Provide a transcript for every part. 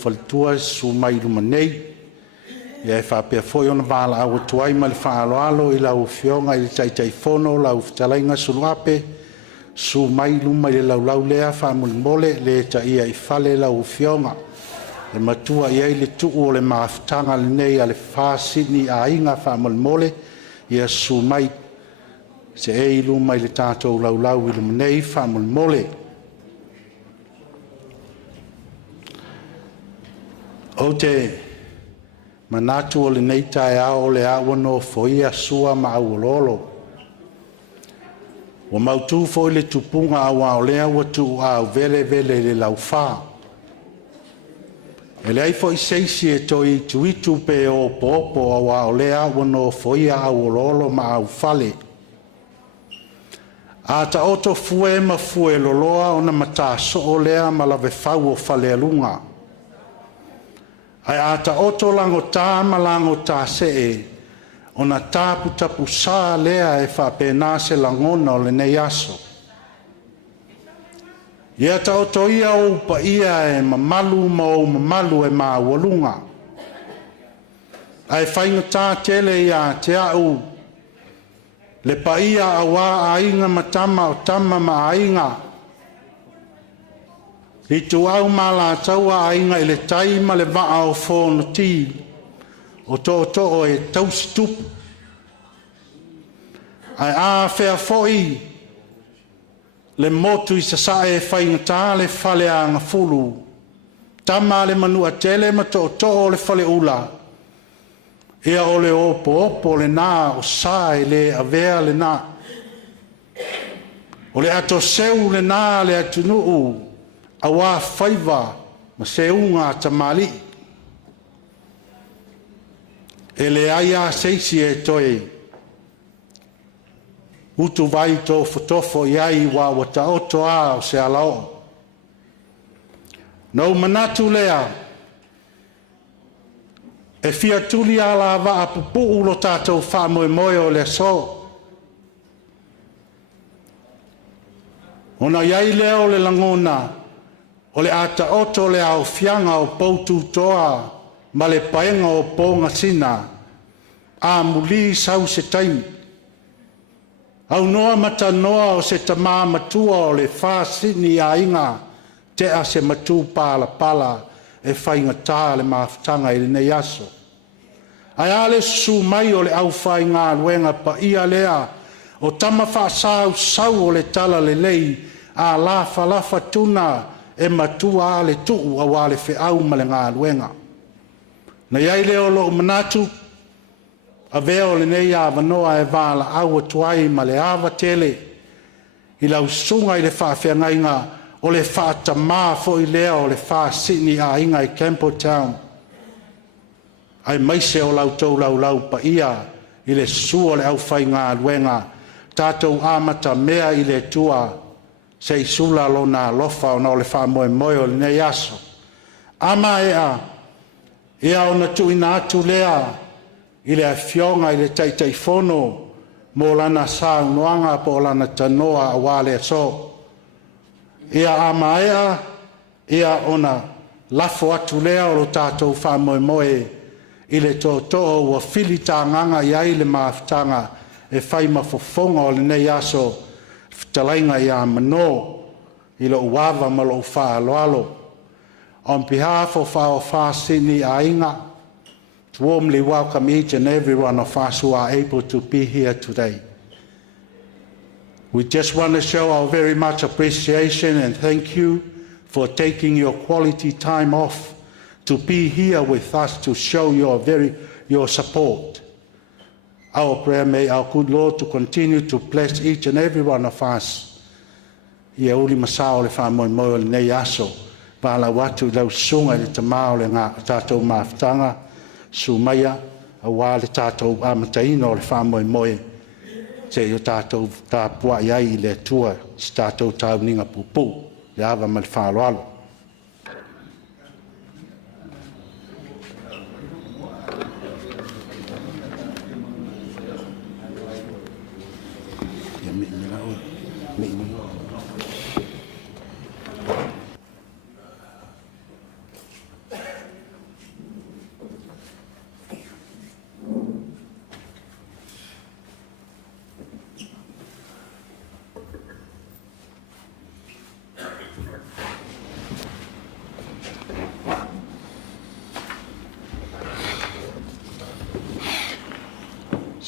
Faltua sumai lumanei ia fa pe foi ona vala au tuai mal fa alo ila u fionga i tai fono la u talainga suluape sumai lumai le lau lea fa mole le ta ia I fale la u fionga e matua ia le tu o le maftanga le nei ale fa sini a inga fa mole ia sumai se e lumai le tato lau i lumanei fa mole o te manatu o le nei tae ao le awa no foia sua ma au lolo. O mautu foi le tupunga awa o lea watu au vele le laufa. E le ai foi seisi e toi tuitu pe o popo awa o lea awa no foia au lolo ma au fale. A ta oto fue ma fue loloa o na mata so o lea ma lave fau o fale alunga. Ai ata oto lango tā malango tā se e, o na tāpu tapu sā lea e wha pēnā se langona o le nei aso. Ia ta oto ia o pa ia e mamalu ma o mamalu e maa walunga. Ai whainga tā tele ia te au, le pa ia awa a inga matama o tama ma a inga. I tu au mala taua ainga I le taima le vaa o whono ti, o to o e taustupu. Ai a whea foi, le motu I sa e whaingata le whale a ngā fulu. Tama le manua tele ma to o le whale ula. Ea o le opo le nā o sa e le avea le nā. O le ato seu le nā le atunuu. Awa faiva ma se unga tamali ele aya seisi e toi utu vai to fotofo iai wa wata oto a o se alao no manatu lea e fia tuli ala va apupu ulo tatou wha moe o le so ona iai leo le langona o le ata oto le au fianga o poutu toa ma le paenga o ponga sina a muli sau se taimi. Au noa mata noa o se tama matua o le wha sini a inga te a se matu pala e whainga tā le maafutanga I le nei aso. Ai ale su mai o le au whainga luenga pa ia lea o tama wha sau o le tala le lei a lafa tuna e matua le tuu a wale fe au ma le ngā luenga. Na iai leo lo manatu, a veo le nei a wanoa e wala au atuai ma le awa tele, I lau sunga I le whaafea inga o le whaatama fo I lea o le wha sini a inga I Campo Town. Ai maise o lau tau lau pa ia I le sua le au whai ngā luenga, tātou amata mea I le tua, se isula lo na lofa o na le wha moe o le nei aso. Ama ea o na tu ina atu lea I le fionga I le tai fono mo lana sa unuanga po lana tanoa a wale so. Ea ama ea o na lafo atu lea o lo tātou wha moe I le to ua fili tā nganga I ai le maafutanga e whai mafofonga o le nei aso talainga ia mano I lo uawa ma lo wha aloalo. On behalf of our wha sini a inga, to warmly welcome each and every one of us who are able to be here today. We just want to show our very much appreciation and thank you for taking your quality time off to be here with us to show your support. Our prayer may our good Lord to continue to bless each and every one of us. Ia uli masao le wha moe le nei aso. Pala watu lau sunga le tamao le ngā tātou maafutanga. Sumaya a wā le tātou amataino le wha moe. Te o tātou tāpua iai le tua. Si tātou tāu ninga pupu. Le awa ma le wha aloalo.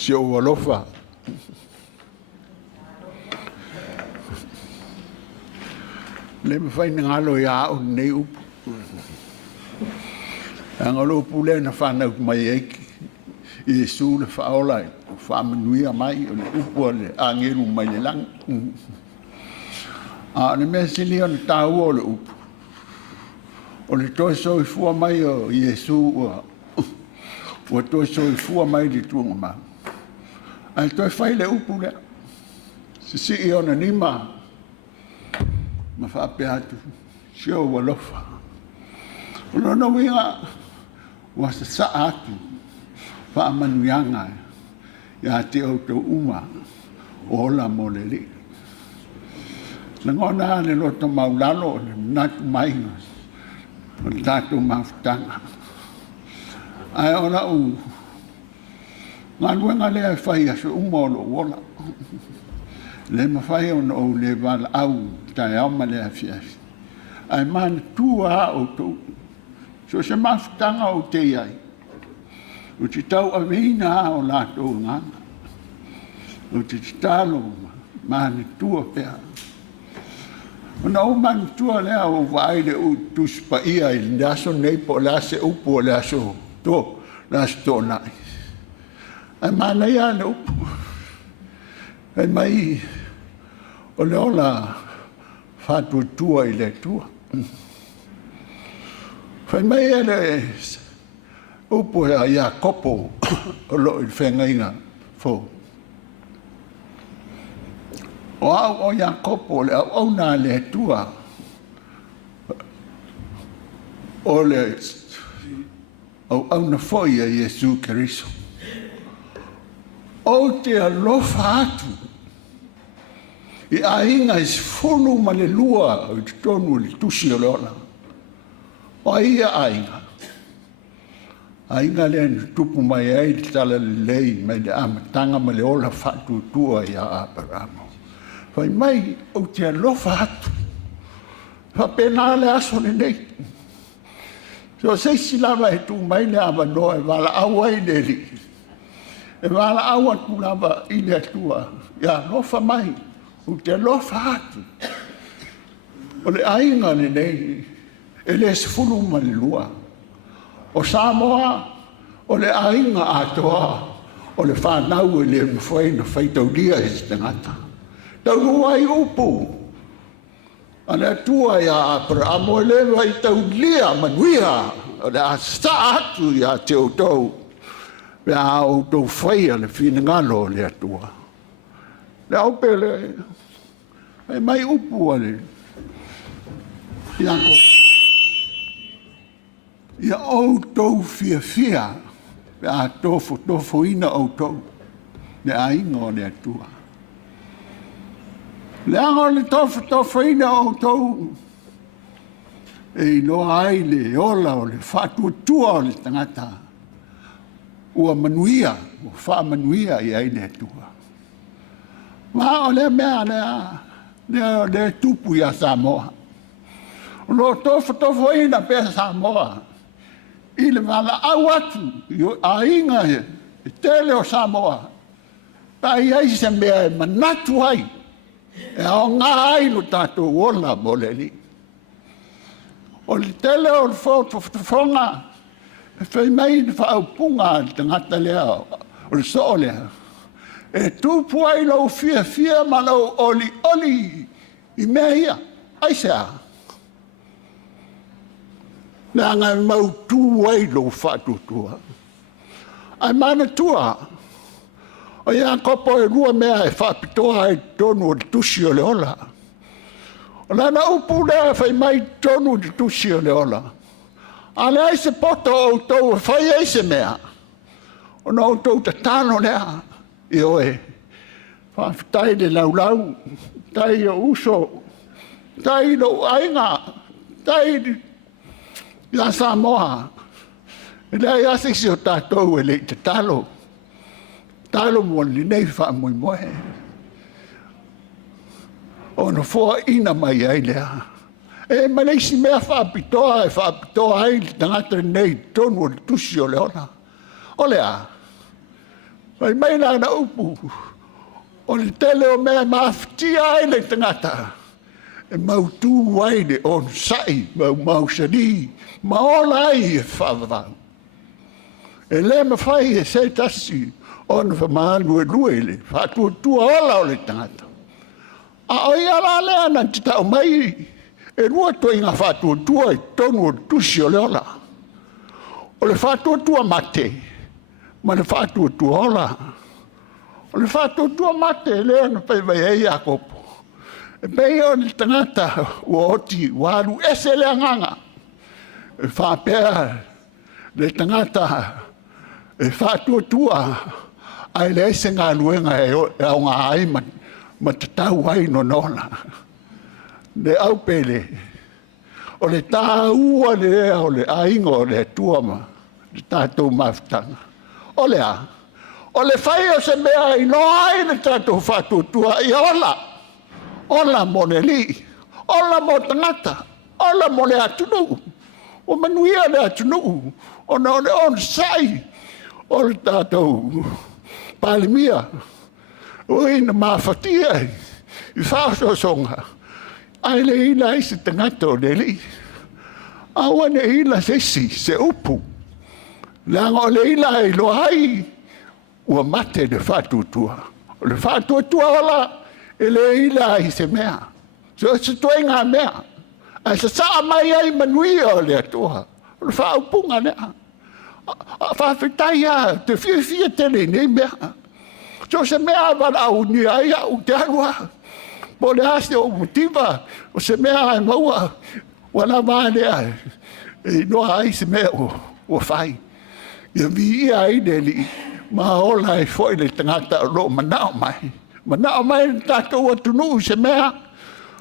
Se o alofa. Le me fai ngalo ya o nei upu. Angalo pule na fa na mai ek. Yesu le fa ola fa manuia mai o le upu le angeru mai le lang. A le me sili on tau o le upu. O le toi so I fua mai o Yesu o toi so I fua mai di tuanga ma. Ai toi fai le upu le. Si I ona nima. Ma fa pe atu. Sio wa lofa. Ono no winga wa sa atu. Fa manuianga. Ya te o to uma. O la moleli. Na ngona le loto maulalo na mai. Tato maftanga. Ai ona u. Ngā le whai aso umolo wola. Le mawhai on o le wala au tai au ma le awhiasi. Ai mana tua o tō. So se maftanga o te ai. O te tau awina o lato ngana. O te talo mana tua pēr. Ona o man tua lea o vai le u tuspa ia I le aso nei po le ase upu o le aso to le aso to nai. Ai mana ia le upu. Ai mai o le ola fatu tua I le tua. Fai mai ia le upu a ia kopo o lo I whengainga fo. O au o ia kopo le au na le tua o le au na foi a Yesu Keriso. O te alofa atu I a inga I sifonu ma le lua o te tonu le tusi o le ona. O ia a inga. A inga le anu tupu mai ai le tala le lei mai le amatanga ma le ola fatu tua I a Abrahamo. Fai mai o te alofa atu. Fa pena le aso le nei. So se silava e tu mai le avanoa e wala awa I le li. E wala awa tu lava I le atua. Ia lofa mai. O te alofa atu. O le ainga le nei. E le sifunu ma le lua. O Samoa. O le ainga atoa. O le whanau e le mwhai na whaitau lia e te ngata. Tau rua I upu. Ane atua ia Abrahamo lewa I tau lia manuia. O le asa atu ia te o tau. Pea o tau whaia le whina ngalo le atua. Le au pele. E mai upu ale. Ianko. Ia o tau fia. Pea tofo ina o tau. Le aingo le atua. Le ango le tofo ina o tau. E no ai le ola o le fatu tua o le tangata. Ua manuia, o wha manuia I ai le tua. Ma o le mea le tupu I a Samoa. O lo tofo ina pe Samoa. I le wala au atu, a inga e tele o Samoa. Pa I ai se mea e manatu ai. E ao ngā ailu tātou ola mo le li. O le tele o le whonga, e whai mai ni whaau punga te ngata lea o le so lea. E tūpu ai lau fia ma lau oli I mea ia, ai sea. Le anga mau tū ai lau whatutua. Ai mana tua. O ia kopo e rua mea e whapitoa e tonu o tusi o le ola. O lana upu lea whai mai tonu o tusi o le ola. A le ai se poto o tau e whai ai se mea. O na o tau ta tano lea. I oe. Whawhitai le laulau. Tai o uso. Tai lo ainga. Tai ia Samoa. E lea ia se si o tātou e le te talo. Talo mo li nei wha moi moe. O no fua ina mai ai lea. E maleisi mea whaapitoa ai li tangata nei tonu o tusi o le ona. O lea. Mai na upu. O le tele o mea maftia ai le tangata. E mautu wai le on sai, mau sani, maola ai e whawawau. E le mawhai e se tasi, on fa maanu e luele, whatua tua ola o le tangata. A oi ala lea na te tau mai, e rua toi ngā whatua tua e tonu o tusi o le ola. O le whatua tua mate, ma le whatua tua ola. O le whatua tua mate, lea na pai vai ei a kopo. E pei o le tangata ua oti, waru ese lea nganga. E whapea le tangata, e whatua tua, ai le ese ngā luenga e au ngā ai ma te tau ai no nona. Le au pele, o le tā ua le ea o le ainga o le tuama, le tātou mafutanga. O le a, o le whai o se mea i no ai le tātou whatua tua i ola. Ola mo le li, ola mo tangata, ola mo le atunu. O manuia le atunu, o na o le on sai, o le tātou palimia. O ina mawhatia, i whaososonga. Ai le ila i se tangata o le li. Awa ne ila sesi, se upu. Langa o le ila i lo hai, ua mate le whatutua. O le whatutua ola, e le ila i se mea. So se toi ngā mea. Ai se saa mai ai manui o le atua. O le whaupunga nea. A whawhitai a, te whiawhia tele nei mea. So se mea wala au ni ai au te arua. Po le ase o motiva, o se mea ai maua. Wana mānea, e noa ai se mea o whai. Ia vi ia ai neli, ma ola e foi le tangata o lo manao mai. Manao mai tātou atunu se mea,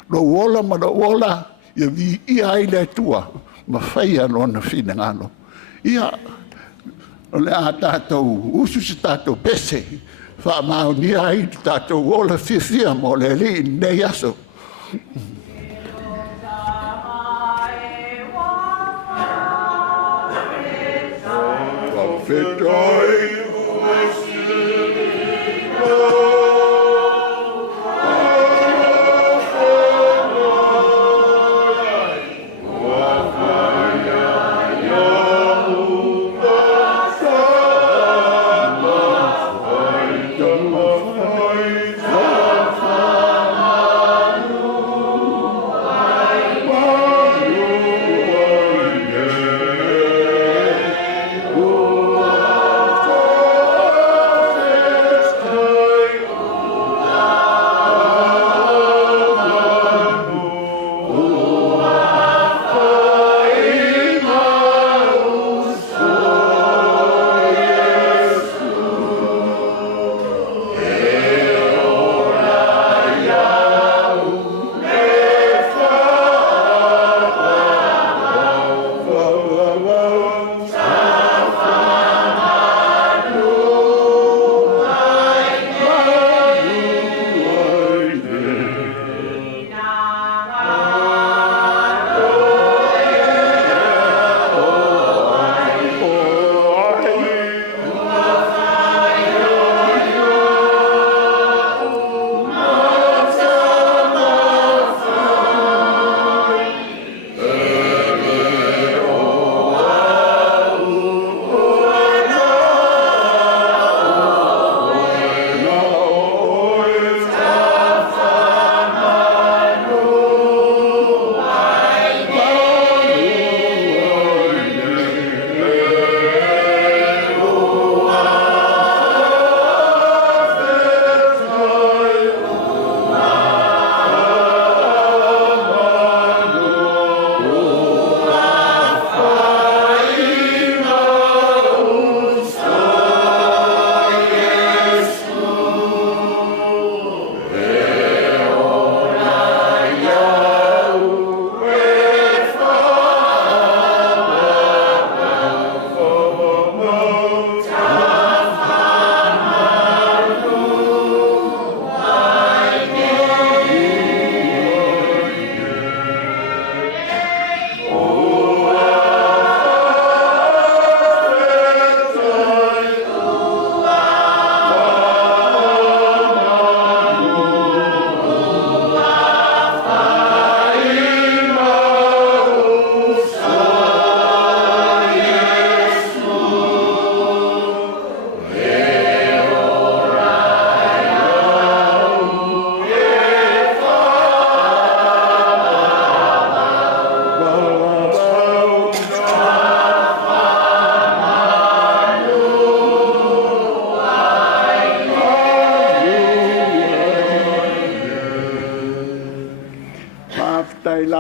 lo wola ma lo wola, ia vi ia ai le tua, ma whai anona whina ngano. Ia, o le a tātou, usu se tātou pese, wha mao ni ai tātou wola whiwhia mo le li nei aso. Whawhetoi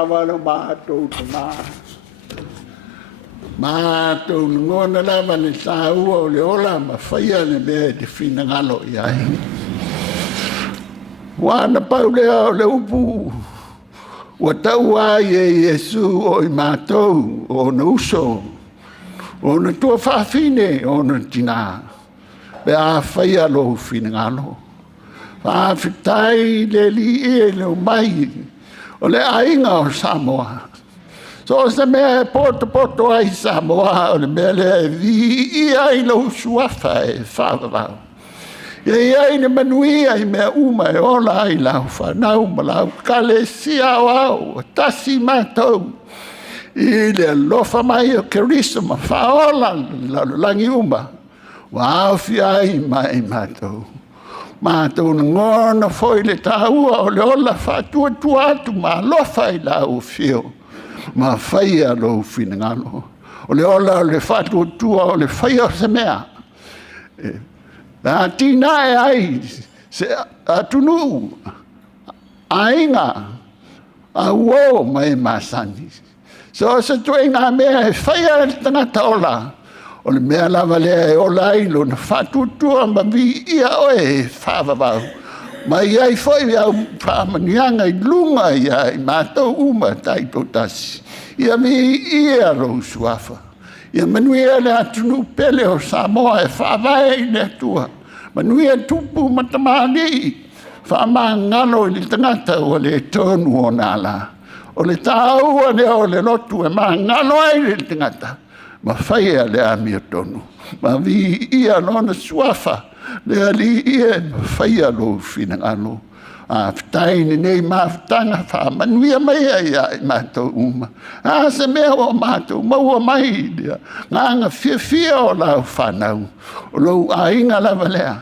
wala mātou te mā. Mātou ngona lava le tāua o le ola ma whaia le mea te whina ngalo i ai. Wana pau lea o le upu. Wa tau ai e Yesu o i mātou o na uso. O na tua whawhine o na tina. Pe a whaia lo whina ngalo. Whawhitai le li e le mai. O le ainga o Samoa. So se mea e poto ai Samoa o le mea le vi i ai lo suafa e whawawau. Ia ai ne manui ai mea uma e ola ai lau whanau ma lau kale si au au tasi mātou. I le lofa mai o kerisa ma whaola langi uma. Wa awhi ai mai mātou. Mātou na ngona foi le tāua o le ola whatua tuatu ma lofa i lau fio. Ma whaia lo whina ngalo. O le ola o le whatua tua o le whaia o se mea. Na tina e ai se atunu ainga a uo mai masani. So se tue ngā mea e whaia le tangata ola. O le mea lava lea e ola ilo na whatutua ma vi ia oe whawawau. Ma iai foi au whamanianga i lunga ia i mātou uma taito tasi. Ia mi ia rou suafa. Ia manuia le atunu pele o Samoa e whawai i le atua. Manuia tupu matamani. Whamangalo i le tangata o le tonu o nala. O le tāua le o le lotu e mangalo ai le tangata. Ma whaia le ami o tonu. Ma vi ia lona suafa. Le ali ia ma whaia lo whina ngalo. A whataini nei mawhtanga wha manuia mai ai ai mātou uma. A se mea o mātou maua mai dia. Nganga fia o lau whanau. O lau a inga lava lea.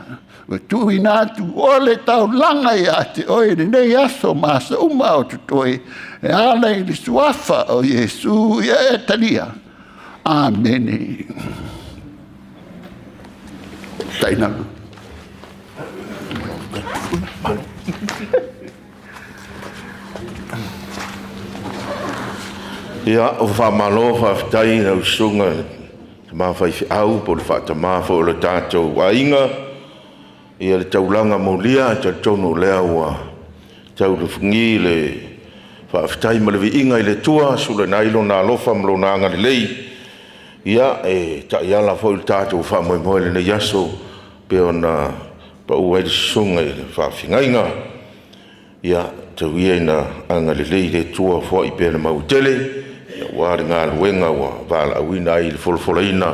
Wa tui nātu o le tau langa i ate oi nei aso masa uma o tutoi. E ala i le suafa o Yesu ia e talia. Amen. Tainanga. Ia o whamalo whaftai na usunga ma whai au po le whatama fo le tātou wa inga ia le taulanga maulia ta tono lea ua tau le fungi le whaftai ma le vi inga i le tua sula nailo na lofa mlo na anga le lei ia e ta iala fo le tātou whamoe moe le ne yaso pe ona pa ua le sunga i le whawhingainga ia tau ia na anga le lei le tua fo i pēna mautele wāre ngā luenga wa wāla awina ai le folofolaina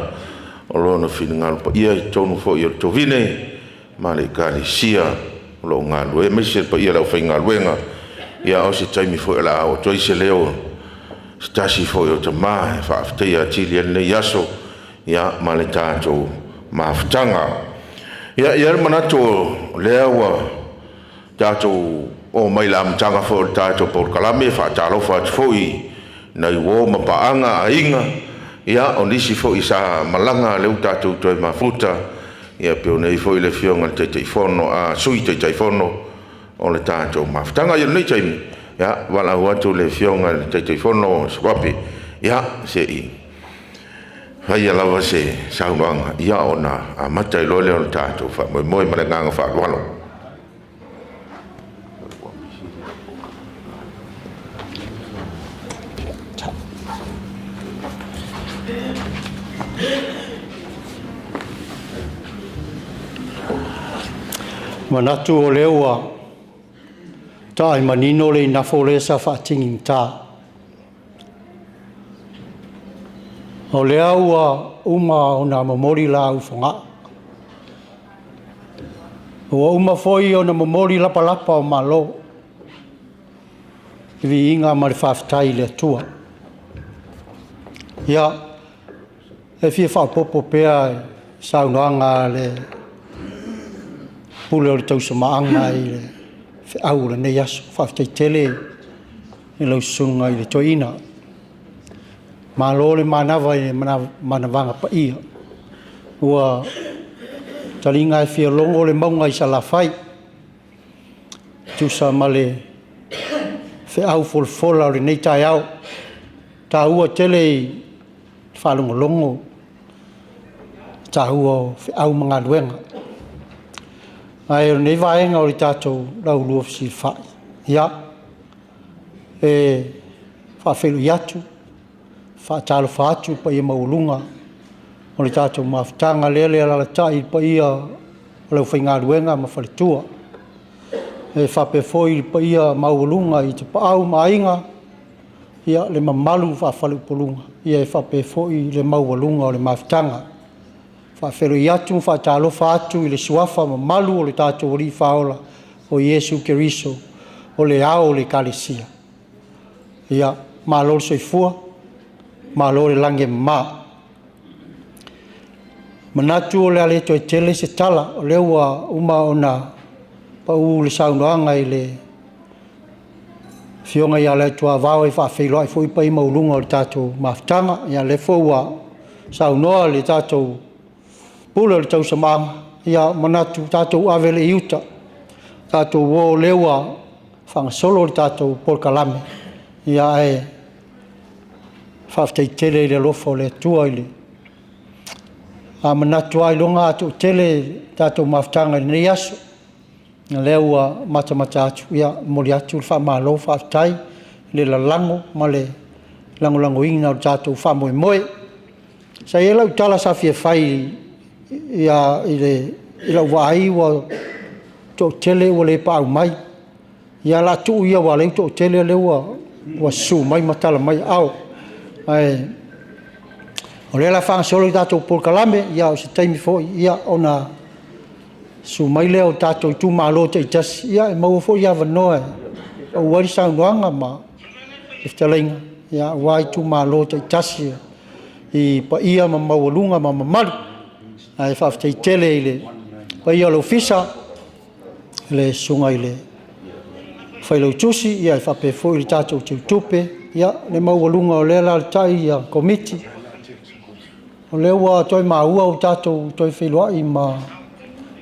o lona whina ngā lupa ia i tonu fo i o tovine ma le kāre sia o lo ngā lue mese pa ia lau whai ngā luenga ia o se taimi fo i la o toi se leo stasi fo i o ta mā e whaafitea atili ane yaso ia ma le tātou mawhtanga ia i manato lea wa tātou o mai la amtanga fo i tātou por kalame whaatalofa ati fo i na iwo mapaanga a inga ia o nisi fo isa malanga leu tātou toi mafuta ia peo nei fo i le fionga te teifono a sui te teifono o le tātou maftanga ia nei taimi ia wala huatu le fionga te teifono swapi ia se i hai alawa se saunoanga ia o na a matai lole o le tātou wha moe moe maranganga wha lualo Manatu o leua, tae manino le nafo le sa whaatingi tā. O lea ua uma o na mamori la uwhanga. Ua uma foi o na mamori lapa lapa o malo. Vi inga ma le whaafitai le tua. Ia, e fia whaapopo pea saunoanga le pule o le tausa maanga i le au le nei aso, whaafitai tele i lau sunga i le toina. Ma lo le manawa i manawanga pa ia. Ua talinga e fia longo le maunga i sa la whai. Tusa ma le fe au fola o le nei tai au ta ua tele whalongolongo ta ua fe au mga luenga ai o nei vaenga o le tātou lau lua fisi whai ia whawhelu iatu whaatalo whaatu pa ia maulunga o le tātou mawhitanga lele ala tai pa ia o lau whainga luenga ma whaletua whapefoi pa ia maulunga i te paau mainga ia le mamalu whawhalu polunga ia whapefoi le maulunga o le mawhitanga whawhelu iatu whaatalo whaatu i le suafa mamalu o le tātou ori whaola o Iesu Keriso o le ao o le kalesia ia malo soifua malo le lange ma manatu o le ale to tele se tala o le ua uma ona pa u le saunoanga i le fionga ia le tua vau e whawhelo ai fui pa i maulunga o le tātou mawhitanga ia le fua saunoa le tātou pula le tau samanga ia manatu tātou avele iuta tātou o le ua whangasolo le tātou polkalame ia e whawhtei tele i le lofo le tua i le a manatu ai longa atu tele tātou mawhitanga i nei aso le ua mata atu ia mori atu le whamalo whawhtai le lalango ma le lango ina o tātou whamoe moe sa i lau tala sa fia whai ia i lau waai wa tō tele ua le pāu mai ia la tu ia wa le tō tele le ua su mai matala mai au ai o le la whangasolo i tātou polkalame ia o se taimi fo ia ona su mai leo tātou i tū malo te i tasi ia e maua fo ia wanoa o wari saunoanga ma iftalinga ia wai tū malo te i tasi i pa ia ma maualunga ma mamaru ai whawhtei tele i le pa ia lo fisa le sunga i le whailau tusi ia i whape fo i le tātou te utupe ia le maualunga o le la tai ia komiti o le ua toi maua o tātou toi whailua i ma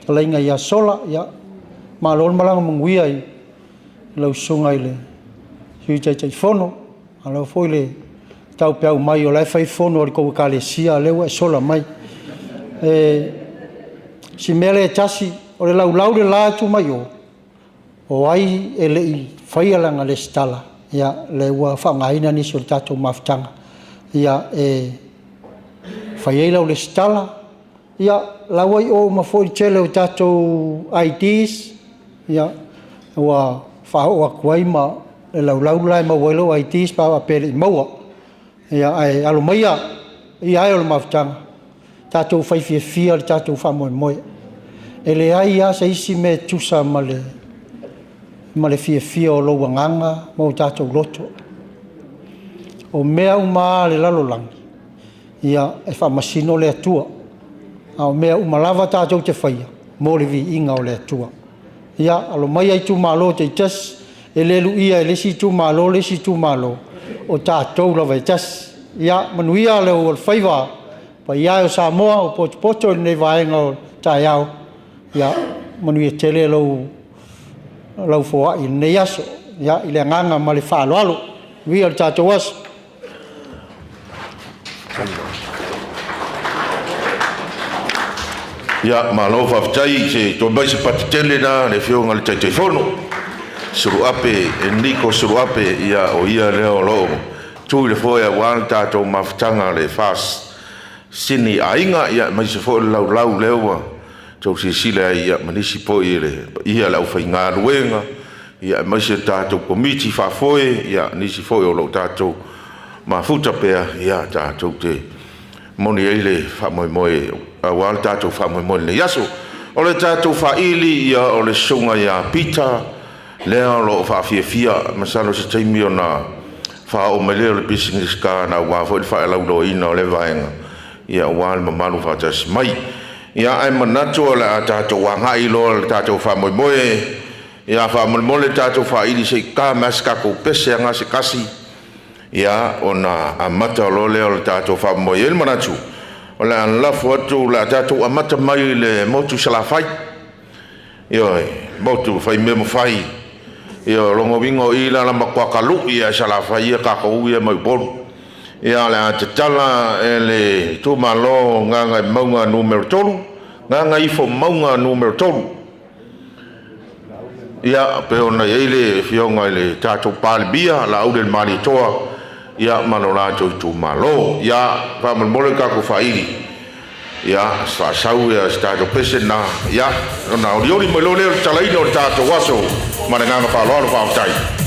talainga ia sola ia ma lor malanga manguia i lau sunga i le hui tai fono a lau foi le tau peau mai o lai whai fono o le kou kalesia le ua sola mai si mele e tasi o le lau le la tu mai o ai e le i whaialanga le stala ia le ua whangaina ni so le tātou mawhitanga ia whaiei lau le stala ia lawai o mafoi tele o tātou IDs ia ua whao akuai ma e lau lai ma wailo IDs pa apere i maua ia ai alo maia ia ai o le mawhitanga tātou whaifia le tātou whamoe moe e le ai ia sa isi me tusa ma le fia o loua nganga ma o tātou loto o mea uma le lalolangi ia e whamasino le atua au mea umalava tātou te whaia mo le vi inga o le atua ia alo mai ai tu malo te tas e lelu ia e lesi tu malo o tātou lava e tas ia manuia le o whaiva pa ia o Samoa o poto nei vaenga o tāiao ia manuia tele lau foa i nei aso ia i le nganga ma le whaaloalo via le tātou aso ia malo whawhtai se tō mai se pati tele na le whionga le tai whono suru ape e niko suru ape ia o ia leo loo tui le whoia wan tātou mawhitanga le fast sini ainga ia mai se fo lau lewa tau se sila ia manisi po ia lau fai ngā ruenga ia mai se tātou komiti whafoe ia nisi foe o lau tātou mafuta pea ia tātou te moni eile whamoe awal tātou whamoe le yaso o le tātou whaili ia o le sunga ia pita lea lo whawhiawhia masalo se taimi o na wha o me leo le business ka na wafo i whaelau do ina o le vaenga ia wal mamalu whatas mai ia ai manatu o le a tātou wangai lo le tātou whamoe ia whamoe le tātou whaili se ka maska ko pese anga se kasi ia ona amata lo leo le tātou whamoe el manatu o le anlafo atu le tātou amata mai le motu salafai ia motu whai memo whai ia longo wingo ila la makwa kalu ia sala fa ia ka ko ia mai bol ia la tala ele tu malo nga maunga numero tolu nga ifo maunga numero tolu ia pe ona ile fionga ile tato palbia la udel mali toa ia manola tu malo ia fa mole ka ko faili ia sa sau ia stato pesena ia ona oriori mo lo le talaino tato waso mananga pa lo pa tai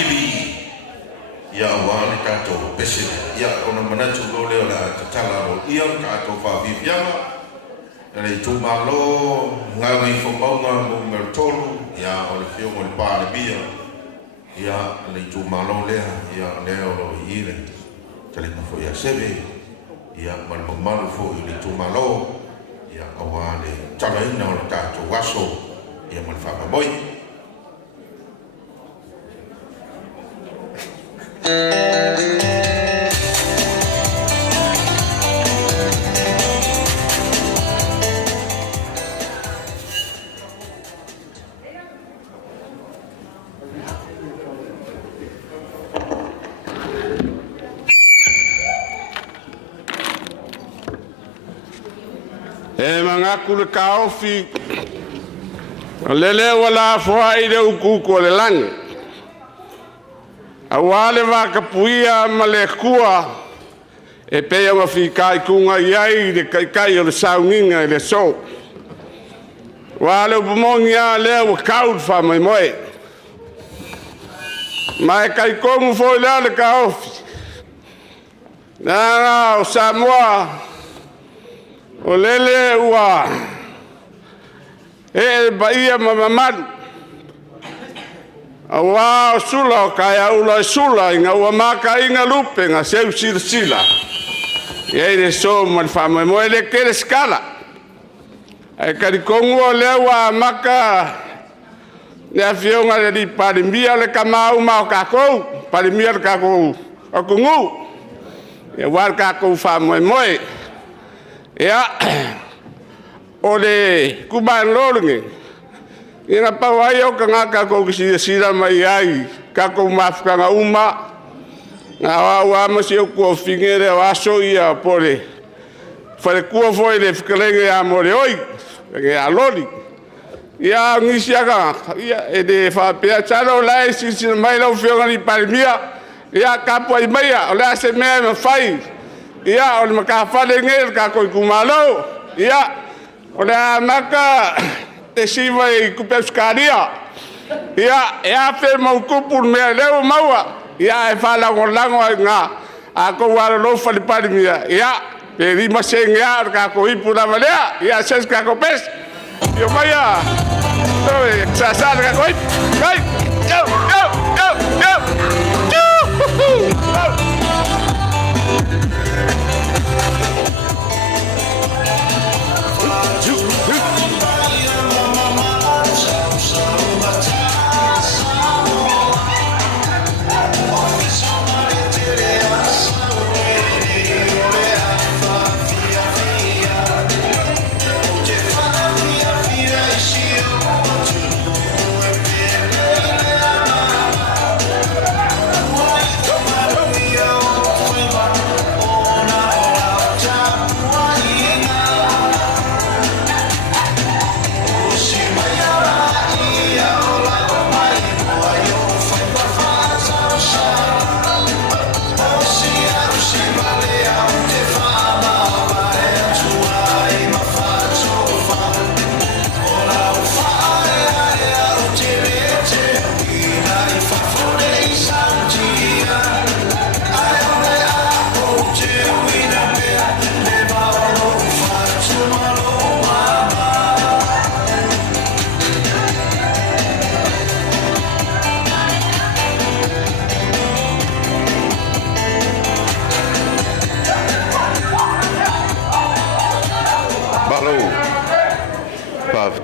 ili ia wale kato pese ia ona manatu lo le la tala ro ia kato fa vivianga le tu malo ngai fo maunga mo mertolo ia o le fio mo le pa le bia ia le tu malo le ia le o ile tele na fo ia sebe ia man mo malo fo le tu malo ia awale tala ina o kato waso ia mo fa boy E mangaku le kaofi lele wala foai de ukuko le langi awale va kapuia malekua e pea wa fikai kunga iai de kai o le saunginga le so wale bumongia le wa kaud fa mai moe mai kai kongu foi le kaofi na o Samoa o lele ua e baia mamamadu awa o sula o kai aula sula inga ua maka inga lupe nga seu sila e le so man fama mo ele kele skala e karikongu o le ua maka le afionga le di parimia le kamau mau kakou parimia le kakou o kungu e war kakou fama moe ia o le kuban loringe ina pawai o kanga ko sila mai ai ka ko mafkanga uma na wa ma se ko fingere wa so ia pole fale ko foi le fkelenge a more oi ke a loli ia ngisiaga ia e de fa pe chalo lai si mai lo fio ngani palmia ia kapo ai mai o le se me fai ia o le maka fale ngel ka ko kumalo ia o le maka te siva i kupeuskaria ia ia fe mau kupur me leo maua ia e fala ngolango nga a ko wala lo fale palmia ia pe ri masenga ka ko ipula valea ia ses ka ko pes yo maya to sa sa ka ko kai yo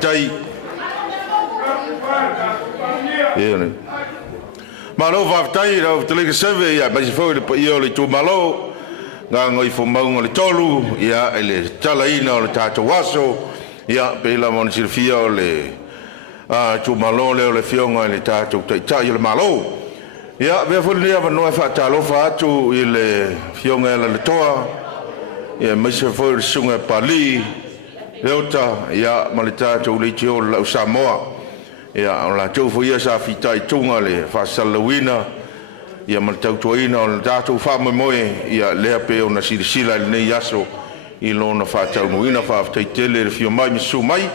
tai malo va tai ra tele seve ya ba fo le io le tu malo nga ngoi fo mau le tolu ya ele tala ina le tato waso ya pe la mon silfia le tu malo le fionga le tato tai le malo ya ve fo le va no fa talo fa tu ile fionga le toa ya me se fo sunga pali Leota ia malita tu le tio la Samoa ia la tu fo ia sa fitai tunga le fa salawina ia malta tu ina la datu fa moe ia le pe ona sila le yaso i lona fa tau muina fa tai tele le fio mai su mai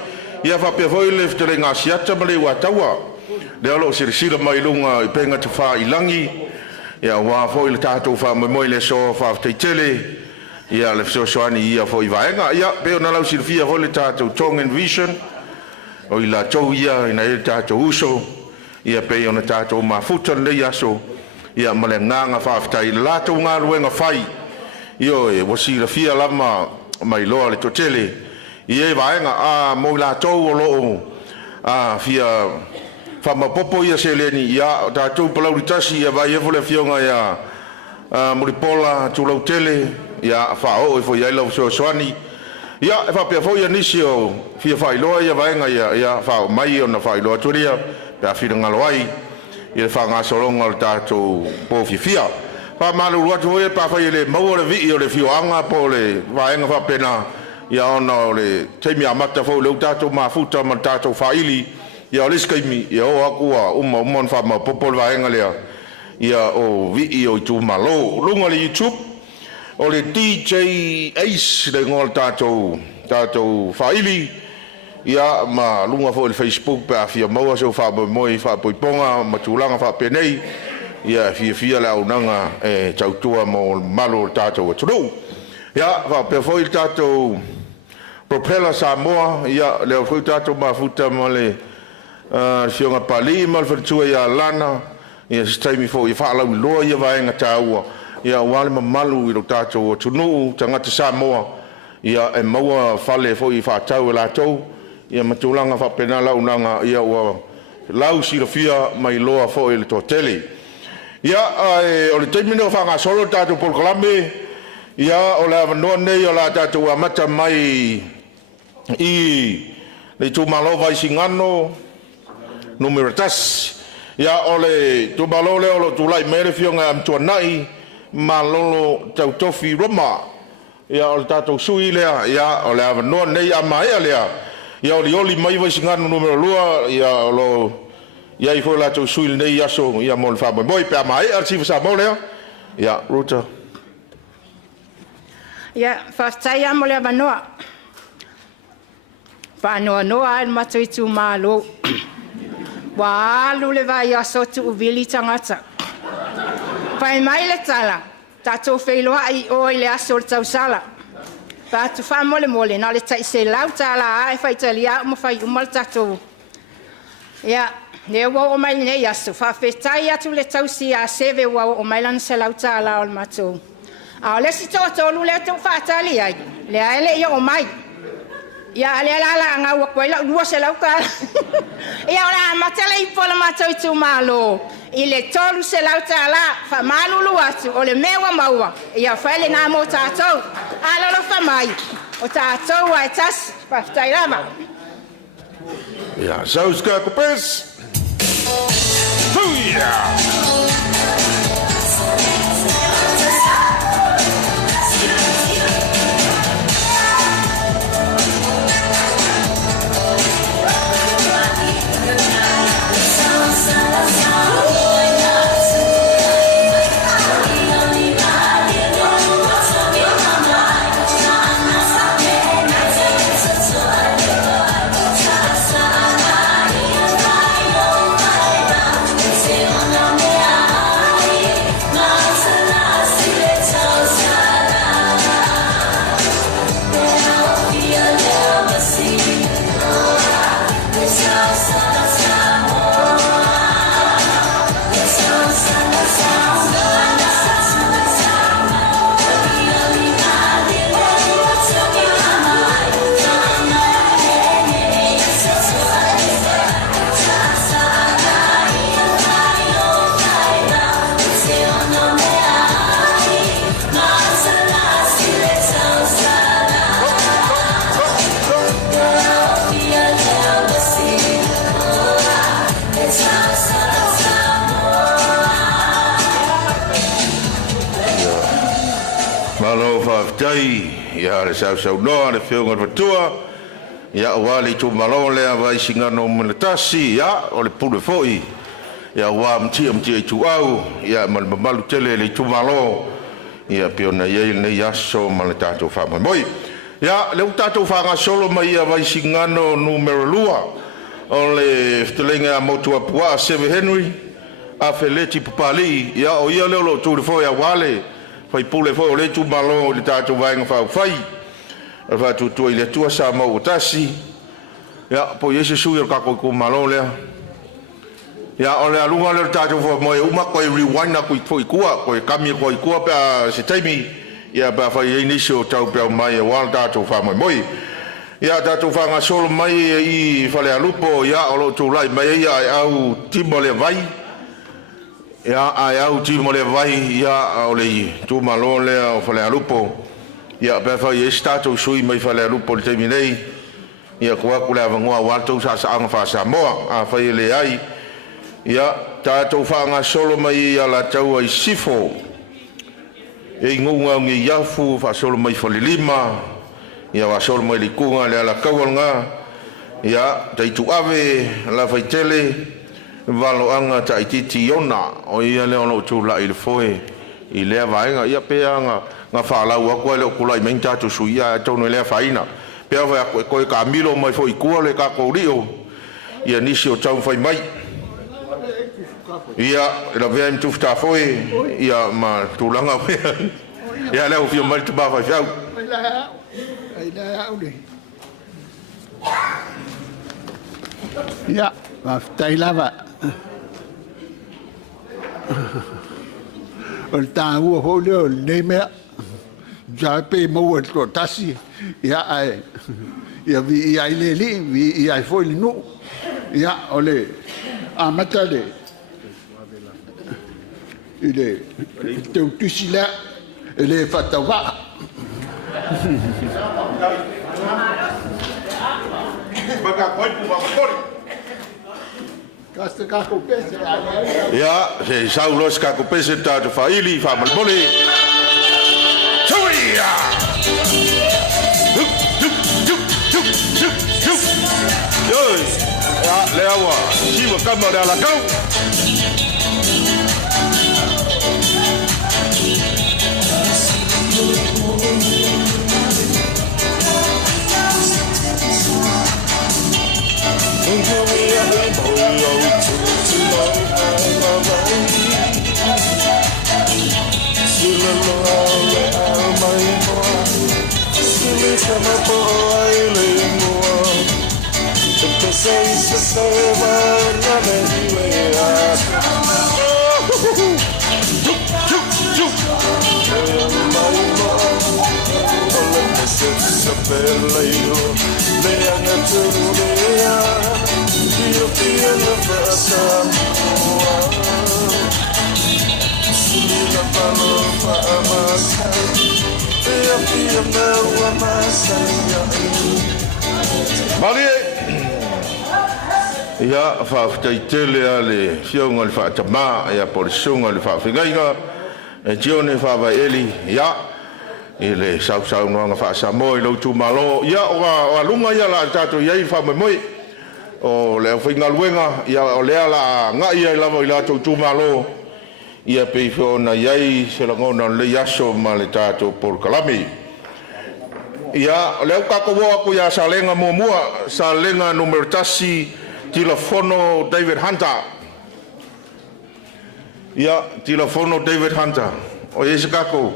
ia fa pe foi le ftele nga siata male wa tawa le alo sirisira mai lunga I penga te wha ilangi ia wā fo I le tātou wha moi le so wha teitele ia le soani ia fo I vaenga ia pe ona lau sirifia fo le tātou Tongue and Vision o I la tau ia ina le tātou uso ia pe ona tātou mafuta le aso ia ma le nganga whaafitai le lātou ngā luenga whai io e wasirifia lama mai loa le totele ia vaenga a mo lātou o loo a fia whamapopo ia se leni ia tātou palautasi ia vai efo le fionga ia Muripola tulau tele ia whao e fo ia lau soani ia e whapea fo ia nisi o fia whailoa ia vaenga ia whao mai o na whailoa turia pia whina ngaloai ia le whanga soronga o tātou po fia wha malu ruatu hoi pa whai le maua le vii o le fioanga po le vaenga whapena ia ona o le teimi amata fo le tātou mafuta ma tātou whaili ia o leskaimi ia o akua uma wha popo le vaenga lea ia o vii o tu malo lunga le YouTube o le DJ Ace le ngol tātou whaili ia ma lunga fo le Facebook pe a fia maua so wha moi wha poiponga ma tūlanga wha penei ia fia le aunanga e tautua mo malo tātou aturu ia wha pe fo il tātou Propeller Samoa ia le fo tātou mafuta ma le fionga pali ma le whatua ia lana ia staimi fo I whaalau loa ia vaenga tāua ia wale mamalu I lo tātou tunu tangata Samoa ia e maua whale fo I whaatau e lātou ia matulanga whapena launanga ia ua lau sirafia mai loa fo I le totele ia o le teimine o whanga solo tātou polkalame ia o le avanoa nei o la tātou amata mai I le tūmalo vai singano numero tas ia ole tu balole o tu lai mere fionga am tuanai malolo tau tofi roma ia o tatou sui lea ia o le avanoa nei amaea lea ia o li mai vai singano numero lua ia o lo ia I fo la tau sui nei aso ia mo le fa moi pe amaea archive sa mo lea ia ruta ia fastai amo le avanoa Whanoa noa al matui tu malo. Wa alu le vai aso tu uvili tangata. Pai mai le tala. Tato whailoa I o le aso le tau sala. Pa tu wha mole na le tai se lau tala a e whai tali a umo whai umal tato. Ia, ne wa o mai nei aso. Wha whetai atu le tau si a seve wa o mai lan se lau tala o le matou. A le si tōtolu le tu whaatali ai. Le aele ia o mai. Ia le la nga wa ko la dua se la ka ia ora matele I pola matou tu malo I le tolu se la tala fa malulu atu o le mewa maua ia fa le na mo tatou ala lo fa mai o tatou ai tas pa tairama ia sauska ko pes huia tai ia le sau noa le whiunga watua ia wali tu malo lea vai singano manatasi ia o le pule foi ia wa mtia tu au ia malu tele le tu malo ia piona ia ne yaso malatato fa moi ia le utato fa nga solo mai ia vai singano numero lua o le ftelenga motua pua Seve Henry a feleti papali ia o ia leo lo tu le foi a wale fai pule foi o le tu malo le tatu vainga fai va tu tu ile tua sa mo tasi ia po yesu sui ka ko malo le ia o le alunga le tatu fo mo uma ko rewind na ko foi kua ko kami ko kua pa se taimi ia ba fai inisio tau pe mai wal tatu fa mo ia tatu fa nga solo mai I fale alupo ia o lo tu lai mai ia au timo le vai ia ai au timo le vai ia o le tu malo le o fale alupo ia pe fa ia statu sui mai fale alupo le temi nei ia ko ku le vangoa walto sa sa fa sa mo a fa le ai ia tatu fa nga solo mai ia la tau ai sifo e ngunga ngi yafu fa solo mai fale lima ia wa sol mo li kunga le ala kawanga ia tai tu ave la faitele valo anga tai titi ona o ia le ono tu la il foi I le vainga ia pe anga nga fa la wa ko le kula I menta tu suia to no le faina pe va ko ka milo mai foi ku le ka ko rio ia nisi o tau fai mai ia la vem tu sta foi ia ma tu langa ia le o fio mai tu ba fa fiau ai la au le ya va tai lava o ta u ho le me ja pe mo o to tasi ya ai ya vi ai le li vi ai foi no ya ole a matale ile te utusila ele fatawa Baka koi pu makori. Kasta ka ko pese. Ya, se saulos ka ko pese ta to faili fa malboni. Chuia. Yo, ya lewa. Siwa kama le ala kau. Marie ia fa taitele ale fionga le fa tama ia polisunga le fa fingainga e jione fa va eli ia ile sau no nga fa sa moi lo tu malo ia o lunga ia la tato ia fa moi o le finga luenga ia o le ala nga ia la mo la tu malo ia pe fona ia se la ngona le yaso male tato por kalami ia le ka ko ko ia salenga mua salenga numero tasi telefono David Hunter ia telefono David Hunter o ese kako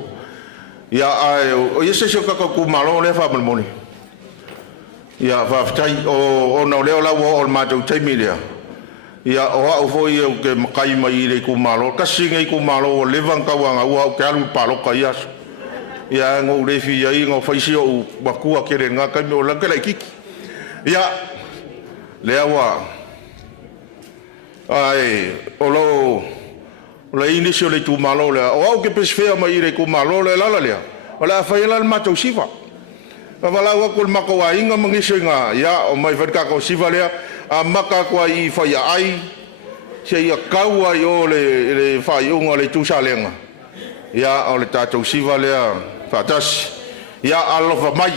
ia ai o ese kako ku malo le fa moni ia va ftai o no le la o ma tu temilia ia o foi o ke makai mai le ku malo kasinga ku malo o levang kawanga o ke alu palo ka ia ia ngo le fi ia ngo faisi o bakua kere nga ka o la kala kiki ia le awa ai o la inicio le tu malo le o ke pesfea mai le ku malo le la le wala fa ila ma to sifa wala wa kul mako wa inga mangisinga ya o mai fa ko sifa le a maka ko I fa ya ai se ia kaua yo le fa yo le tu salenga ya o le tato sifa le fatas ya alofa mai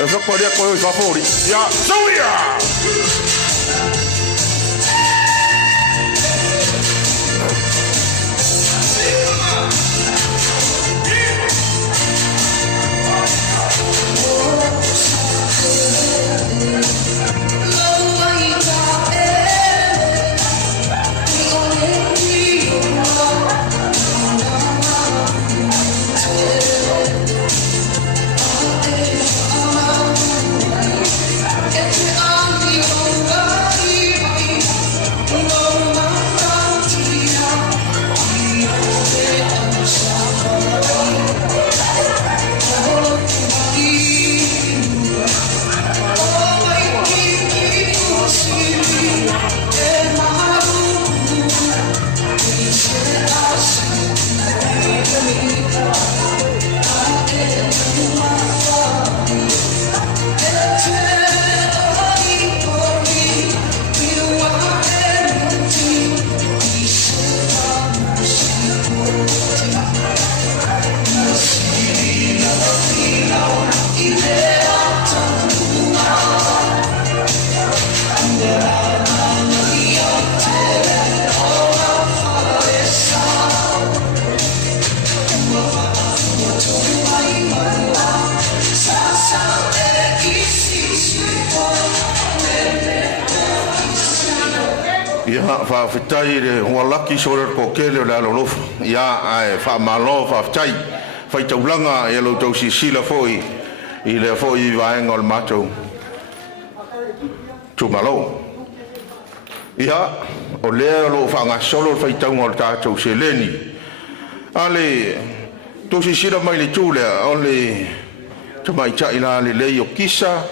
e fa ko le ko fa fori ya soia fa fitai le walaki sore ko kele la lo ya ai fa malo fa fitai fa taulanga e lo tau si sila foi i le foi vai ngol mato tu malo ya o le lo fa nga solo fa tau ngol ta tau seleni ale to si sila mai le tule o le tu mai cha ila le yo kisa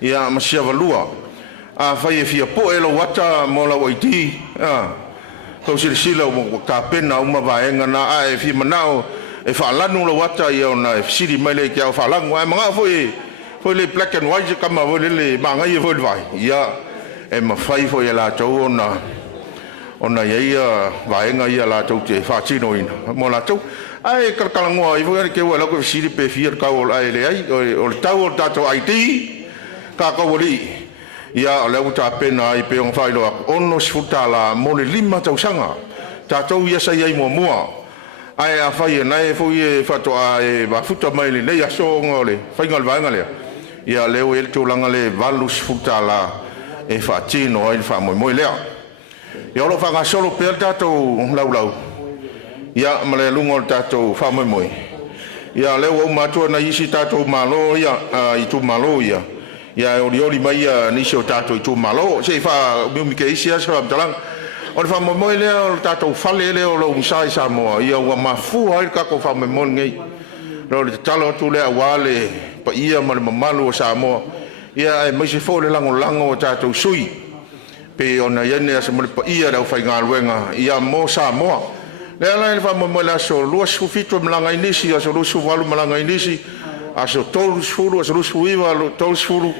ya masia valua a fai fia po e lo wata mo la waiti to sila mo ka pena uma vaenga na a fi manao e fa lanu lo wata ia na siri mai le kia fa langu ai manga foi le black and white kama vo le manga ia vo vai ia e ma fai foi la tau ona ia vaenga ia la tau te fa chino ina mo la tau ai kalkalango ai vo ke wala ko siri pe fia ka o ai le ai o tau tato IT ka ka woli ia le uta pena i pe on fai lo ono sfuta la mo le lima tau sanga tatou ia sai ai mo ai a fai na e foi e fato ai ba futa mai le ia so ngole fai ngal vanga le ia le o el tulanga le valus futa la e fa tino ai fa mo le ia lo fa solo per tatou lau ia male lungo tatou fa mo ia le o matua na isi tatou malo ia i tu malo ia oli mai ni so tato i tu malo se fa mi ke isia so talang on fa mo le o tato fale le o lo sai sa mo ia wa mafu ai ka ko fa mo ngai lo le talo tu le wale pa ia ma malu sa mo ia ai mai se fo le lango tato sui pe ona ia ne sa mo pa ia da fa ngal wenga ia mo sa mo le ala fa mo la so lo su fito mlanga inisi so lo su walu mlanga inisi aso tolu sfuru aso suiva tolu sfuru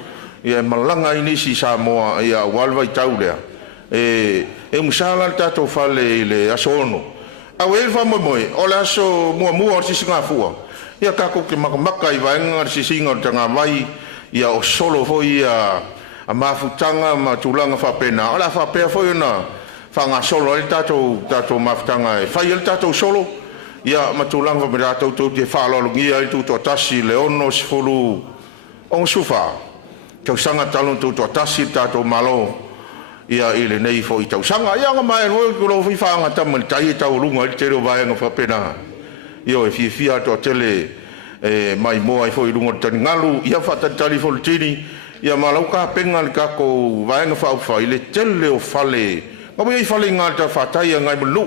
ia malanga inisi Samoa ia walva i taulea e musala tato fale le aso ono a wel fa mo o la aso mua si singa fua ia kako ke makamaka i vaenga si singa tanga mai ia o solo fo ia a mafutanga ma tulanga fa pena o la fa pe fo na fa nga solo il tato mafutanga e fa il tato solo ia matulanga me rato tu te falo ngia i tu to tasi le ono sfulu on sufa tau sanga talon tu to tasi tato malo ia ile nei fo i tau sanga ia nga mai ro lo fi fa nga tam tai tau lunga i te ro vai nga fa pena io e fi to tele mai mo ai fo i lunga tani ngalu ia fa tali fo tini ia malau ka penga ka ko vai nga fa ile tele o fale mo i fale nga ta fa tai nga mulu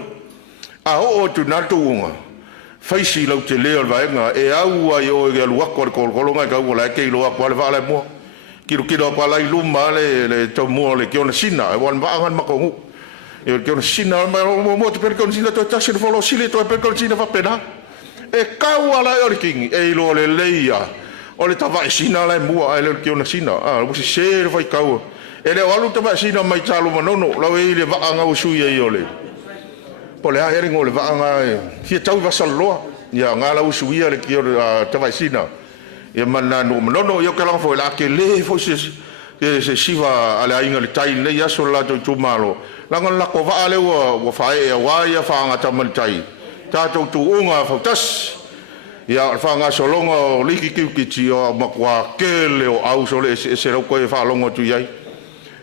a o tu na tu nga faisi lau te leo vaenga e au ai o e lua ko kolonga ka wala ke lo ko vale mo kilo ko lai luma le to mo le kiona sina e wan vangan makongu e kiona sina mo te per kon sina to tashi le folo sile to per kon sina fa pena e ka wala o king e lo le leia o le tava sina le mo e le kiona sina o si se vai ka e le walu tava sina mai talo manono lo e le vanga o sui e ole po le aere ngole vaanga hi tau vasaloa ia ngala usuia le kio tavaisina ia mana no no yo kala fo la ke le fo se siva ale ainga le tai le ya so la tu malo la ngala ko va ale wo fa e wa ia fa nga tamal tai ta tu unga fo tas ia fa nga so longo liki ki ti o makwa ke le o au so le se ro ko e fa longo tu yai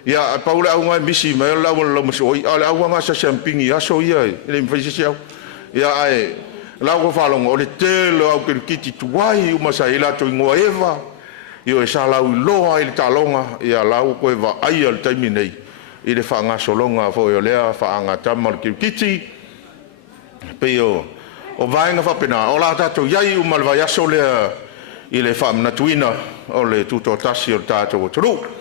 ia paula au ngai misi mai la lo mo oi ala au nga sa champing ia so ia le mfisi sia ia ai la go falong o le telo au ke kiti tuai uma sa ila to ngoa eva io e sa la u lo ai talonga ia la ko eva ai al terminei i le fa nga solonga fo yo le fa nga tamal ke kiti pe yo o vai nga fa pena o la tato iai uma va ya so le i le fa na tuina o le tuto tasi o tato o tru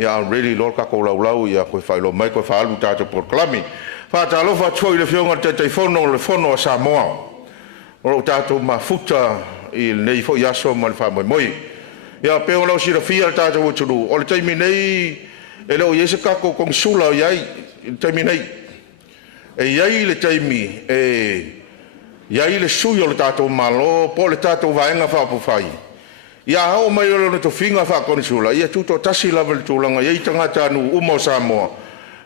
ia really lor ka ko lau ia ko fa lo mai ko fa alu tato por clami fa ta lo fa choi le fionga te telefono le fono sa mo o tato ma futa il nei fo ya so mal fa moi ia pe o lo si fia tato o tru o le taimi nei e lo yese ka ko konsula iai taimi nei e iai le taimi iai le suyo le tato malo po le tato vaenga fa po fai ia o mai o to finga fa konsula ia tuto tasi level tulanga ia tangata nu umo Samoa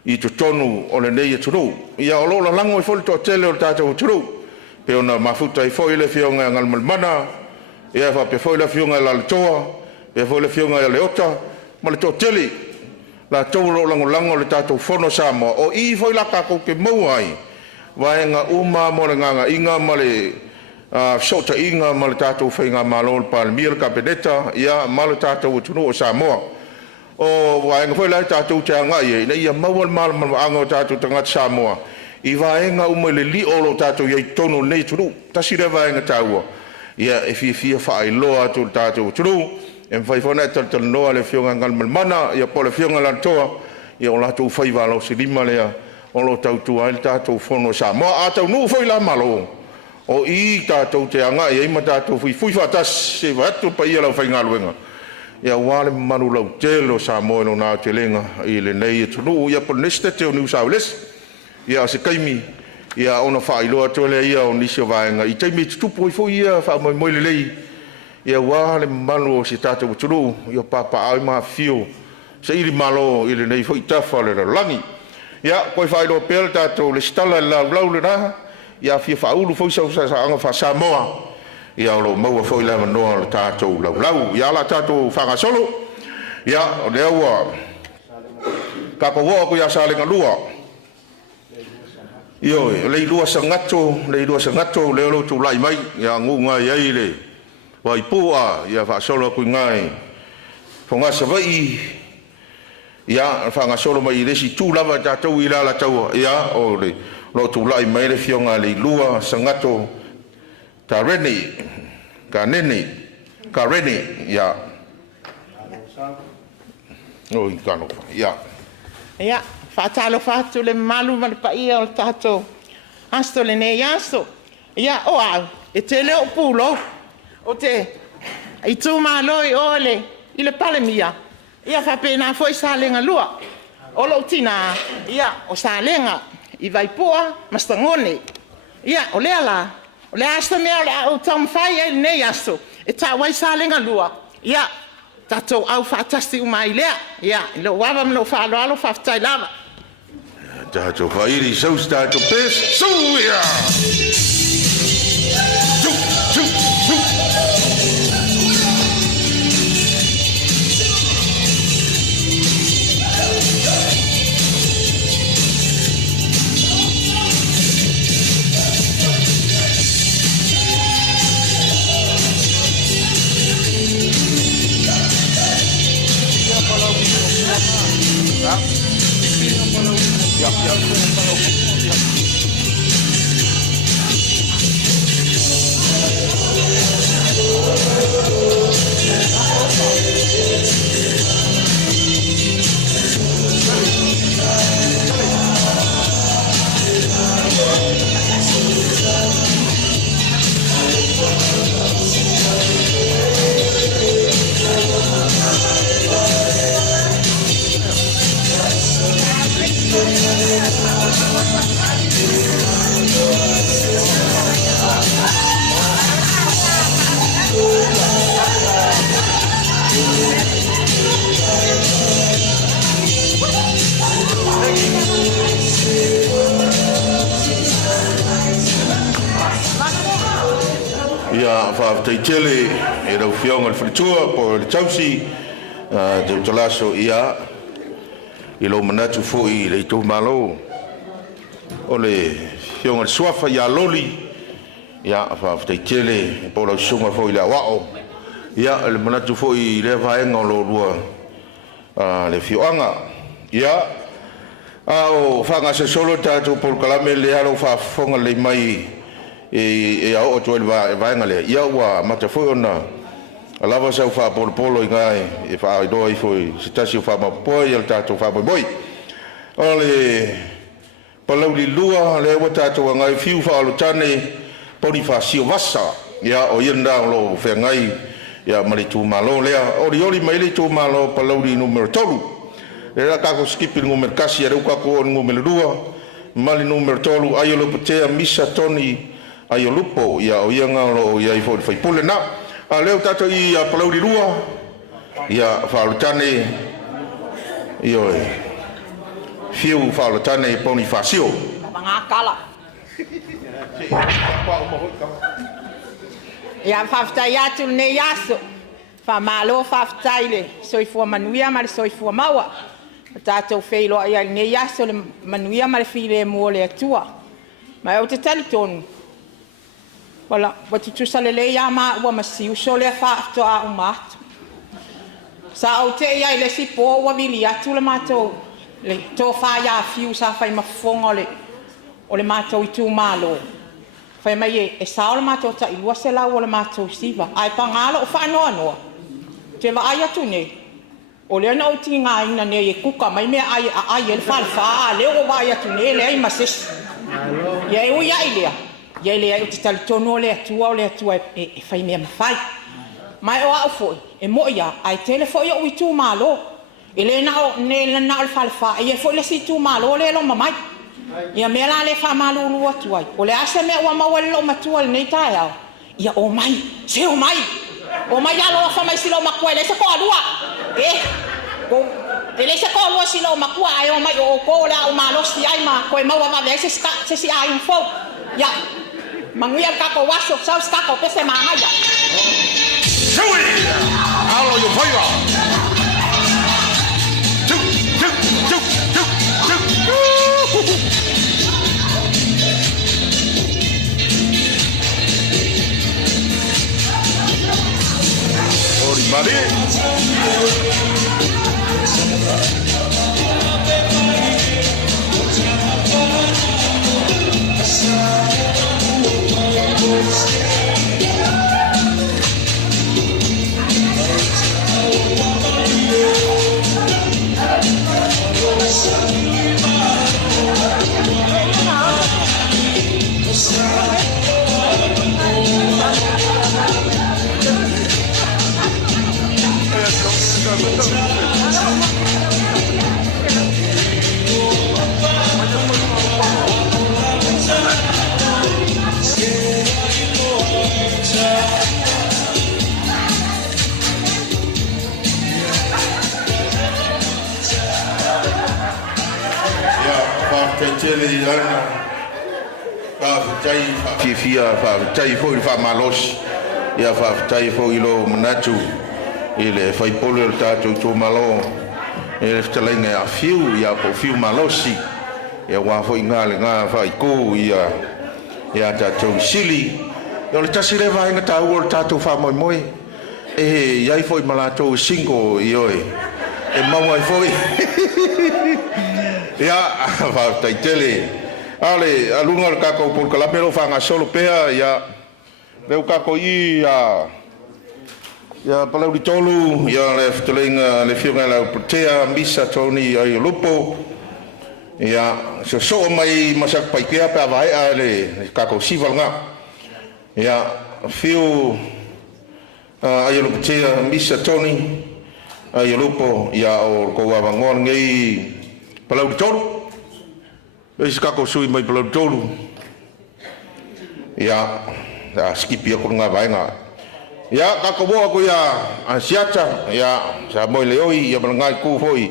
i to tonu o le nei tunu ia o lo lango i fol to tele o tato tunu pe ona mafuta i foi le fionga ngal mana ia fa pe foi le fionga la toa pe foi le fionga le ota ma le to tele la tau lo lango le tatou fono Samoa o I foi la kako ke mau ai vaenga uma mo le nganga inga ma le sota inga ma le tatou whainga malo le palemia le kabineta ia ma le tatou tunu o Samoa o vaenga foi la tatou te anga ia ia maua le anga o tatou tangata Samoa I vaenga uma le li o lo tatou iai tono nei tunu tasi le vaenga taua ia e fia whaailoa tu tatou tunu e whaifona tal noa le fionga ngal mana ia po le fionga lantoa ia o latou whaiva lo silima lea o lo tautu ai tatou fono Samoa a tau nu foi la malo o I tatou te anga ia ima tatou fui fatas se vatu pa ia lau whainga luenga ia wale manu lau telo Samoa no na te lenga I le nei e tunu ia po neste te o New South Wales ia se kaimi ia ona whailoa tole ia o nisi o vaenga I taimi tupu I fo ia wha moi le lei ia wale manu o si tatou tunu ia papa ai ma fio se ili malo ili nei fo I tafa le langi ia koe whaelo pēl tātou le stala lau le raha ia fia whaulu fo isa anga wha Samoa ia o lo maua fo I lama noa le tātou lau ia la tātou whangasolo ia o lea ua kako woa ko ia salenga lua Io, lei lua sangato leo lo tu lai mai ia ngunga iai le wai pua ia whaasolo kui ngai whangasa vai ia whangasolo mai resi tū lava tātou I la taua ia o le lo tu lai mai le fionga le lua sangato ka rene ia o I kano ia ia whaatalo whatu le malu ma le paia o le tātou asto le nei asto ia o au e te leo pūlo o te I tū māloi o le I le palemia ia whapena foi salenga lua o lo tina ia o salenga I vaipua mastangone ia o lea la o le asto mea le au tamwhai e nei asto e tā wai salenga lua ia tātou au whaatasti umai lea ia lo wawa mno whaaloalo whaftai lava tātou whairi saus tātou pēs sau ia ia whaafteitele e rau whionga le whalitua po le tausi te utalaso ia I lo manatu fui le tō malo o le whionga le suafa ia loli ia whaafteitele po lau sunga fui le awao ia le manatu fui le vaenga o lo rua le whioanga ia o whangasa solo tātou por kalame le alo whaafonga le mai e au to le vaenga le ia ua mata foi ona alava sa fa polo I ngai e fa I do I foi sitasi fa ma poi el tato fa boi ole palau li lua le wa tato ngai fiu fa lo tane poni fa sio vasa ia o yenda lo fe ngai ia mali tu malo le o rioli mai le tu malo palau li numero tolu le la ka ko skip numero kasi era ka ko numero 2 mali numero tolu ayo lo putea misa toni ayo lupo ia o ianga lo ia I fo fai pule na a leo tato I a palau di lua ia whaolutane io fiu whaolutane poni whasio mga kala ia whaftai atu nei aso whamalo whaftai le soifua manuia ma le soifua maua Tātou whailoa ia nei aso le manuia ma le while mua le atua. Mai au te tali tonu. Wala, watutusa le le ia maa ua masiu so le whaafto a umatu. Sa au te ia le si po ua vili atu le mātou. Le tō whaia fiu sa whai mafonga o le mātou i tū mālo. Whai mai e sao le mātou ta ilua se lau o le mātou siva. Ai pangalo o whaanoa noa. Te wa ai atu nei. O le ana o ti ngā ina ne e kuka mai mea ai e le whalwha a leo o wai atu ne le ai masesi. Ia e ui ai lea. Ia e lea o te tali tonu o le atua e whai mea mawhai. Mai o au foi, e mo ia, ai tele foi o i tū mālo. E le na o ne le na o le whalwha, e foi le si tū mālo le lo mamai. Ia mea la le wha mālo ulu atu ai. O le ase mea ua maua le lo matua le nei tae au. Ia o mai, se o mai. O mai alo fa mai silo makua le se ko alua. Le se ko alua silo makua ai o mai o ko la o malo si ai ma ko mau va le se si ai un fo. Ya. Manguia ka ko waso sa ska ko pese ma ya. Sui! Alo yo fire! Everybody. Fia tai foi fa malos ia fa tai foi lo manatu ile fai polo tato to malo ele ftelenga a fiu ia po fiu malosi ia wa foi nga fai ko ia tato sili yo le tasire vai nga ta o tato fa moi e ia foi malato cinco io e mau ai foi ia fa tai tele ale alunga le kako por kala pero fanga solo pea ya leu kako ia pala di tolu ya le ftelinga le fiunga la protea misa toni ai lupo ya so mai masak pai kia pa vai ale kako sivalnga ya fiu ai lupo protea misa toni ai lupo ya o ko wa ngon ngai pala di tolu Ese kako sui mai pelo tolu. Ya, skipi aku nga bainga. Ya kako bo aku ya asiata ya sa moi leoi ya belangai ku foi.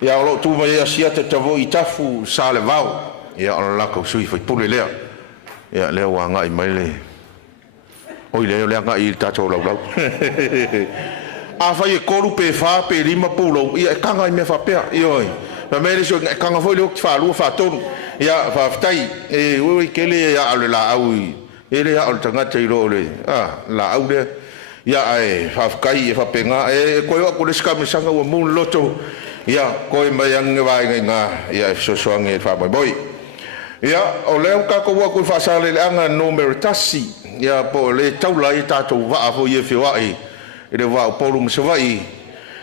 Ya lo tu mai asiata tavo itafu sa le vau. Ya ala kako sui foi pule le. Ya le wa ngai mai le. Oi le ngai ta cho lau. A fai koru pe fa pe lima pulo. Ya kanga me fa pe. Ioi. Ma mele so kanga foi lo fa lu fa ton ya fa tai e ui kele ya ale la au ele ya al tanga tai lo le la au de ya ai fa kai fa penga e ko yo ko le ska mi sanga wa mun loto ya ko mai ang vai nga ya so so nge fa boy ya o le ka ko wa ko fa sa le anga numero tasi ya po le taula i ta to va fo ye fi wa i le va po lu se vai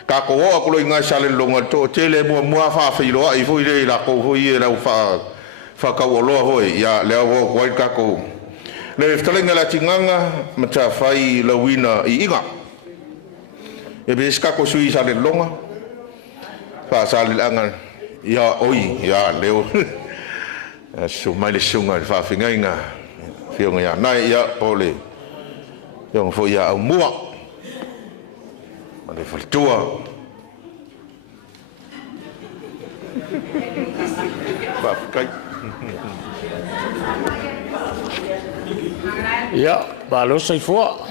ka ko wa ko inga sale longa to tele mo fa fa lo ai foi le la ko foi la fa ka wo lo hoi ya le wo ko ka ko le ftelenga la tinganga mata fai la wina i inga e be ska ko sui sale longa fa sale anga ya oi ya leo so mai le sunga fa finga inga fionga ya nai ya pole yong fo ya au mua Mane faltua. Pakai. Ya, balos sai fo.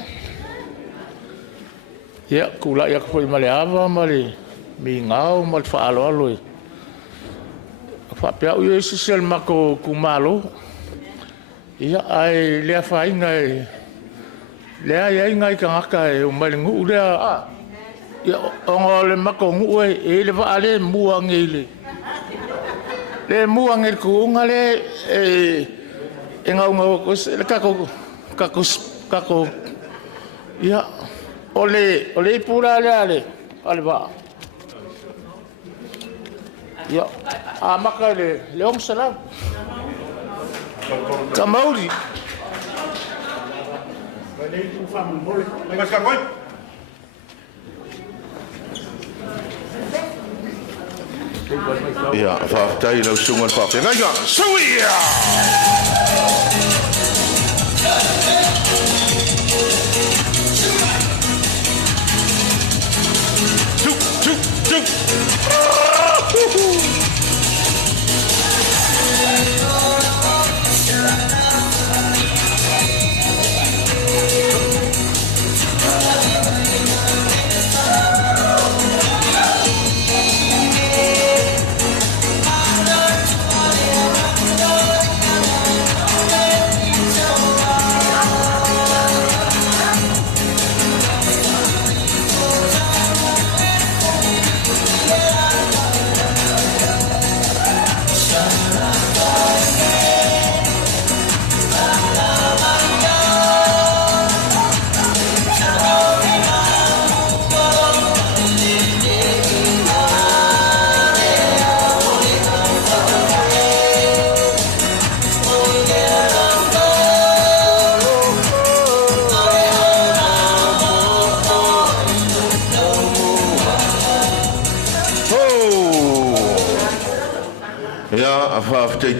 Ya, kula ya foi male ava male. mi ngau mal fa alo alo fa pia u ese sel mako kumalo ia ai le fa inga le ai inga ka ka e o malingu le ia o le mako ngu e le va ale muangile le muangil ku ngale e ngau ko le kako ia ole pura ale va ia maka le om salam kamauri ia whaatai lau sunga whaatai ngaiga suia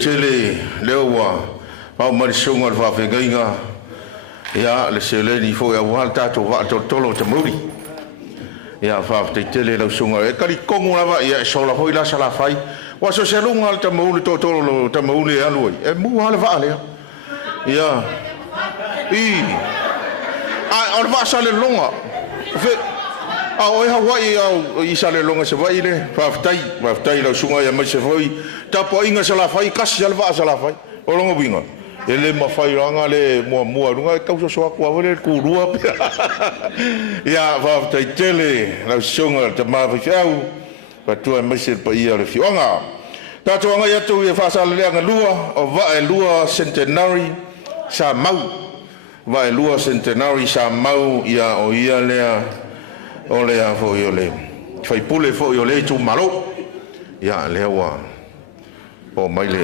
Tele lewa au marisunga va venga ya le seleni fo ya walta to va to tolo te muri ya fa tele le sunga e kali kongo lava ya sola hoi la sala fai wa so selunga al te muri to tolo te muri aloi e mu hala va ale ya al va sale longa fe oi Hawaii au i sale longa se vai le fa tai le sunga ya mai se foi tapo inga sala fai kasi salva sala fai o longa winga ele ma fai ranga le mua runga kausa so aku avele ku rua ya va tai tele la sunga te ma fiau pa tu mai se pa ia le fionga ta tuanga ya tu fa sala le nga lua o va e lua centenary sa mau va e lua centenary sa mau ia o ia le o le a fo yo le fai pule fo yo le tu malo ya le wa o mai le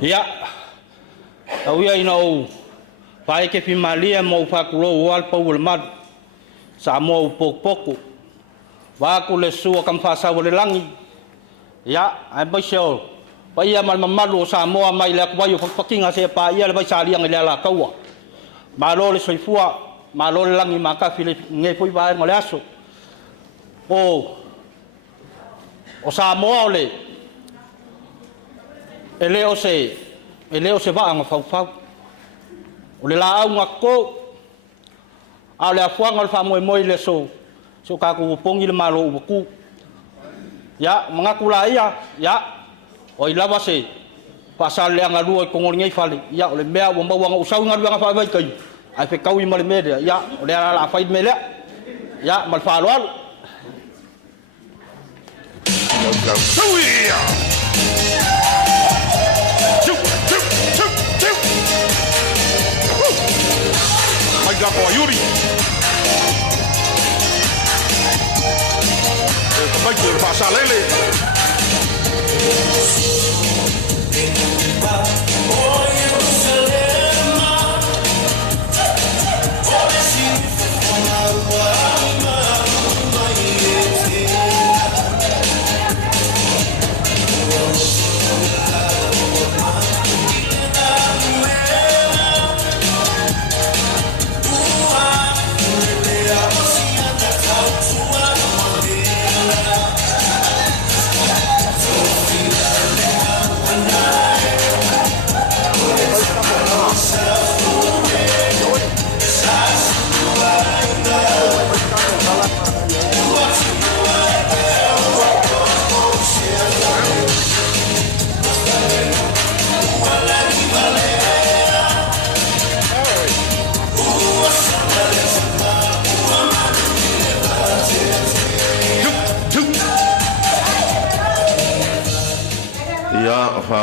ya au ya ino pai ke fimalia mo fa kulo wal paul mad sa mo pok wa ku le su kam fa sa le langi ya ai ba sho pa ia mal mamalu sa mo mai le kwa yo fakinga se pa ia le ba sa liang le la kawa malo le soifua malo le langi maka fili nge poi ba ngole aso o sa mo le ele o se va nga fau o le la au nga ko a le afua nga fa mo le so ka ku pongi le malo ku ya mga kula ya o ilava se pasal le nga lu ko ngol fale ya o le mea wo nga usau nga lu nga fa vai kai ai fe kau i mal media ya o le la fa me le ya mal fa lo Hai gapo ayuri. Kamai tu fasa lele.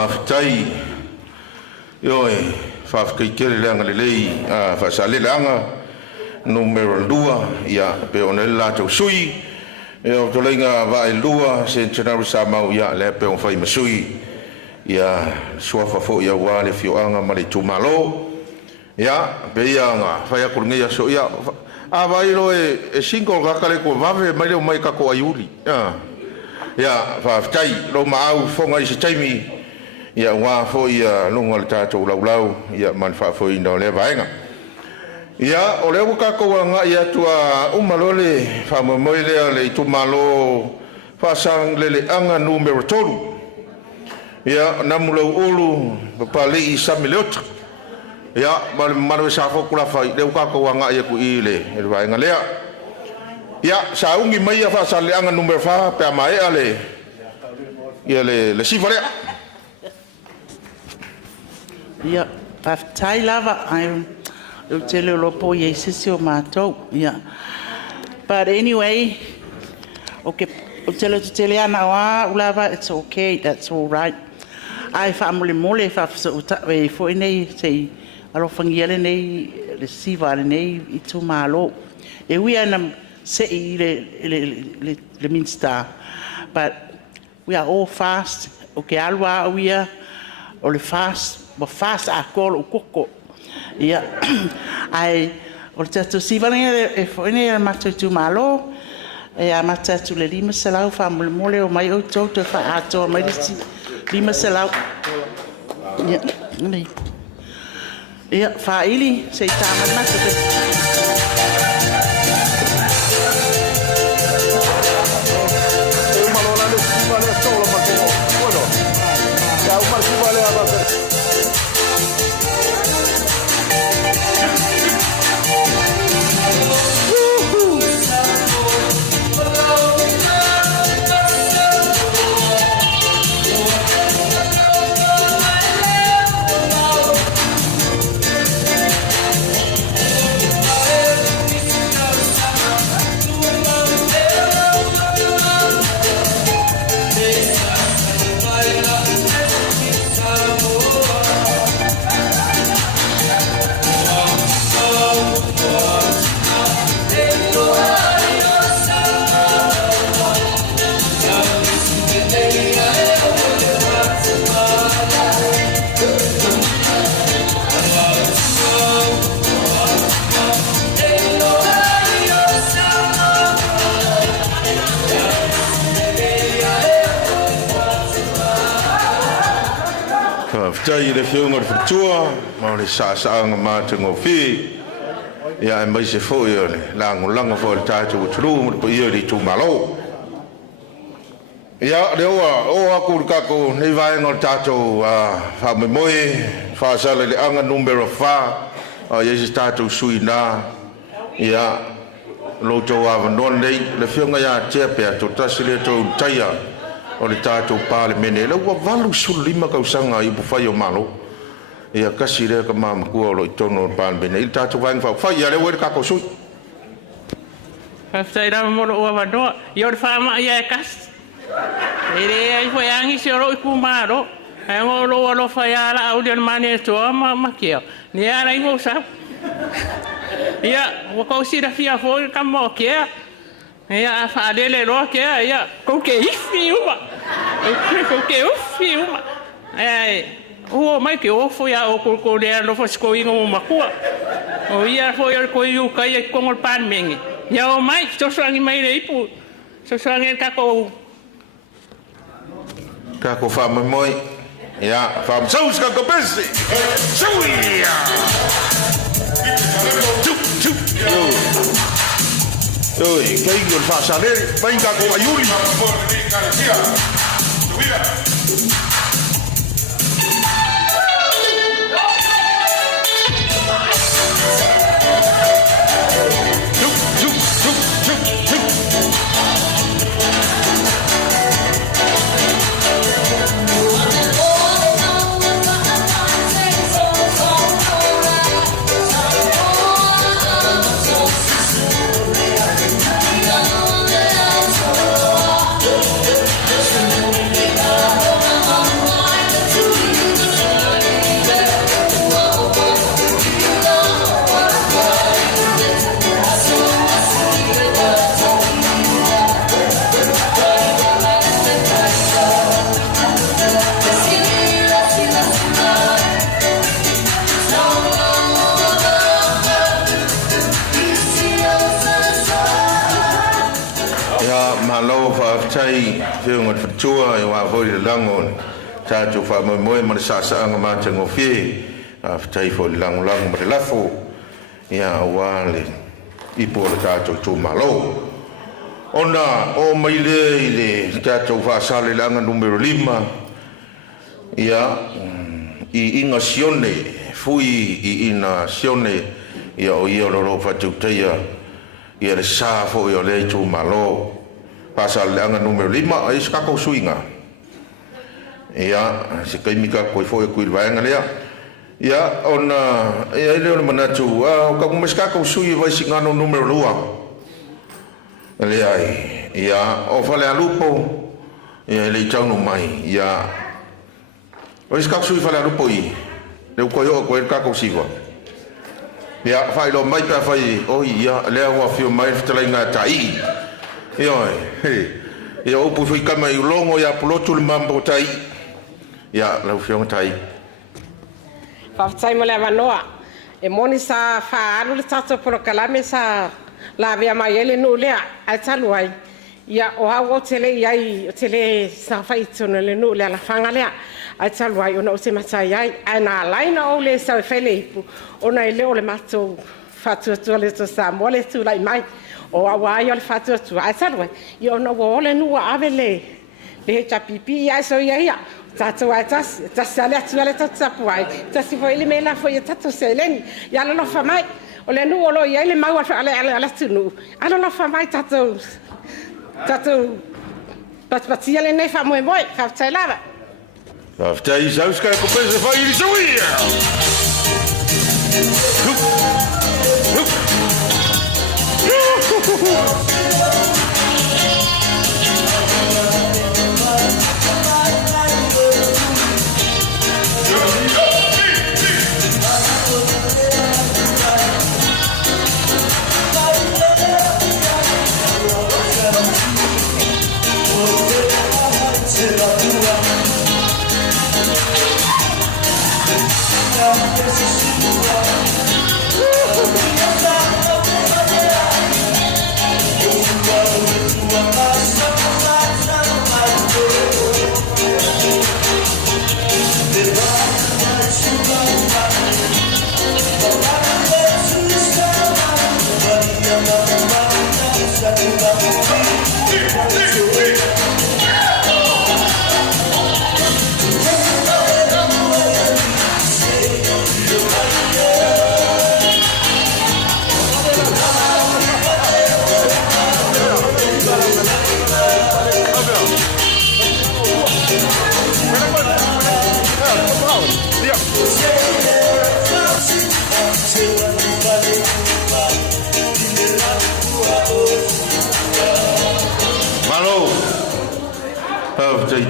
maftai yo fa kai kere langa le lei fa sale langa numero 2 ya pe onella to sui yo to lenga va il 2 se tenau sa mau ya le pe on fai masui ya suafa fo ya wale fioanga mali tumalo ya pe ya nga fa ya kurngia so ya vai lo e single ga kale ko vave mai lo mai ka ko ayuli ya fa tai lo mau fo ngai se taimi ya wa fo ya lunga ta to lau ya man fa fo ino le vaenga ya ole ka ko nga ya tua umalole fa mo le tu malo fa sang le anga numero 2 ya namulo ulu pali isamilut ya malu sa fo kula fa le ka ko nga ya ku ile vaenga le ya sa ungi mai fa sa le anga numero fa pe mai ale ya le sifare ya tai lava ai eu tele lo po ye sisi o mato ya but anyway okay o tele ana wa ulava it's okay that's all right ai family mole fa so ta we fo nei sei alo fangiele nei le siva nei itu malo e we ana sei le minsta but we are all fast okay alwa we are all fast but fast a call koko ya ai o tato siva nei e fo nei mato tu malo e a mata tu le lima salau fa mole o mai o toto fa ato mai lima salau ya nei ya fa ili sei tamat mata tai le fiunga futua ma le sa nga ma tengo fi ya mai se fo yo le langa fo le tatu tru mo po yo di tu malo ya le o aku ka ko nei vai ngol tatu fa me moi fa sa le anga numero fa ya se tatu suina ya lo to ava non nei le fiunga ya chepe to tasile to taya o le tātou pāle mene le ua valu sulima kausanga i bufai o malo ia kasi rea ka mamakua o lo i tono o pāle mene i tātou vaeng whai a le ua kako sui Whaftai rama moro ua wanoa i o le whaama ia e kasi e rea i whai angi se oro i kumaro e ngō lo alo whai ala au le mani e toa ma kia ni ala i ngō sa ia wakau sira fia fōi ka mō kia ia fa dele lo ke ia ko ke ifi uma ko ke ifi uma ai o mai ke o foi a o ko le lo fos ko ingo makua o ia foi ko yu kai ko ngol pan mengi ia o mai to sangi mai le ipu so sangi ka ko fa moi ia fa saus ka ko pesi suia oi kai gol fa sale venga con ayuli malo whaaftai whiunga whatua e wā hoi le langon tātou whamoemoe ma le saasaanga mātanga o whie whaaftai fo le langolango ma le lafo ia wā le ipo le tātou tō malo ona o mai le i le tātou whaasale le anga numero 5 ia i inga sione fui i ina sione ia o ia loro whatutaia ia le sāfo i o le tō malo pasal le anga numero 5 ai skako suinga ia se kaimika koe foi koe vaenga lea ia ona ia le ona manatu ka mo skako sui vai singano numero 2 le ai ia o fale alupo ia le tau mai ia o skako sui fale alupo i le koe o koe kako siva ia fai lo mai pa fai o ia le wa fio mai ftalainga tai ia upu fui kama i longo ia pulotu le mambo tai ia lau fionga tai whaftai mo le avanoa e moni sa whaaru le tato poro kalame sa la vea mai ele nu lea ai talu ai ia o hau o tele iai o tele sa whaitona le nu lea la whanga lea ai talu ai ona o se matai ai ai nā laina o le sa whele ipu ona e leo le matou whatuatua le to sa mo le tu lai mai o awai o le whatuatua ai talu ai i ona o le nua ave le he tapipi ai so ia tatou ai tasi ale atu ale tatapu ai tasi foi le mela foi tatou seleni ia lo fa mai o le nu o lo ia le mau ale tunu ala lo fa mai tatou patia le nei fa moe fa tai lava whaftai sauska ko pese fai i suia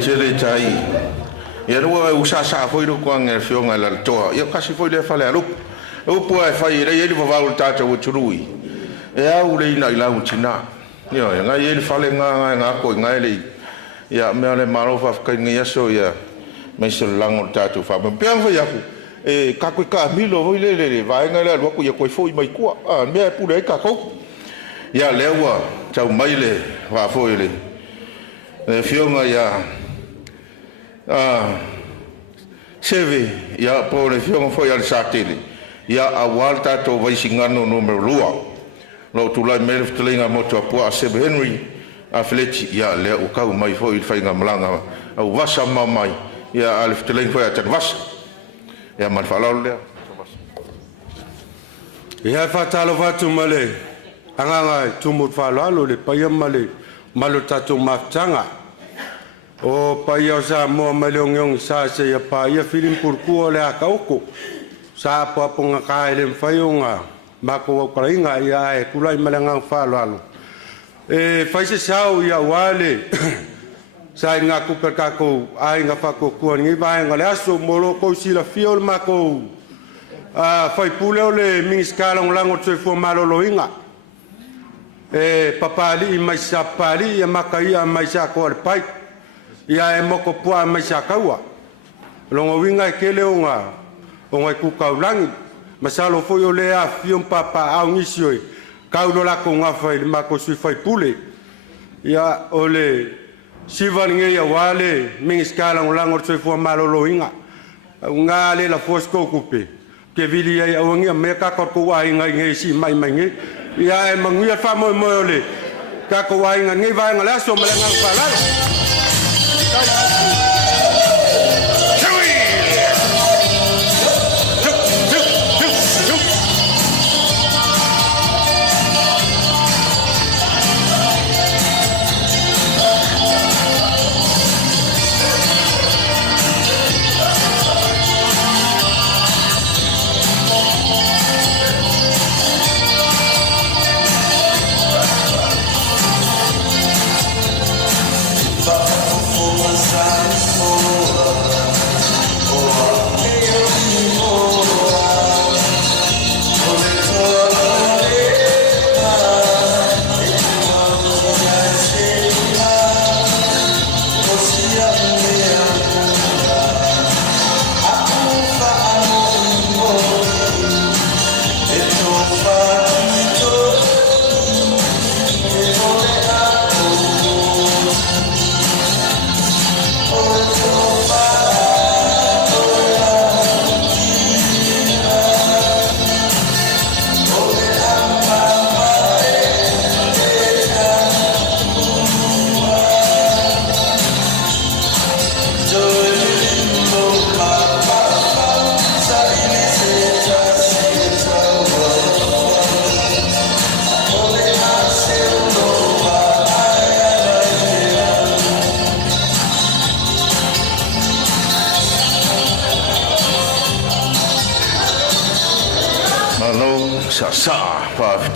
Tele tai ia rua usa sa foi ro kwang e fionga la toa ia kasi foi le fale alu o po ai fai le ele va o tata o turui e au le ina ila utina ia nga ele fale nga ko nga ele ia me le maro fa ka ngia so ia me so lango tata fa me pian fa yaku e ka ko ka milo voi le vai nga le ko ia ko foi mai ko me pu le ka ko ia lewa tau mai le va foi le fionga ia seve ia po le fionga foi al satele ia awal tato vai singano numero 2 lo tu lai mele ftlinga moto po a Sebe Henry a fleti ia le o kau mai foi fai nga malanga au vasa mamai ia al ftlinga foi a tan vasa ia man fala le ia fatalo vatu male anga tumut falo le payam male malo tato maftanga o paia sa mo maleong sa se ya paia filim purku le akaoko sa pa ponga kaile fayonga mako krainga ya e kulai malanga falo e faise sao ya wale sa nga ku perkako ai nga fako ku ni ba nga le aso molo ko sila fiol mako fai pule le minskala lango tse fo malo loinga e papali mai sa pali ya makai mai sa ko pai ia e moko pua mai sa kaua longo winga ke leonga o ngai ku kaulangi masalo foi o le a fion papa au nisioi kaulo la ko nga fai ma ko sui fai pule ia ole sivan nge ia wale mingi skala ngulango tse fu malolo inga ngale la fosko kupe ke vili ia awangia me ka ko wa inga nge si mai nge ia e manguia fa mo ole ka ko wa inga nge va ngala so malenga falala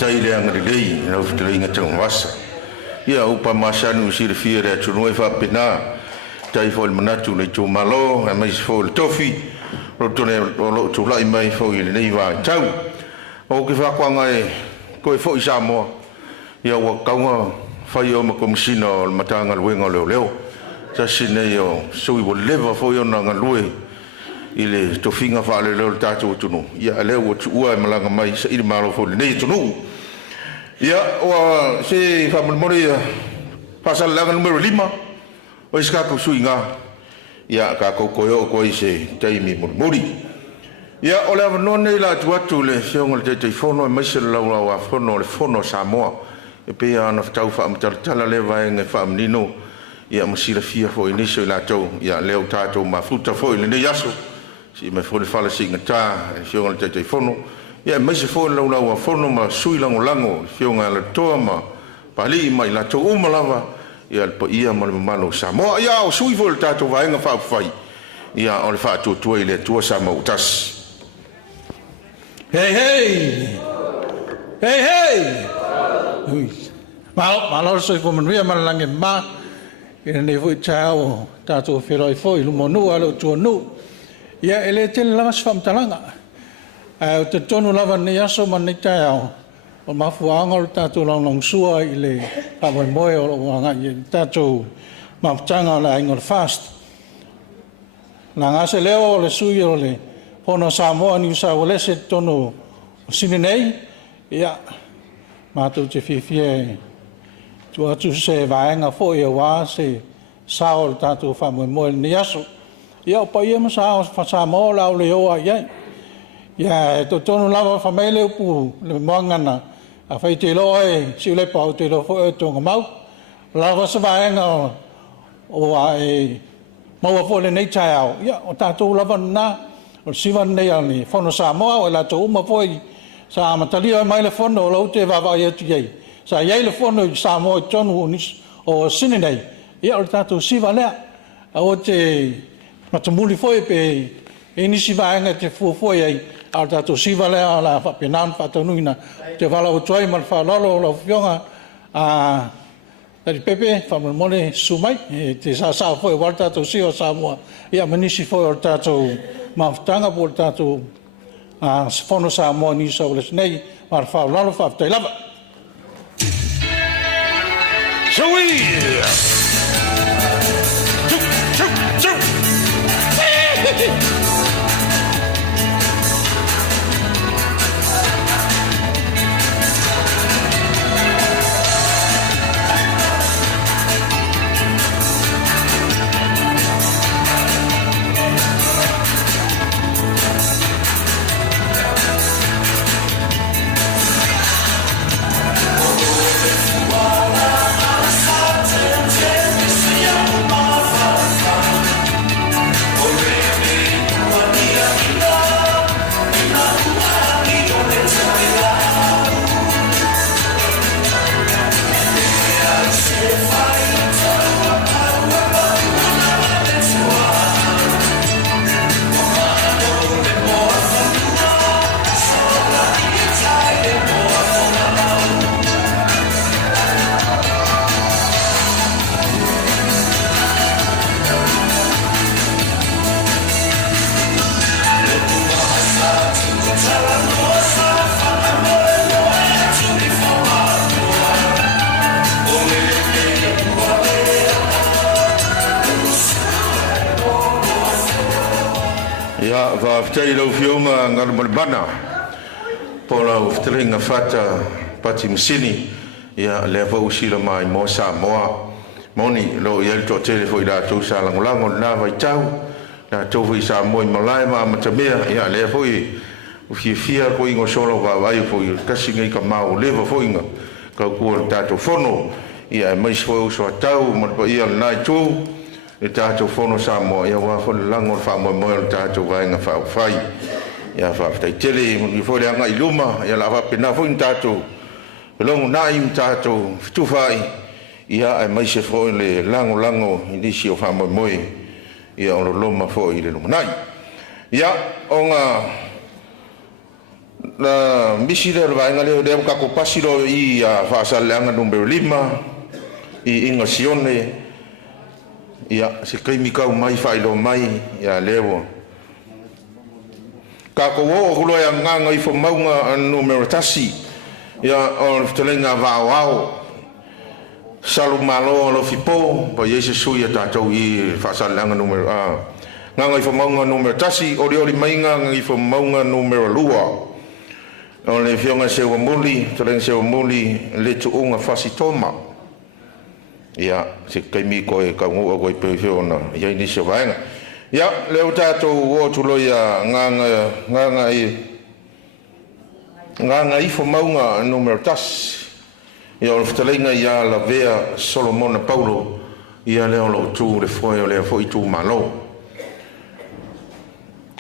Taile ang rilei na uftilei nga tang wasa ia upa masanu sir fiera chunoi fa pena tai fol manatu le chumalo mai fol tofi rotone lo chulai mai fo ile nei wa tau o ke fa kwanga e ko fo isamo ia wa kaunga fa yo ma komsino matanga luenga leo sa sine yo sui wo leva fo yo na ngalue ile tofinga fa le lo tatu tunu ia le wo ua malanga mai sa ile malo fo nei tunu ia wa se fa mori pasal langa numero 5 o iska ko suinga ia ka ko koyo ko ise taimi mori ia ola no nei la tuatu le siongol te fono mai se la wa fono le fono Samoa e pe ana tau fa mtala le vai nge fa mnino ia masira fia fo inicio la tau ia leo tato ma fruta fo le yaso si me fo le fala singa ta siongol te fono ia mai se fo la wa fono ma sui lango fionga la toma pali mai la to umalava ia po ia ma malo Samoa ia o sui fo le tato vai nga fa fai ia o le fa tu ile tu Samoa utas Hey! Malo soi fo manuia malange ma ina ne fu chao tato feroi foi lu monu alo tonu ia ele tel lamas fam talanga o te tonu lava ni aso mani tau o mafuanga o tato long sua ile pamo moe o wanga i tato mafutanga la ingol fast la ngase leo le sui o le pono Samoa ni sa wole se tonu sinenei ia matou te fifie tu atu se vaenga fo ia wa se sao tato famo moe ni aso ia pa ia sa Samoa la o le o ia ia to tonu lava famele pu le mangana a fai te loe si le pau te lo fo e tonga mau lava se vaenga o ai mau fo le nei chao ia o tato lava na o sivan nei ani fono Samoa o la to uma foi sa matalia mai le fono lo te va va ia ti sa ia le fono Samoa tonu ni o sinenei ia o tato sivale o te matamuli foi pe e si vaenga te fu ai al tato sivale ala fa penan fa tonuina te vala o toi mal fa lolo lo fionga a tari pepe fa mole sumai te sa foi walta to si o Samoa ia manisi foi o tato maftanga por tato a fono Samoa ni so les nei mar fa lolo fa te lava aftai lo fioma ngal malbana pola uftelinga fata pati msini ya leva usila mai mo Samoa moni lo yel to telefo ida to sa langolango na vai tau na to vi sa mo malai ma matamea ya leva fia ko ingo solo va vai fo kasi ngai ka mau leva fo inga ka ko tato fono ya mai fo so tau mo pa ia na tu e tato fono Samoa ya wa fo lango fa mo tato vai nga fa fai ya fa tai tele mo fo le nga iluma ya la va pena fo tato long nai tato tu fai ya ai mai se fo le lango ndi si o fa mo ya o loma fo ile no nai ya onga na misi le vai ngale de ka ko pasilo i fa salanga numero 5 i ingasione ya se kai mi ka mai fa ilo mai ya lewo ka ko wo lo ya nganga i fo maunga numero tasi ya o telenga va salu malo lo fipo pa yese suya tatou i fa salanga numero nganga i fo maunga numero tasi o ri mainga ngi fo maunga numero lua o le fionga se o muli telenga se o muli le tu unga fasitoma ya se kai mi ko e ka ngo ko pe fiona ya ni se vaenga ya le o tatou o tu lo ya nganga i fo maunga numero tasi ia o ftalinga ia la vea Solomona Paulo ia leo lo tu le foi le foi tu malo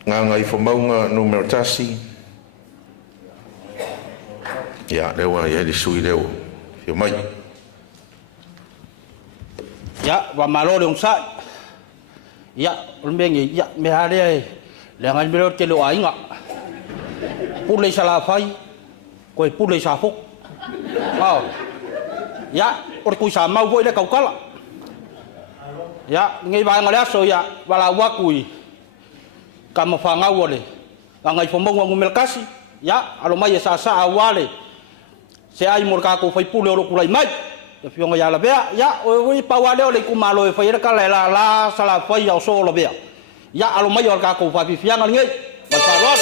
nganga i fo maunga numero tasi ia leo ia di sui leo fio mai ya wa malo le unsa ya ulmengi ya me hare le ngai mero ke lo ainga pule sala fai ko pule sa fok ya or ku sa mau voi le kaukala ya ngai ba ngale so ya wala wakui kama fanga wole ngai fomong wangu melkasi ya alo mai sa awale se ai morka ko fai pule ro kulai mai ya fionga ya la bea ya o pa wale ole ku malo e fai ka la sala fai ya so lo bea ya alo mai orka ko fa fianga ngai ba parol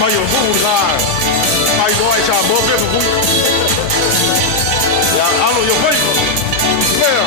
mai o fu la mai do ai sa mo ke fu ya alo yo vai vea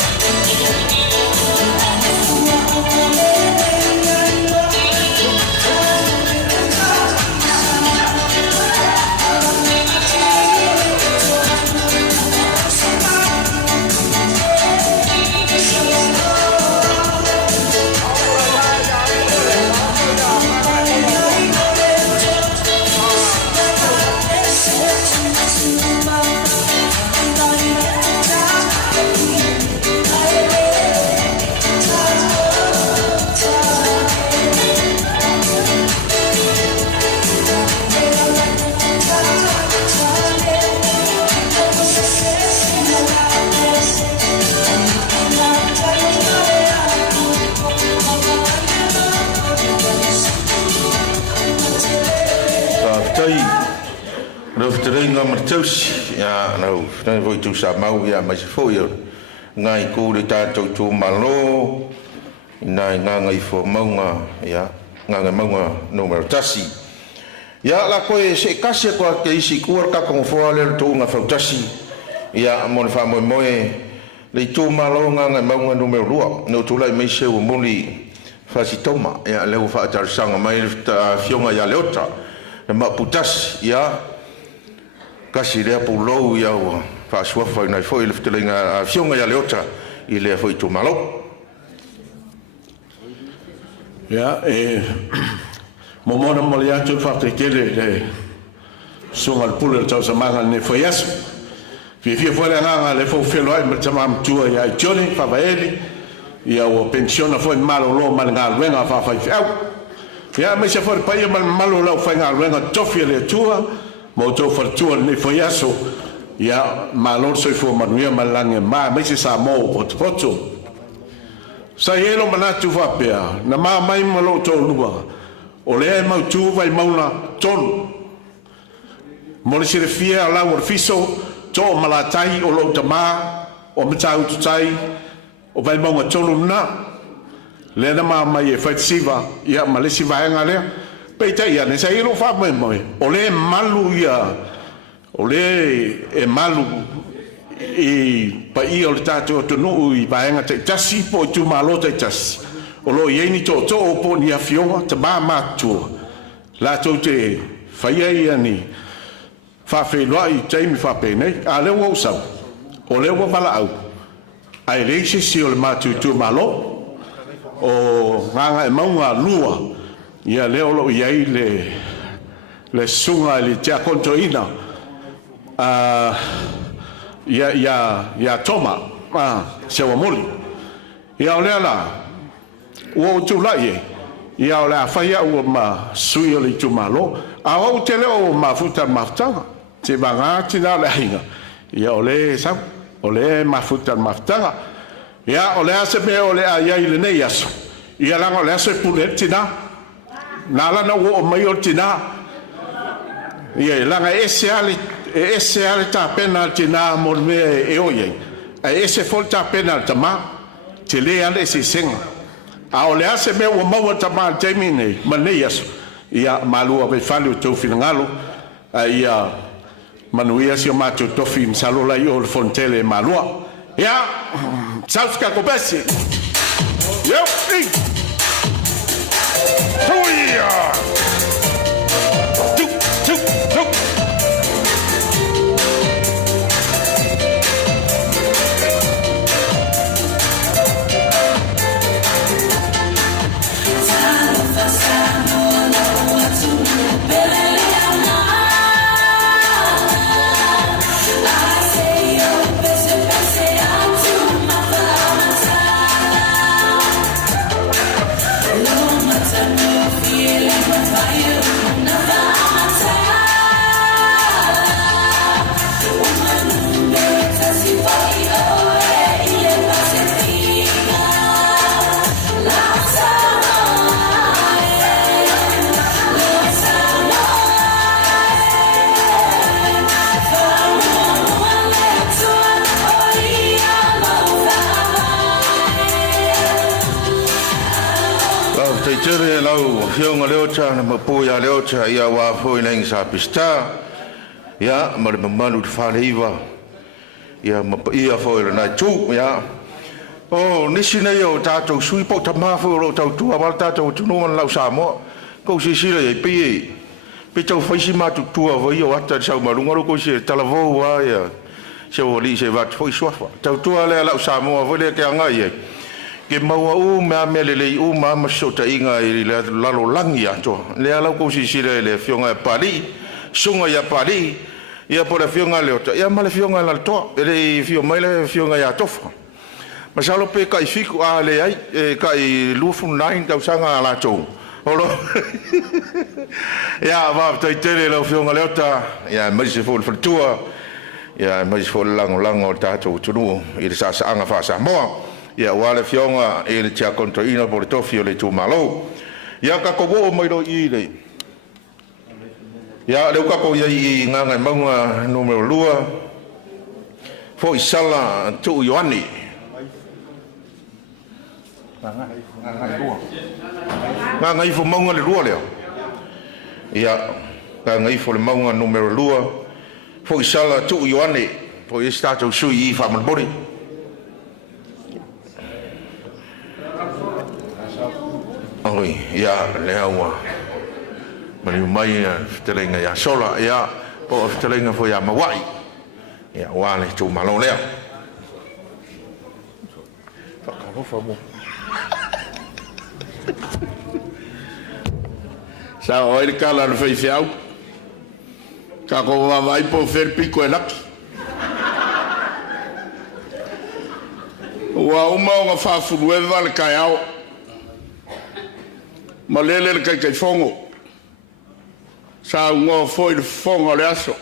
Ringa martus ya no dan voi tu sa mau ya mai fo yo ngai ku de ta tu malo nai ngai fo maunga ya ngai maunga numero tasi ya la ko se kase ko ke isi ku ka ko fo le tu nga fo tasi ya mon fa mo le tu malo ngai maunga numero 2 no tu lai mai se o moli fa si toma ya le fa tar sanga mai fionga ya leota ma putas ya kasi le pulo ya fa sua fa na foi le ftelinga fionga ya leota i le foi tu malo ya momona molia tu fa te kele le sungal pulo tau samanga ne foi aso fi foi nga le fo felo ai mtama mtua ya joli fa vaeli ya o pensiona foi malo lo mal nga wenga fa fa au ya me se foi pa ia malo lo fa nga wenga tofia le tua mo to fortua ne foi aso ya malor soi fo manuia malange ma se sa mo poto sa yelo manatu va pea na ma mai malo to lua o le mau tu vai mauna ton mo le se fia la war fiso to malatai o lo tama o mtau tai o vai maunga tolu na le na mai e fai siva ia ma le siva nga le pe ta ia ne sai lo fa mai o le malu ia o le e malu i pa i o le tato to no i pa nga te tasi po tu malo te tasi o lo ye ni to o po ni afio te ba ma tu la to te fa ia ni fa fe lo i te mi fa pe nei a le wo sa o le wo vala au ai reise si o le ma tu malo o nganga e maunga lua ia le o lo i le sunga le tia kontoina ia toma se wa moli ia o le ala o tu la ye ia o la fa ia o ma sui o le tu malo a o te le o ma futa maftanga te banga tina le hinga ia o le sa o le ma futa maftanga ia o le ase me o le ia ile nei aso ia langa o le ase pule tina nala na o mai o tina ia langa ese ale ta penalty na mo me e oye ese folta penalty ma te le ale se senga a o le ase me o mau ta ma temine manias ia malu ave falu to finangalo ia manuia si o mato to fin salola io il fontele malua ia salska kopesi yo tere lau hionga leo cha na mapuia leo cha ia wa foi neng sa pista ia ma le manu de faliva ia ma ia foi na chu ia o nisi nei o tato sui po tama fo ro tau tu aval tato tu no man lau sa mo ko si si le pe tau fai si ma tu tu avo io ata sa ma lunga ko si talavo wa ia se o li se va foi sofa tau tu ale lau sa mo avo le ke anga ia ke maua u me le u ma sota inga i le lalo langi ato le ala ko si le fionga pali sunga ya pali ia por le fionga le ota ia ma le fionga la to le fio mai le fionga ya tofa ma sa lo pe kai fiku a le ai kai lufu 9 tau sanga la to olo ia va tai tele le fionga le ota ia ma se fo tua ia ma se fo lango tato tunu i sa anga fa sa mo ia wale fionga e le tia controina por tofio le tu malo ia ka ko go mai do i le ia le ka ko i nganga maunga numero lua fo i sala tu yoani nganga i fo maunga le lua le ia nganga i fo le maunga numero lua fo i sala tu yoani fo i stato sui i fa man bori oi ia le awa mari mai telenga ya sola ia po telenga fo ya mawai ia wale tu malo le fa ka fo mo sa oi kala le fai fiau ka ko vai po fer pico e laki wa uma nga fa fu e vale kai au ma lele kai fongo sa ngo foi de fongo le aso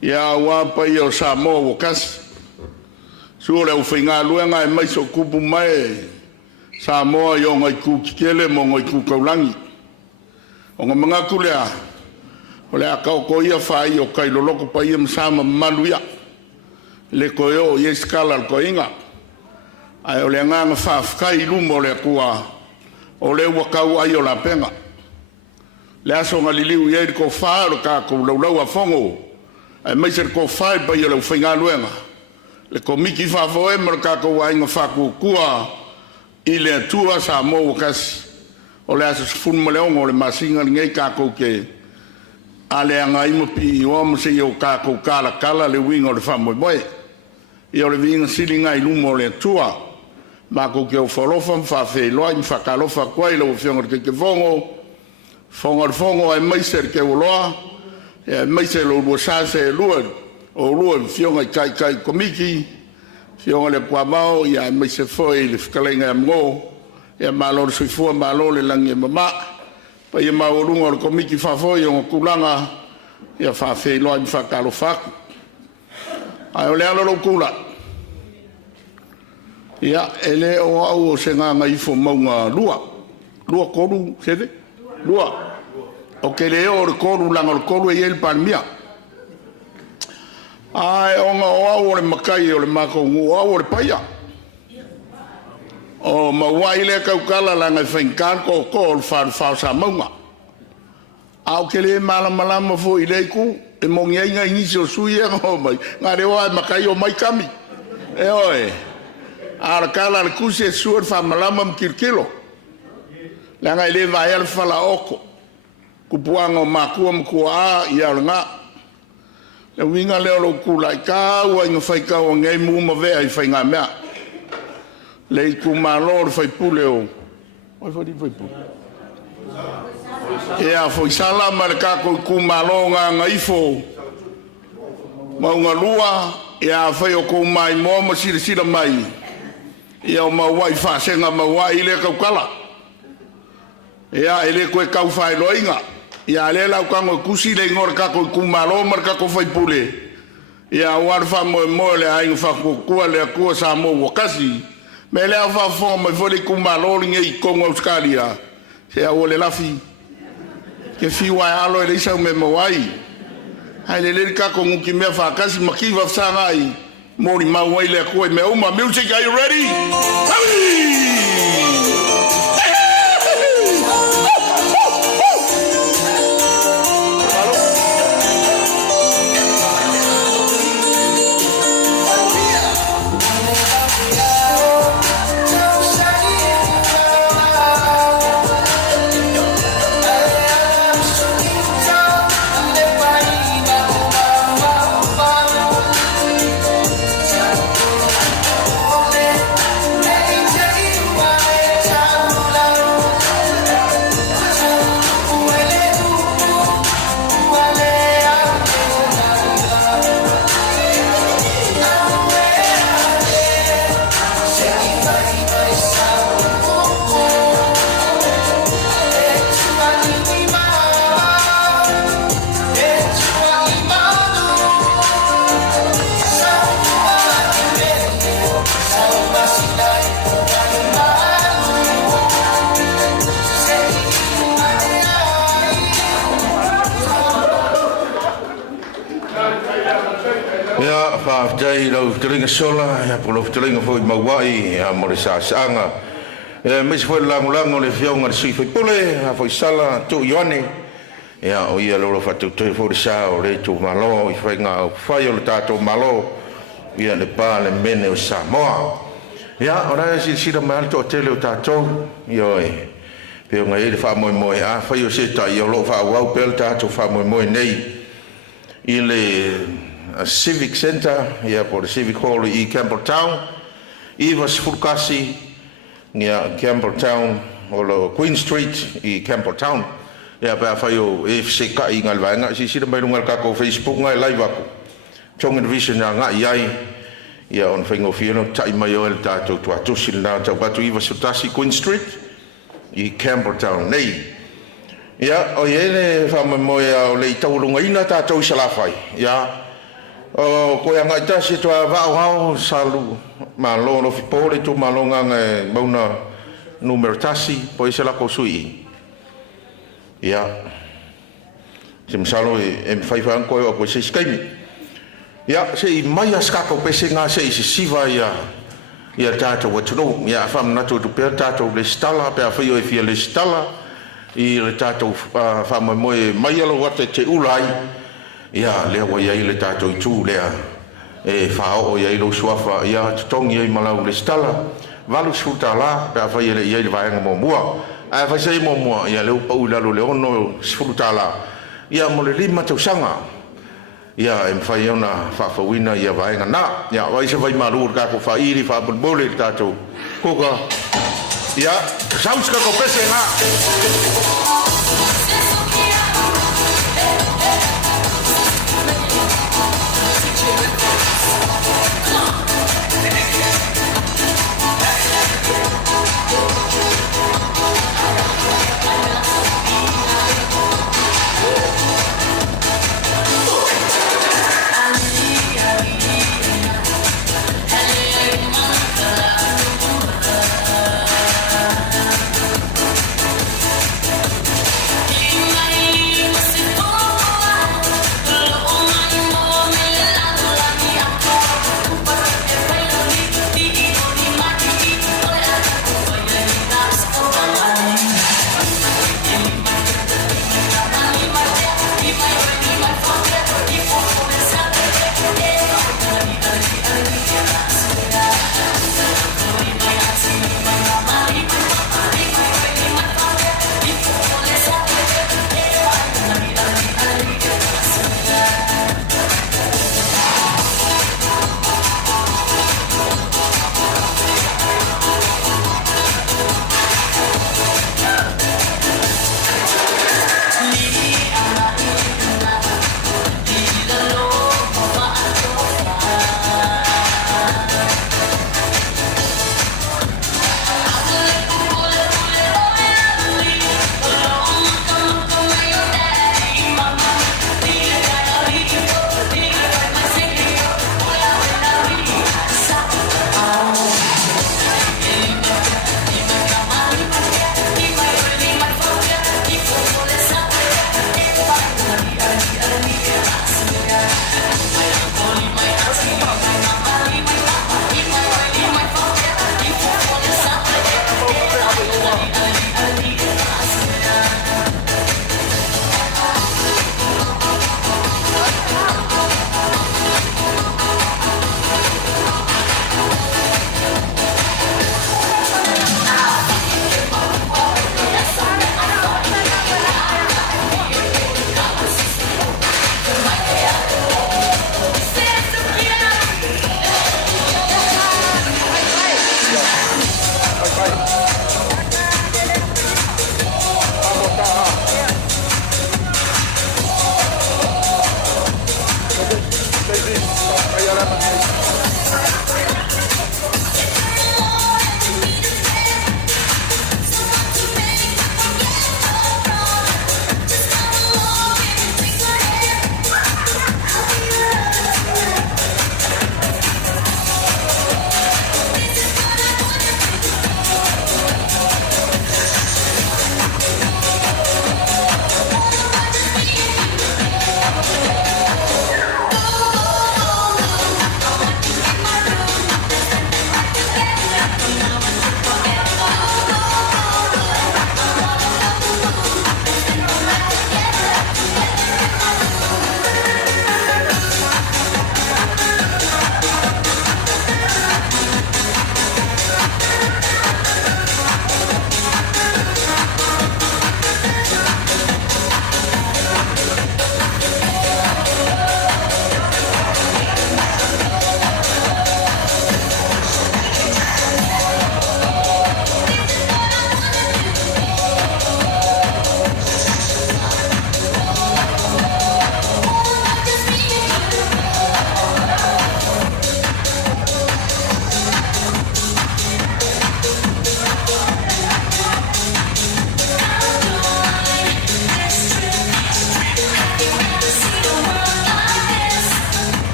ya wa pa yo sa mo kas su le u finga luenga e mai so kupu mai sa mo yo ngai ku kele mo ngai ku kaulangi o nga manga kulea o le aka ko ia fa yo kai lo loko pa ia sama maluia le ko yo ye skala ko inga Ai o le nganga whawhkai lumo le kua o le wakau ai o la penga. Le aso nga liliu iei ko whaaro ka ko laulau a whongo. Ai meiser ko whai pai o lau whainga luenga. Le ko miki whawho e mara ka ko wainga whaku kua i le atua sa mo wakasi. O le aso sifunu ma leongo o le masinga ngei ka ko ke a le anga ima pi i omu se i o ka ko kala kala le winga o le whamoe moe. I o le winga sili ngai lumo o le atua. Ma ko ke o whalofa mwhawhi loa i mwhakalofa kwa i lau whionga ke wongo. Fongo ai meiser ke uloa. E meiser lo lua sase e lua. O lua whionga i kai komiki. Whionga le kua mau i ai meiser foi le whikalenga e mgo. E malo le soifua malo le langi e mama. Pa i mau lunga le komiki whawhoi o kulanga. I a whawhi loa i mwhakalofa. Ai o le alo lo kula. Ia, ele o au o se ngā ifo maunga lua. Lua koru, sede? Lua. O ke leo o le koru langa o le koru e el palmia. Ai, o ngā o au o le makai o le mako ngu, o au o le paia. O mawai le kaukala langa i whainkan ko o le whau sa maunga. Au ke le malama fo i leiku, e mongi ainga ingisi o sui e ngā mai. Ngā rewa e makai o mai kami. E oe. Ara kala le kusi e suar fa malama mkirkilo. Langa ile vai al fala oko. Kupuanga o makua mkua a i al ngā. Le winga leo lo kula i ka ua inga fai ka o ngai muuma vea i fai ngā mea. Le i ku malo le fai pule o. Oi fai pule. E a fai sala ma le kako i ku malo ngā ngaifo. Maunga lua e a fai o kou mai moa sira mai. Ia o mawai whasenga mawai le kaukala. Ia ele koe kau whai loinga. Ia le lau kango kusi le ngor kako i kumalo mar kako whai pule. Ia warwha moe le hainga whakukua le akua sa mo wakasi. Me le a whawha mai whole kumalo ringe i kongo auskaria. Se a ole lafi. Ke whiwai alo e reisau me mawai. Hai le le kako nguki mea whakasi makiwa whangai. Mori mawai le koe me uma music, are you ready? Jai lau telinga sola ya polo telinga foi mawai ya mo sa sanga e mes foi lango le fionga si foi pole a foi sala tu yone ya o ia lo fatu tu foi sa o le tu malo i foi nga foi o tato malo ia le pa le mene o Samoa ya ora si da mal to tele o tato yo e pe nga ele fa mo a foi o se ta yo lo fa wa pel tato fa mo nei ile Civic Center, ia por Civic Hall i Campbelltown. I was furkasi ia Campbelltown o lo Queen Street i Campbelltown. Ia pa faio FCK i ngal vanga si sira mai lungal ka ko Facebook ngai live ako. Chong vision nga iai ia on fingo fieno tai mai o el tato tu atu silna ta batu i was futasi Queen Street i Campbelltown nei. Ia o ele fa mo ia o le taulunga ina tato salafai. Ia o ko yang ita si to va salu malo no fipole tu malonga nge mauna numero tasi po se la kosui ya sim salo em faifa ko ko se skimi ya se mai aska ko pese nga se siva ya ia tātou atunu ia whamanato tu pēr tātou le stala pēr whio e fia le stala i le tātou whamamoe mai alo wate te ulai ia lea wa iai le tātou i tū lea e whao o iai lo suafa ia tutongi iai malau le stala valu suta la pēr whai le iai le vaenga mo mua a whai sei mo mua ia leo pau lalo le ono suta la ia mo le lima tau sanga ia em fai ona whawhawina ia vaenga na ia waisa vai maru ka ko whairi whabole tātou koka ia sauska ko pese na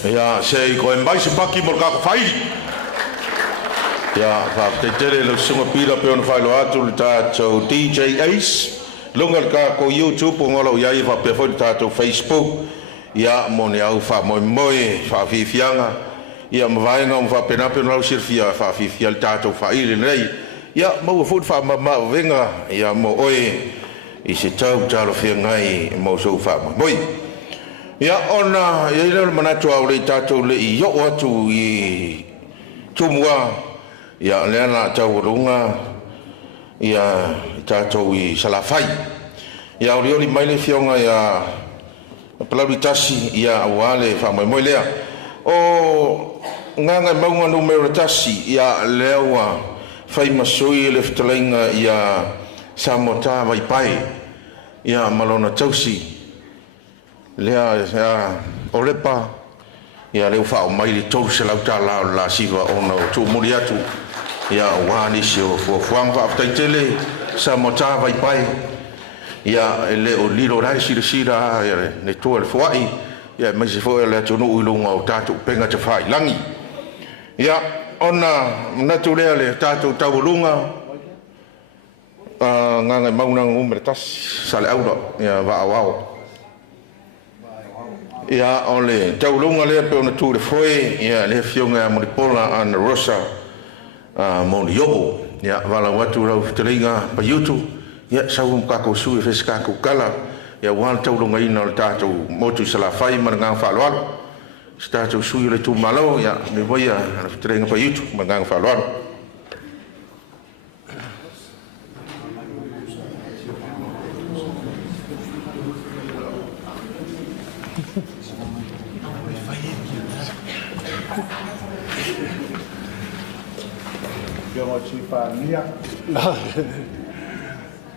Ya, sei ko mai se paki mo ka fai. Ya, fa te tele lo sunga pila pe on fai lo atu ta cho DJ Ace. Lungal ka ko YouTube ngolo ya i fa pe fo ta to Facebook. Ya mo ne au fa mo fa fi fianga. Ya mo vai ngom fa pe na pe no sirfia fa fi fial ta to fa ile nei. Ya mo fo fa ma venga ya mo oi i se tau talo fia ngai mo so fa mo. Ya ona ya ile mana tu au le tato le i yo atu i tumua ya le na tau runga ya tato i salafai ya ori mai le fionga ya palabitasi ya wale fa mo lea o nganga maunga numero tasi ya lewa fai masoi le ftalinga ya samota vai pai ya malona tausi lea ya orepa ya leu fa mai le tau se lauta la siva ona tu muriatu ya wani se o fuang fa taitele sa mota vai pai ya le o lilo rai sira ya ne tu el fuai ya mai se fo le tonu ulunga o tatu penga te fai langi ya ona natu le tatu taulunga nganga maunang umretas sale audo ya va wao ya ole taulunga le pe ona tu le foi ya le fionga mo pola an rosa mo yobo ya vala watu ra ftringa pa YouTube ya saum ka ko su fe ska ko kala ya wal taulunga ina le tatu mo tu sala fai marnga falwal sta tu su le tu malo ya me voy a ftringa pa YouTube marnga falwal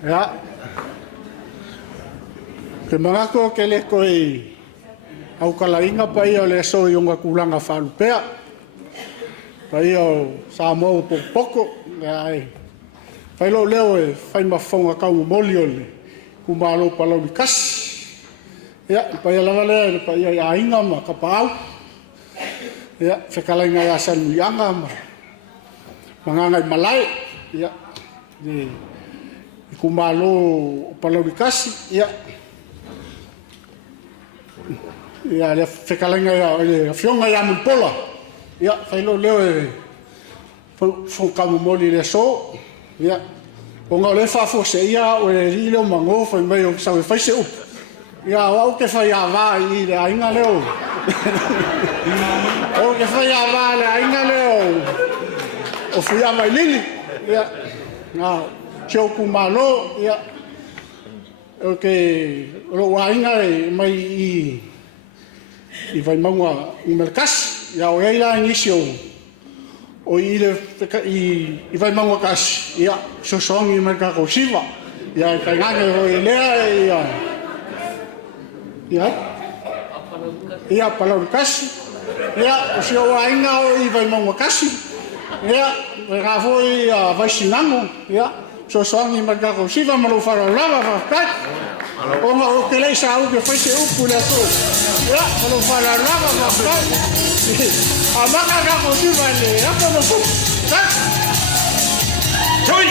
Ya. Ke mangako ke le koi au kalainga pa ia le so yonga kulanga falupea. Pa ia sa mo poko ai. Fai lo leo e fai mafonga ka moli ole. Kumalo palo di kas. Ya, pa ia lava le pa ia ainga ma ka pau. Ya, fe kalainga ya san yanga ma. Mangangai malai ya ni kumalo palo di kas ya ya le fekalenga ya le fionga ya mulpola ya failo leo fo kamu moli le so ya onga le fa fo se ya o le ilo mango fa mai o sa fa se u ya o ke fa ya va i le ainga leo o ke fa ya va le ainga leo o fui a mai lili ya na chau kumalo ya o ke lo wainga mai i vai mangua i merkas ya o ela inicio o ile i vai mangua kas ya so song i merka ko siva ya ka ngane o ile ya palo kas ya o se wainga o i vai mangua kas ya ga foi vai sinango ya so song i merka ko siva malo fara lava fa kat o ma o ke lei sa o ke fai se upu le to ya malo fara lava fa kat a maka ga ko siva le ya ko no fu kat choi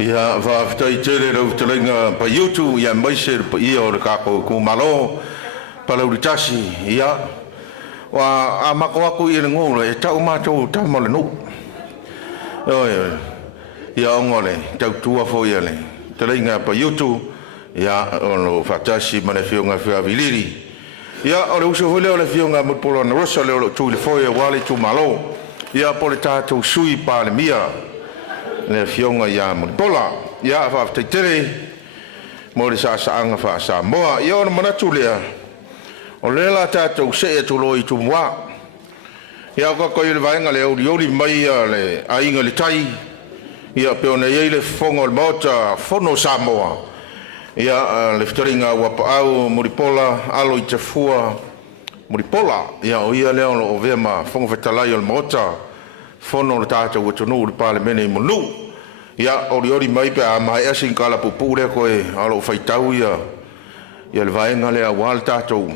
Ia whaafitai tere rau te lenga pa YouTube ia maise pa ia o le kako ku malo pa lau tasi ia wa a mako aku i le ngolo e tau mātou tau male nu oi ia ongole tau tua fo ia le te lenga pa YouTube ia o lo fatasi mane fionga fia viliri ia o le uso hole o le fionga mo polo na rosa le o tu le fo ia wale tu malo ia po le tātou sui pa le mia le fionga ia mo pola ia fa tere mo le sa anga fa sa moa ia o mana tulea o le la tatou se tu loi tu moa ia ko le vaenga le ori mai le ainga le tai ia pe ona ia le fongo le mota fono sa moa ia le ftoringa wa pa au mo pola alo i te fua mo pola ia o ia le o vema fongo fetalai o mota fono le tatou o tonu le palemene mo nu ia ori mai pe a mai asin kala pupu le koe alo faitau ia le vaenga le awal tatou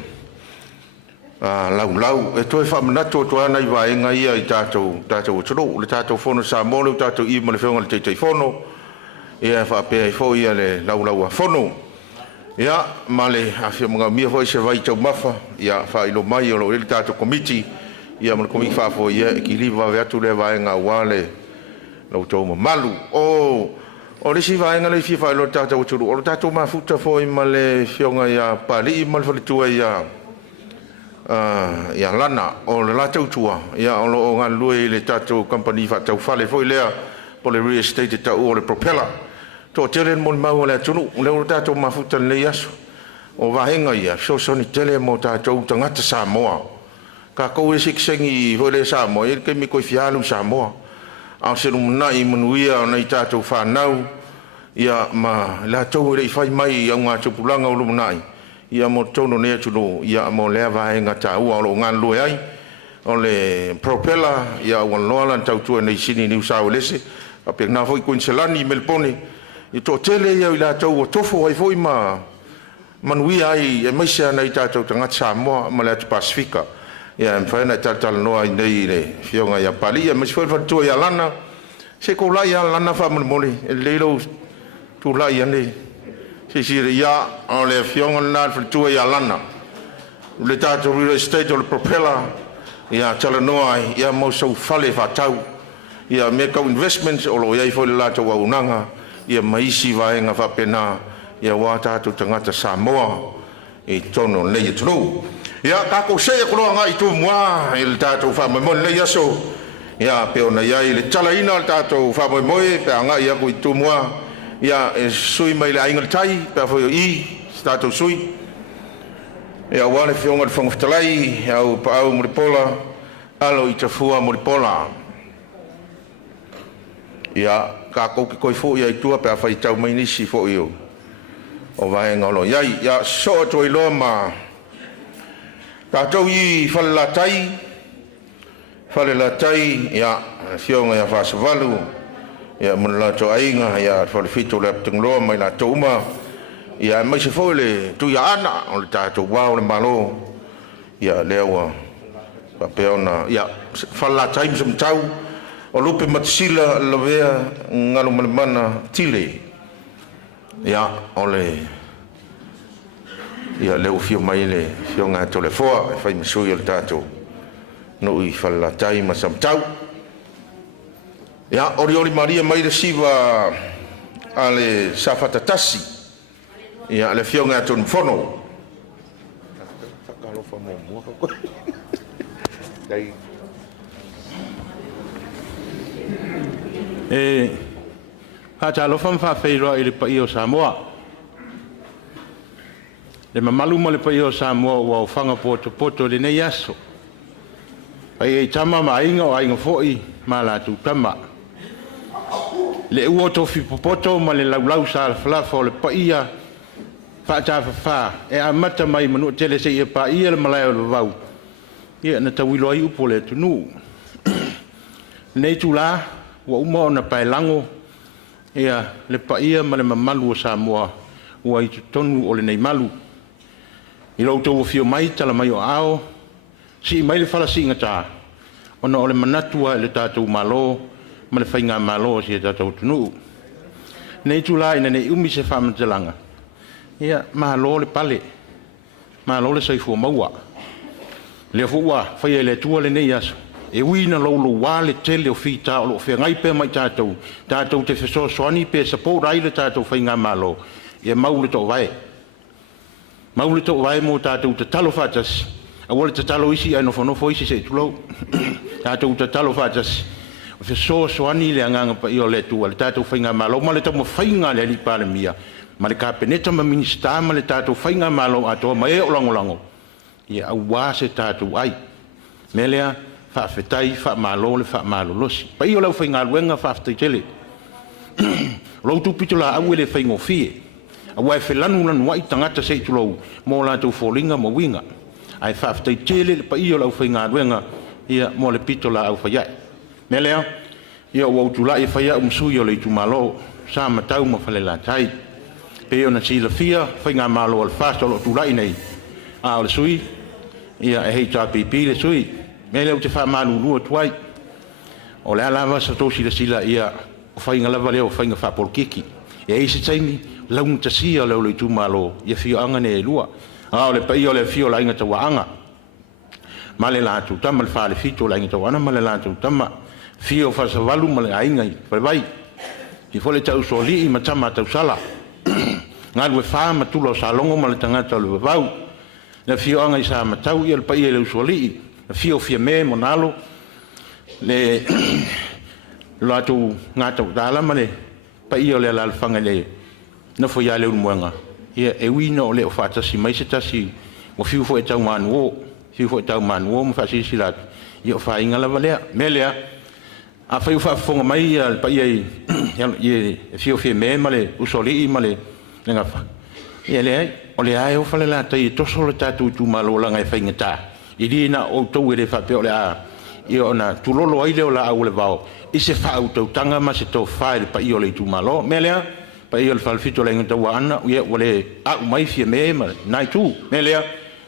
lau e toi fa manato to ana i vaenga ia i tatou o tonu le tatou fono sa mo le tatou i mo le fonga le te fono ia fa pe fo ia le lau fono ia male afia mga mia foi se vai tau mafa ia fa ilo mai o le tatou committee ia mo komi fa fo ia ki liva ve atu le vaenga wale lo to malu o le si vaenga le fi fa lo tatou o tulu o tatou ma futa fo i male fionga ia pali i mal fa tu ia lana o le la tau tua ia o lo nga lui le tatou company fa tau fale fo le po le real estate tau o le propeller to tele mon mau le tunu le tatou ma futa le yaso o vaenga ia so soni tele mo tatou tangata sa moa ka ko e siksengi vole sa mo e ke mi ko fialu sa mo a se lumna i manuia na i tatou fa nau ia ma la tau le fai mai ia nga tupulanga o lumna ia mo tono ne tuno ia mo le vaenga ta u o ngan lu ai o le propeller ia o loala tau tu nei sini New South Wales a pe na foi Queensland Melbourne i to tele ia la tau o tofo ai foi ma manuia ai e mai se na i tatou tanga sa mo ma le Pacifica ia mfana tatal no ai nei le fionga ia pali ia mas foi tu ia lana se ko la ia lana fa mo le lo tu la ia nei se ia o le fionga na tu ia lana le tatou real estate o le propeller ia tala no ai ia mo so fale fa tau ia me ka investments o lo ia foi la tau unanga ia mai si vaenga fa pena ia wa tatou tangata Samoa e tono nei tru ia ka ko se ko nga i tu mua il tatou fa mo le yaso ia pe ona ia le talaina le tatou fa mo pe nga ia ko i tu mua ia e sui mai le ainga tai pe fo i tatou sui ia wale fionga fong talai ia o pa o mo pola alo i te fua mo pola ia ka ko ki fo ia i tu pe fa i tau mai ni si fo io o vai ngolo ia so to i loma tatou i falalatai ia fionga ia fasavalu ia mona to ainga ia falfito le tunglo mai la tuma ia mai se foi tu ia ana o le tatou wa o le malo ia lewa papeona ia falalatai msum tau o lupe matsila lavea ngalo mana tile ia ole ia leo fio mai le fionga to le foa e fai misui o le tatou no i falalatai ma samtau ia ori maria mai le siva ale safatatasi ia le fionga to fono fakalo fa mo dai Hatalo fam fa feiro i le pai o Samoa. Le mamalu mo le pai o Samoa wa o fanga poto le nei aso. Ai e tama mainga o ainga foi ma la tu tama. Le ua tofi popoto ma le laulau sa la flafa o le paia fa fa e amata mai manu tele se e paia le malai o le vau. Ia na tawilo ai upo le tunu. Nei tula wa uma ona pailango ia le paia ma le mamalu o Samoa ua i tonu o le nei malu I lo tau fio mai tala mai o ao. Si mai le fala singa ta. Ona ole manatua le tātou malo, ma le whainga malo si e tātou tunu. Nei tula ina nei umi se whamatalanga. Ia, malo le pale. Malo le saifua maua. Le fua, whai e le tua le nei aso. E wina lo wā le tele o whita o lo whengai pe mai tātou. Tātou te wheso soani pe sa pō rai le tātou whainga malo. Ia mau le tō vai. Mau le tō vai mō tātou te talo whatas. A wale te talo isi ai nofo isi se tulau. Tātou te talo whatas. O wheso soani le anganga pa i o le tua. Le tātou whainga malo. Ma le tau ma whainga le li pāle mia. Ma le kāpeneta ma minista ma le tātou whainga malo atoa ma e o langolango. Ia au wā se tātou ai. Melea, whaafetai, whaamalo le whaamalo losi. Pa i o lau whainga luenga whaafetai tele. Lau tu pitola au ele whaingo fie. A wai whelanu lanu wai tangata se tulau. Mō lātou fōlinga ma winga. Ai whaafetai tele pa i o lau whainga luenga. Ia mō le pitola au whaiai. Melea, ia o autula i whaia umsui o le tu malo. Sa matau ma whale lātai. Pe o na sila fia, whainga malo al whaasta o tulai nei. A o le sui. Ia e hei tā pipi le sui. Mele o te whaamalu lua tuai. O le alawa sa tōsi le sila ia o whainga lava leo whainga whapol kiki. Ia eise taimi laung ta sia leo le tu malo. Ia fio anga ne e lua. A o le pai o le fio la inga tawa anga. Ma le lātu tama le whaale fito la inga tawa ana ma le lātu tama. Fio whasa walu ma le aingai. Pai vai. I fole tau so li i ma tama tau sala. Ngā lue whaa ma tula o sa longo ma le tangata lue vau. Na fio anga i sa matau i al pai e leu so li. Na fio fia me mo nalo. Le lātu ngā tau dala ma le pai o le alalwhanga le. Na fo ia leu muanga. Ia e wina o le o whaatasi mai se tasi. Mo fiu fo e tau manu o. Fiu fo e tau manu o mo whaasisi latu. Ia o whainga lava lea. Me lea. A whaiu whaafonga mai al pai e fio fia me ma le usoli i ma le. Nga wha. Ia le ai. O le ai o whale la tai toso le tātou tu malo langa e whainga tā. I rina o tau e le whapeo le a. I o na tulolo ai leo la au le vao. I se whaau tau tanga ma se tau whaere pa i o le tu malo. Me lea, pa i o le whalfito le ngata wa ana. Ia o le au mai fia me ma nai tu. Me lea,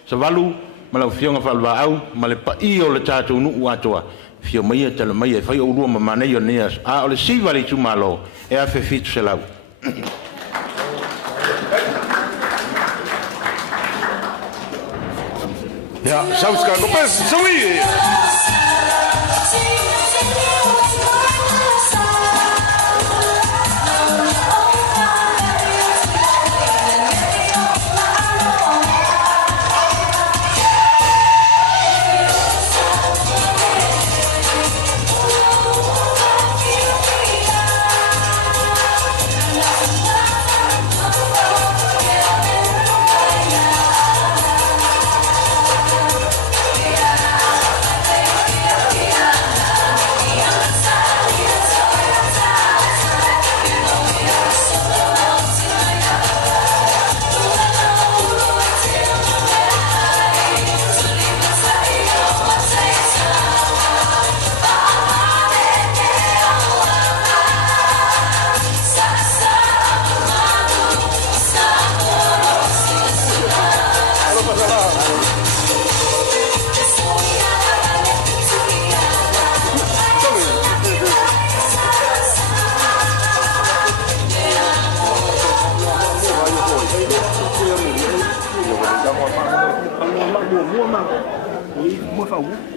sa walu ma lau fionga whalwa au. Ma le pa i o le tātou nu atoa. Fio mai a tala mai e whai o rua ma manei o neas. A o le siwa le tu malo. E a whi fitu se lau. Ja, Sauska, kom eens, zo hier.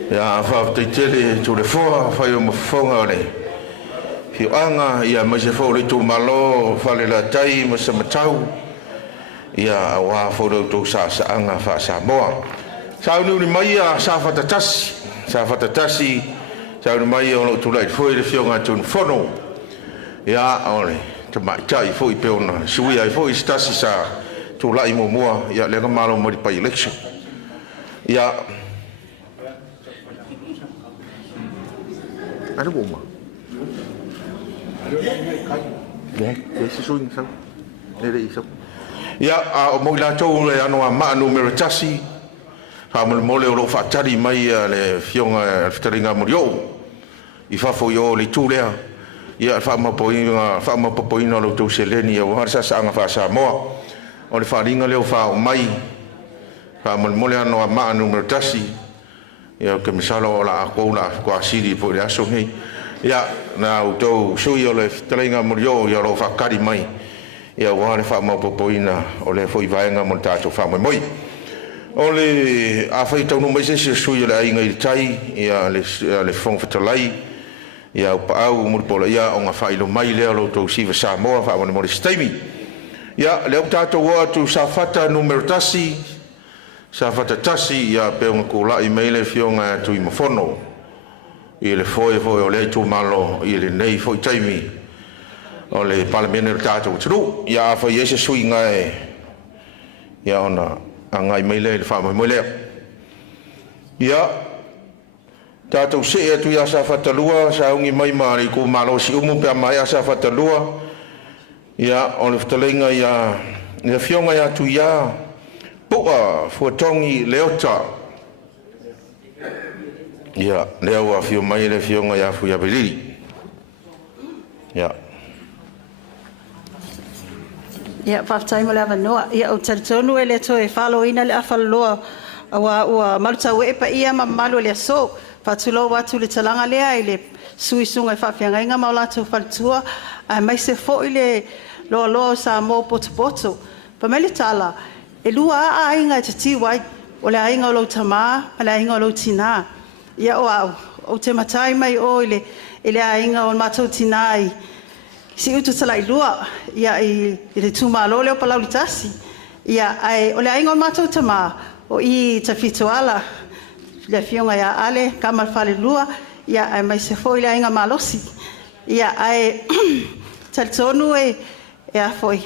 Ja, fa te tele to le fo fa yo mo fonga le. Fi anga ia ma se fo le tu malo fa le la tai ma se matau. Ia wa fo do to sa anga fa sa moa. Sa nu ni mai sa fa tatasi. Sa fa tatasi. Sa nu mai o tu lai fo le fionga tu fono. Ia ole te mai tai fo I pe ona. Sui ai fo I stasi sa tu lai mo moa ia le malo mo di pa election. Ia ada bomba. Ya, esse swing sao. Nere isso. Ya, o mo la tau le ano ma numero tasi. Ha mo le o fa tari mai le fionga fteringa mo yo. I fa fo yo le tulea. Ya fa ma poina lo tu seleni o har sa anga fa sa mo. O le fa ringa le fa o mai. fa mole ano ma numero tasi ia ke misalo la ko na ko asiri po ya so hei ia na uto sui ole talenga morio ia lo fa kari mai ia wa le fa mo popoina ole foi vaenga mo tato fa moi ole a fai tau no mai se sui ole ai ngai tai ia le fong fatalai ia pa au mo pola ia o nga fai lo mai le lo to si sa mo fa mo stemi ia le tato wa tu sa fata numero tasi sa fata tasi ia pe un ko la email e fionga tu i mofono i le foi o le tu malo i le nei foi taimi o le parlamento tato tru ia fa yese sui ngai ia ona anga email le fa mo le ia tato se tu ia sa fata lua sa ungi mai mari ko malo si umu pe mai sa fata lua ia o le ftalenga ia le fionga ia tu ia Poa fuatongi leota. Ya, leo a fio mai le fio ngai afu ya belili. Ya. Ya, whaftai mo le awa noa. Ia, o taritonu e le to e whalo ina le awhaloa. Awa ua maruta ue pa ia ma malu le so. Whatulo watu le talanga lea i le suisunga i whawhianga inga maulatu whalitua. Ai mai se fo i le loa loa sa mo poto poto. Pa mele tala. E lua a ainga e te tiwai, o le ainga o lau tamā, o le ainga o lau tina. Ia o au, o te matai mai o ile ainga o mātou tina i si utu tala i lua, ia i le tūmālo leo palau li tasi. Ia o le ainga o mātou tamā, o i ta fitoala, le fionga ia ale, kamal whale lua, ia ai mai se fo i le ainga malosi. Ia ai talitonu e a foi,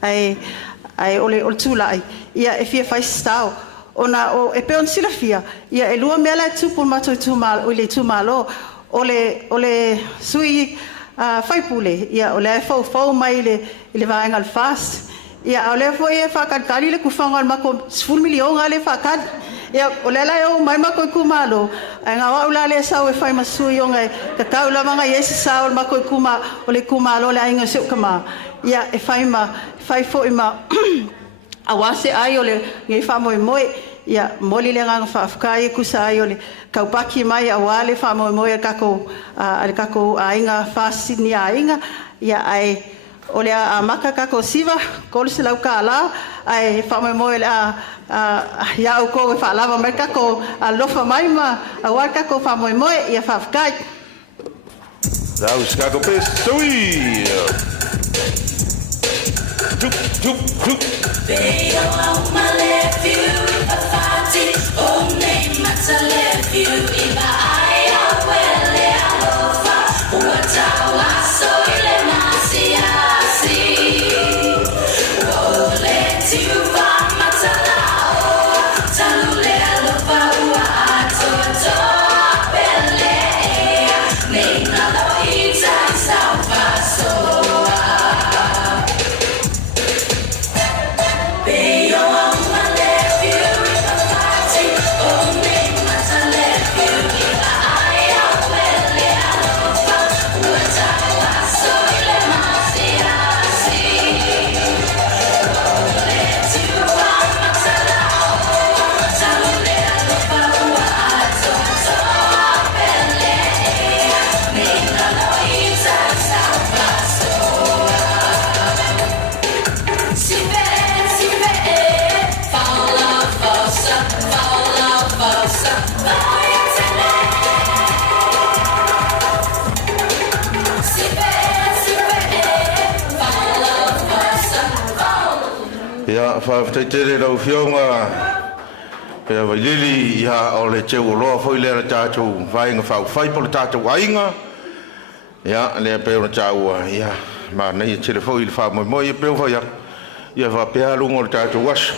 ai ole tūlai, ia e fia fai stau. Ona o e peon sila fia, ia e lua mea lai tupu mato o le tūmalo, ole sui fai pule, ia ole e fau mai le vaenga al fast. Ia ole fo e whakadkari le kufanga al mako 10 milionga le whakad. Ia ole lai o mai mako i kumalo, ai ngā waula le sau e fai masui o ngai, ka kaula manga yesi sau al mako i o le kumalo le ainga seu kama. Ia e fai fo ima awase ai ole ngai fa moe ia moli le nganga fa afkai kusa ai ole kaupaki mai awale fa moe kako ale kako ainga fa sini ainga ia ai ole a maka kako siva kol se lau kala ai fa moe ia o ko fa lava mai kako alofa mai ma awal kako fa moe ia fa afkai Daus kako pes tui Beyo au malefiu, afati, ome matalefiu, iba aya wele alofa, uatawa soile masiasi, ole tuva matalao, talule alofa ua atoto apele, nena lo ita saufaso. Ia whawhtaitere rau whionga pia wailili ia o le teu o loa whoi lera tātou whainga whai po le tātou ainga ia lea peo na tāua ia ma nei tere whoi le wha moi ia peo whai ia wha pia lungo le tātou wasu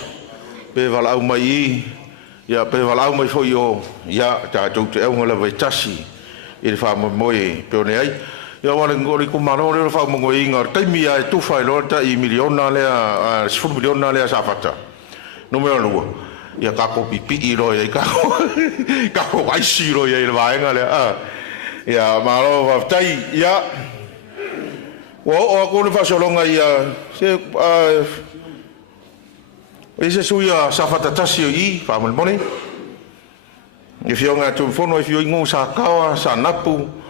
pe wala au mai i ia pe wala au mai whoi o ia tātou te eunga le vai tasi i le wha moi peo ne ai ia wale ngori ku maro le fa mo inga taimi ai tu fai lo ta I miliona le a 10 miliona le sa fata numero no ia ka ko pipi I ro ia ka ko ai si ro ia le vaenga le ia maro va tai ia o ko le fa solonga ia se Ese suia sa fatatasi I fa moni. E fionga tu fono e fionga sa kawa sa napu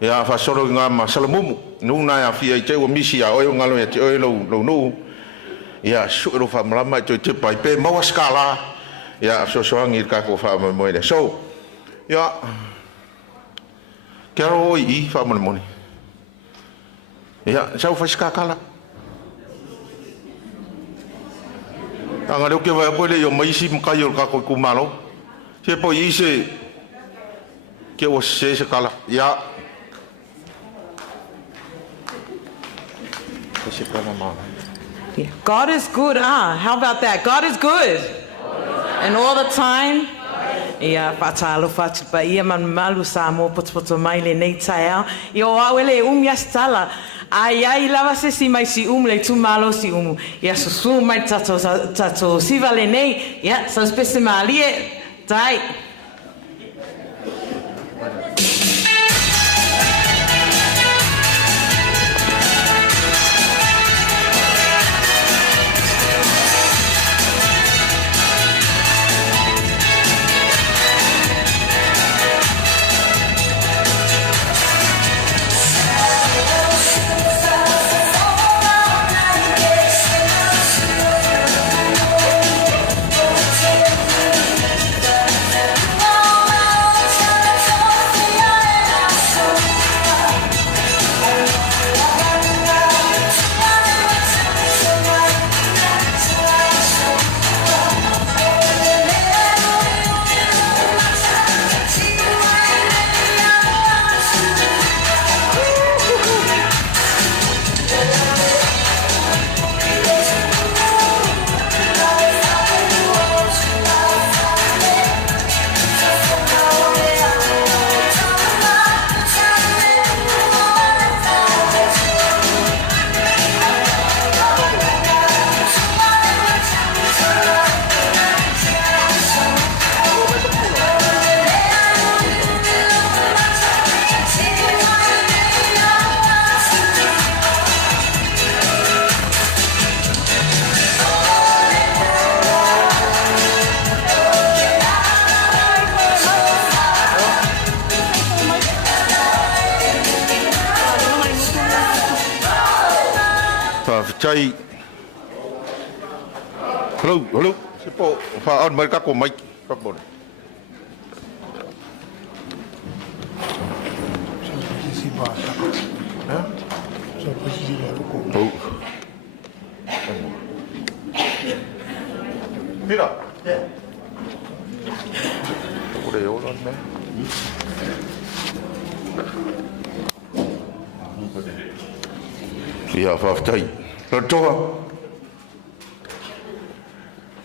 ya fa soro nga ma salamumu nuna ya fia I te o misi a o ngalo ya te o lo no ya suro fa mlama te te pai pe mawa skala ya so ngi ka ko fa mo le so ya kero I fa moni ya sa fa skala anga le ke va ko le yo mai si mkayo ka ko kumalo se po I se ke o se kala ya Yeah. God is good, How about that? God is good. And all the time. Ia patalo fatu pa ia man malu sa mo potpoto mai le nei taia. Ia o awele ya stala. Ai lava se si mai si le tu malo si Ia susu mai tato si vale nei. Ia sa spese malie. Tai. chai hello sipo fa on mai ka ko mai ka bon mira udah yo lon me ya fa tai toa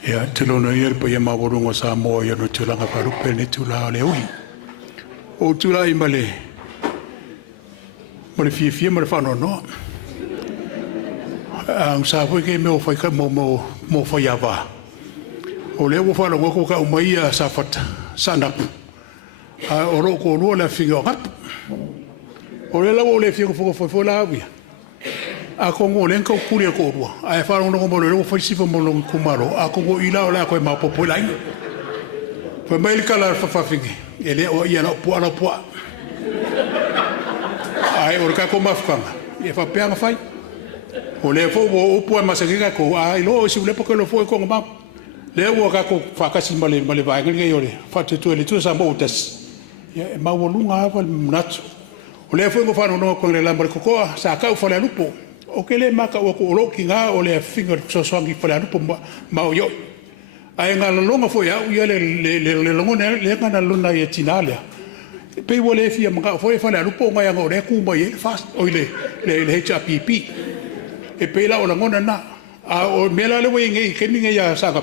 ya telo no yer pa yama borungo sa mo ya no tulanga pa rupe ni tula le ui o tula imale mo le fie mo le fa no ang sa fo ke me fa ka mo fa ya va o le wo fa lo ko ka umai sa fat sana a o ro ko lo la figo gat o le la wo le figo fo la wi a kongo len ko kuri ko ro a fa no mo le fo si fo mo lo kumaro a kongo ila la ko ma popo la fa mai kala fa fingi ele o ia no po ai o ka ko mafkanga e fa pe nga fai o le fo o po ma se ka ko ai lo si le po ko lo fo ko ma le wo ka ko fa ka si male va ngi yo le fa te tu le tu sa mo tes ya ma wo lunga fa nat o le fo ngo fa no ko le lambar ko sa ka fo le lupo o ke le maka o ko lo ki nga o le finger so so ngi fo le lupo ma o yo ai nga lo longa fo ya le longo le nga na luna ye tinalia pe wo le fia mga fo fa le lupo nga ya ngo le ku mai fast o le HPP e pe la o la ngona na a o mela le we ngi ke ni ya sa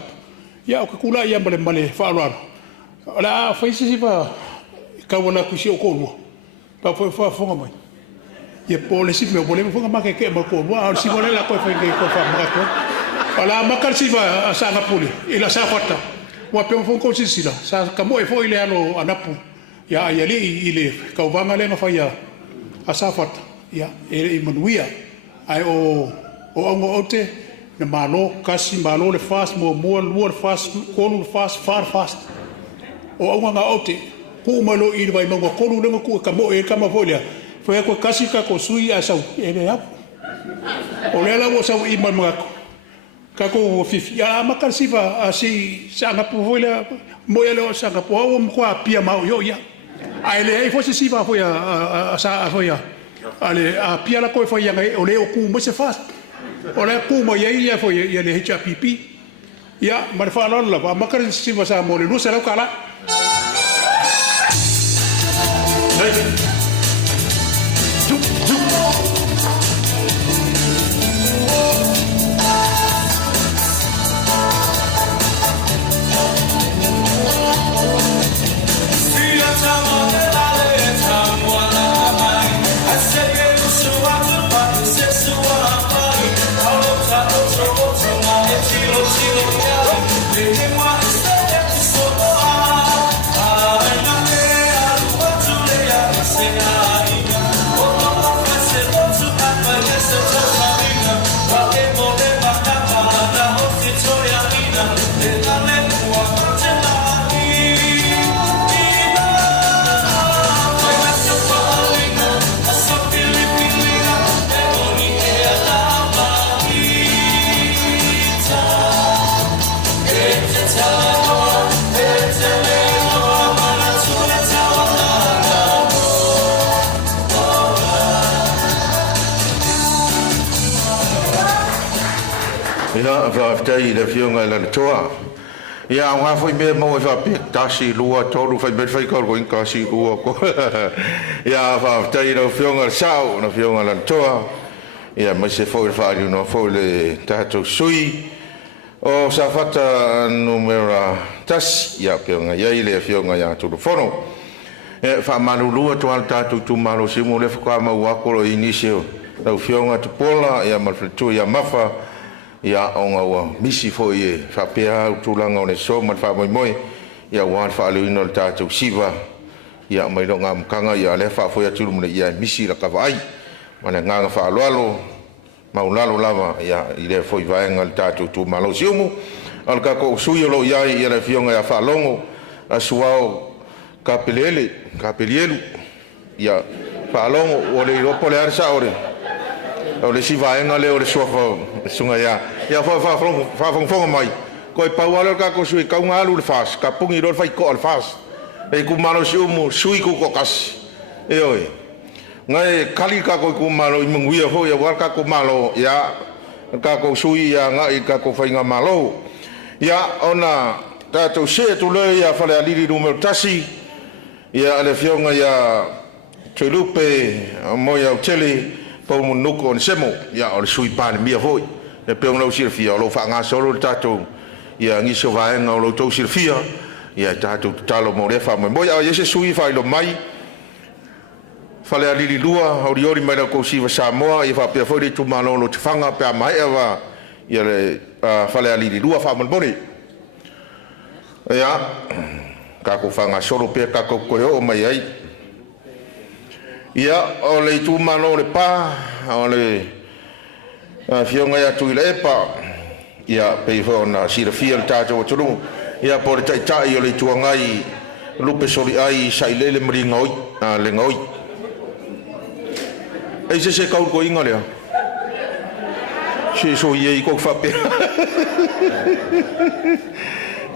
ya o kula ya male fa lo ala fa isi fa ka wona ku si o ko lo pa fa mai ye po le si me bo le fo ma ke ma ko wa si vole la ko fa ngi ko fa ma ko ala ma ka si fa sa nga puli ila sa fata wa pe fo ko si sila sa ka mo e fo ile ano anapu ya le ile ka vanga le nga fa ya asa fata ya e manuia ai o ote na malo kasi malo le fast mo le fast kolu le fast far fast o au nga ote ku malo I vai mo kolu le ku ka mo e ka ma volia foi ko kasi ka ko sui a sau e le ap o le la wo sau I mo ka ko fifi ya ma ka siva asi sa nga po volia mo ya lo sa nga po o mo kwa pia mau yo ya ai le fo se siva foi a sa foi a ale a pia la ko foi ya o le o ku mo se fast o le ku mo ia foi ia le hicha pipi ia ma fa la la ma ka siva sa mo le lu sa la kala After the young island tour. Yeah, I'm halfway made more of a bit. Dashi Lua told if I bet I call going Kashi Lua. Yeah, after you know, young Sao, of young island tour. Yeah, Mr. Foil, you know, for the Tato Sui. O Safata numera Tas, Yapionga, Yaile, Fionga to the Fono. Famanulua to Alta to Malo Simu Lefkama Wako initial. No Fionga to Pola, Yamalfatu Yamafa. Ya onga wa misi fo ye fa pea tulanga o le so ma fa moi ya wan fa le no ta tu siva ya mai lo ngam kanga ya le fa fo ya tulu mo ya misi la ka vai mana nga fa lo maulalo lava ya ile fo vai ngal ta tu malo siumu al ka ko suyo lo ya le fionga ya fa longo asuao kapelielu ya fa longo o le lo pole arsa ore o le siva enga le o le sofa sunga ya fa mai ko pa wala ka ko sui ka nga alu le fas ka pungi ro fai ko al fas e ku malo siumu sui ku ko kas e oi ngai kali ka ko ku malo I mungui ho ya wal ka ko malo ya ka ko sui ya ngai ka ko fai nga malo ya ona ta to se tu le ya fa le ali numero tasi ya le fionga ya tulupe mo ya cheli po munuko on semo ya o sui pan mia foi e pe ono sirfia lo fa nga solo tato ya ngi so va nga lo to sirfia ya tato talo mo le fa mo ya ye se sui fa lo mai fa le ali lua o ri mai ko si va Samoa e fa pe foi tu malo lo tfanga pe mai ava ya le fa le ali lua fa mo boni ya ka ko fa nga solo pe ka ko o mai ai ia o le tu malo le pa o le fionga ya tu le pa ia pe fo na sira fiel tato o tulu ia por tai tai o le tu ngai lupe soli ai sai le mringoi le ngoi e se kau ko inga le se so ye ko fa pe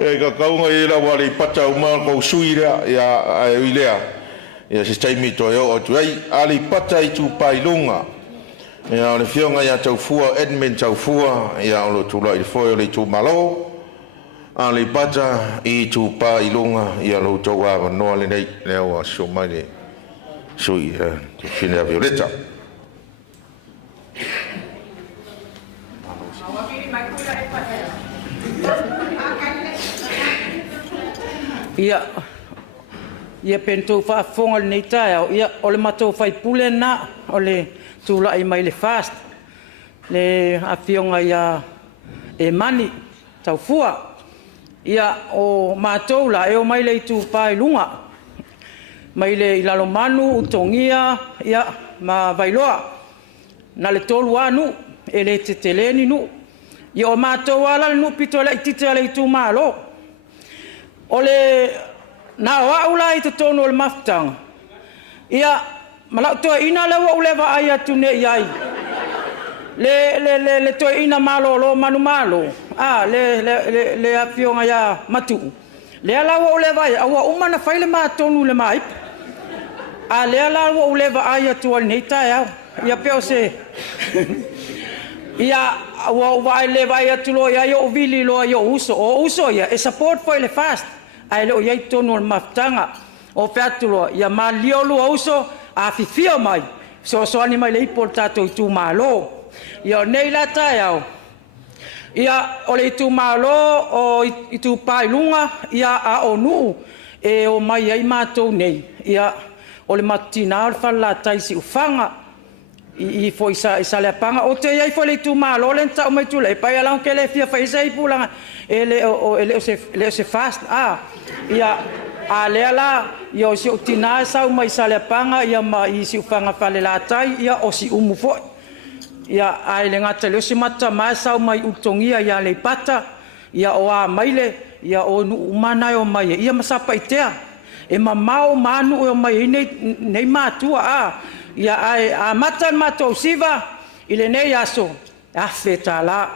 e ka kau ngai la wali pata uma ko suira ia ai lea ya se taimi to yo o tuai ali pata I tu pailunga ya le fionga ya tau fua Edmund tau fua ya o tu lai foi le tu malo ali pata I tu pailunga ya lo tau wa no le nei le o so mai le sui tu fina violeta ia pentou whaafonga nei tae ia o le matou whai pule na o le tūlai mai le fast le awhionga ia e mani tau fua ia o matou la e o mai le tū pai lunga mai le ilalo manu utongia ia ma vailoa na le tolu anu e le te teleni nu Ia o mātou ala le nupito le itite le itu malo. O le na wa ula i te tono o le mafutanga. Ia malau toa ina le wa ulewa ai atu ne iai. Le toa ina malo lo manu malo. Le apionga ia matu. Le ala wa ulewa ai awa umana faile mātonu le maipa. Le ala wa ulewa ai atu al neita ia. Ia peo se. Ia wa le vai atu lo ia yo vili lo yo uso. O uso ia e support for le fast. Ai lo ia tonu al mafutanga. O featulo ia malio lo uso a fifia mai. So ani mai le ipol tato i tu malo. Ia nei la tai ia o le tu malo o i tu pailunga ia a onu e o mai ai matou nei. Ia o le matina o le fala tai si ufanga. I foi sa le panga o te ia foi le tu malo le ta o mai tu le pa ia la ke le fia fa isa i pulanga ele se fast ia a le ala ia o si o tina sa mai sa le panga ia mai si ufanga fale la tai ia o si umu foi ia ai le ngata le si mata mai sa mai utongia ia le pata ia o a maile ia o nu mana o mai ia masapa itea e mamao manu o mai nei matua ia ai a mata matou siva ile nei aso a fetala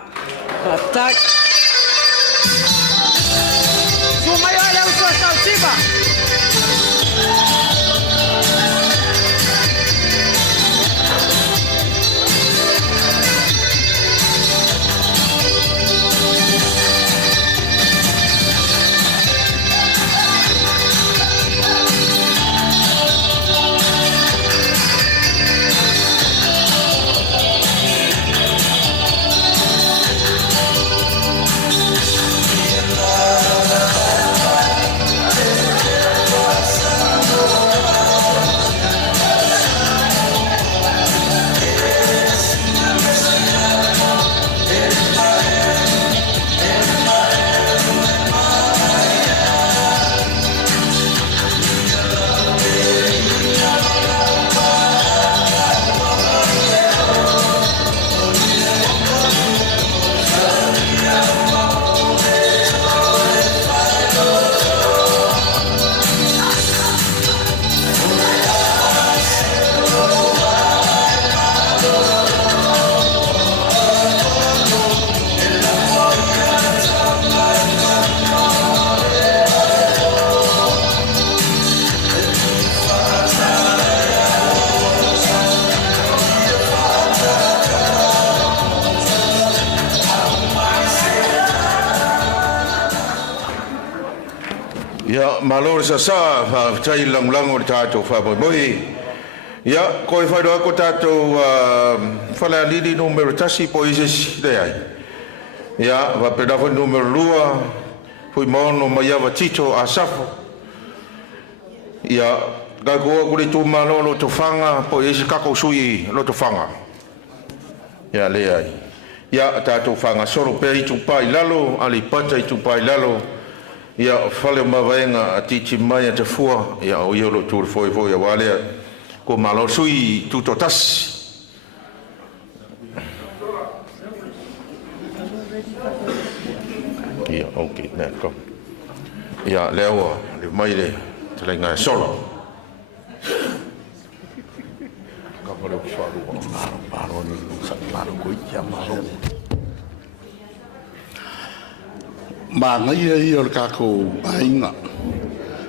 tak sumai ole uso sa siva Malor sa tai lang o tato fa boy ya ko fa do ko tato fala lili numero tasi po ises de ai ya va pedavo numero lua foi mono maya va tito asafo ya ga go le tu malo lo to fanga po ises ka ko sui lo to fanga ya le ai ya tato fanga solo pe i tu pai lalo ali pata i tu pai lalo ia fale mavenga atichi mai te fua ia o yolo tur foi ia wale ko malo sui tuto tas ia okay man kom ia leo le mai le tlenga solo ka pole faru paro ni sa paro ko ia malo Manga ia o kako ainga.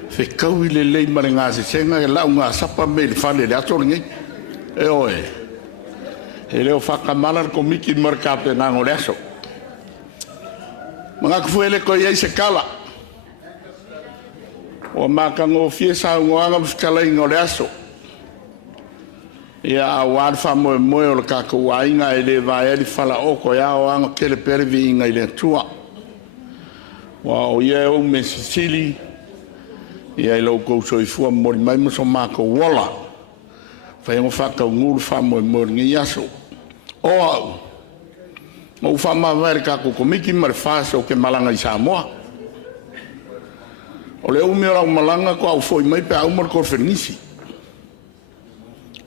Fe kau ile lei marenga se senga la unga sapa me le fale le ato ngai. E oe. E leo faka malar ko miki markape na ngole aso. Manga ku ele ko ia se kala. O maka ngo fiesa ngoanga fkala ngole aso. Ia wan fa mo o kako ainga ele vai ele fala o ko ia o anga kele pervi inga ile tua. Wow, ia o me Sicily. Ia i lau kou soifua mori mai maso mako wala. Whai ngo whaka nguru whamoe mori ngi yaso. O au. Mau whama vare kako komiki mare whaso ke malanga i Samoa. O le ume ora malanga ko au foi mai pe au mar kor fernisi.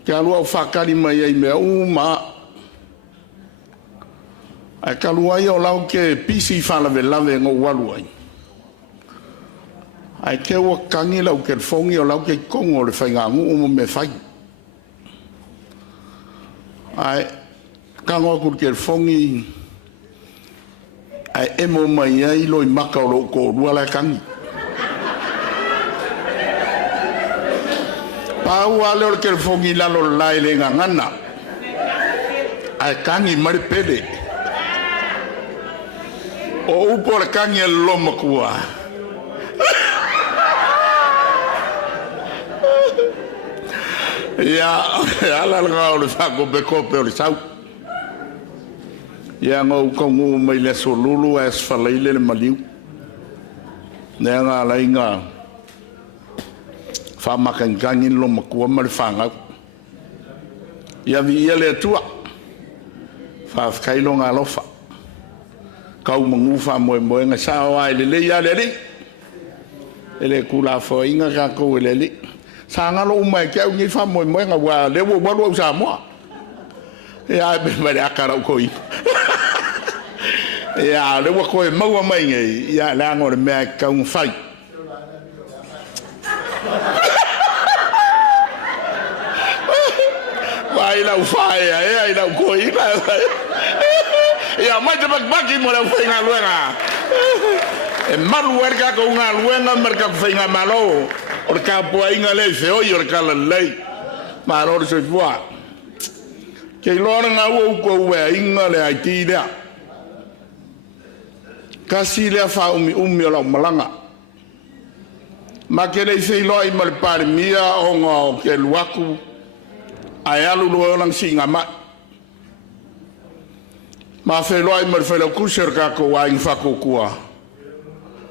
Ke alu au whakari mai ai mea uma. Ai kaluai o lau ke pisi whalave lave ngō walu ai. Ai ke ua kangi lau ke fongi o lau ke kongo le whainga ngu umo me whai. Ai kango kur ke fongi ai emo mai ai loi maka o lo ko rua la kangi. Pau ale o ke fongi lalo lai le ngana. Ai kangi mari pede. O upo le kangi e loma kua. Ia ala nga o le whako bekope o le sau. Ia ngau kongu mai le solulu e sfaleile le maliu. Nea ngā lai ngā whamakankangi loma kua ma le whangau. Ia vi ia le atua. Whawhkailo ngā lofa. Kau mangufa moe moe nga sao ai le ia le li. Ele kula fo inga ka ko le li. Sa ngalo umai ke ngi fa moe moe nga wa le wo wa sa mo. Ya be ba ya kara ko i. Ya le wo ko mo mai ngi ya la ngor me ka un fai. Vai la fai ai la ko i. Ya mai te baki mo la whainga luenga. E malu erga ko ngā luenga merka whainga malo. O ka pua inga lei whioi o ka la lei. Maro le soi fua. Kei lora ngā ua uko ue inga le ai ti lea. Kasi lea wha umi o lau malanga. Ma ke lei whei loa ima le pare mia o ngā o ke luaku. Ai alu lua o lang si ngā mai. Ma fe loa ma fe lo kuser ka ko wa in fa ko kua.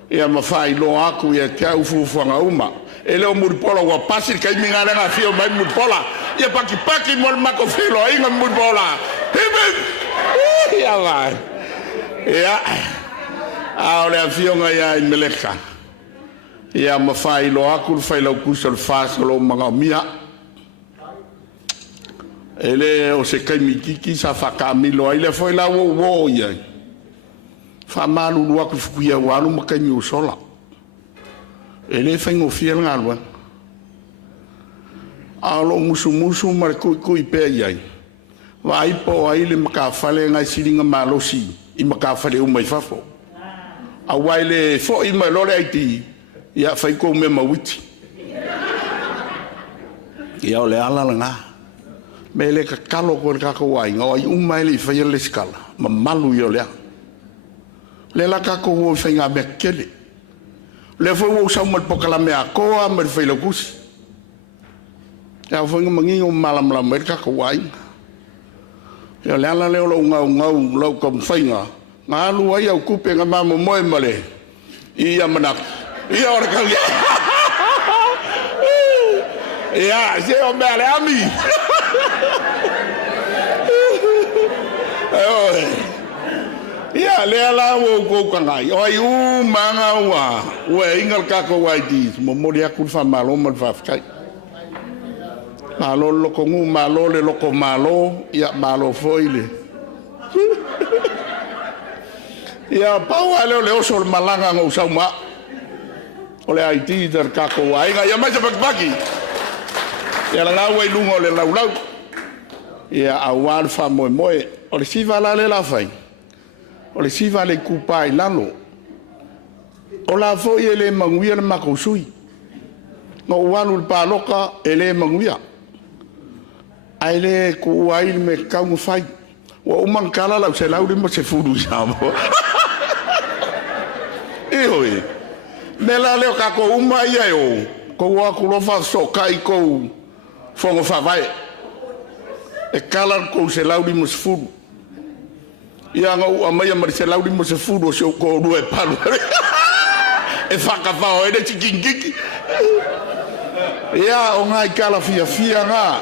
Ia ma fai lo aku ia ka ufu nga uma. Ele o murpola wa pasir kai mi ngara nga fio mai murpola. Ia paki mo ma ko fe lo inga murpola. Hibi. Ia va. Ia. A ole fio nga ia in meleka. Ia ma fai lo aku fai lo kuser fa lo manga mia. Ele o se kai mikiki sa whakamilo ai le foi la wo ia. Whamalu lua ku fukuia walu makai mi usola. Ele whaingo fia ngā lua. Alo musu mara kui pēr iai. Wa ipo ai le maka whale ngai siringa malosi i maka whale umai whafo. A wai le fo i mai lore aiti ia whaiko me mawiti. Ia o le ala ngā. Me le ka kalo ko ka ko wai ngoi umai le fa le skala ma malu yo le le la ka ko wo fa nga me kele le fo wo sa mo pokala me ko a me fa le kus ya fo nga mangi o malam la me ka ko wai yo le ala le lo ngau lo ko fa nga nga lu ai au kupe nga ma mo moe male ia mana ia ora ka ya se o me ale ami. Ia le ala wo ko kangai oi u manga wa we ingal ka ko wai di mo mo dia ku fa malo mo fa kai malo lo ko ngu malo le lo ko malo ia malo foile ia pau ale le oso malanga ngo sa ma ole ai di der ka ko wai nga ia mai se baki ia la we lungo le lau ia awal fa mo o le siva la le la fai o le siva le kupai lalo o la fo ele manguia le makosui no walu le paloka ele manguia ai le ku ai me kau fai o umankala la se lauri mo se furu samo e oi me la le ka ko uma ia o ko wa ku lo fa so kai ko fongo fa vai e kala ko se lauri mo se furu ia ngau amai ma se lauri mo se furu se ko do e palu e faka fa o e tikingiki ia o ngai kala fia nga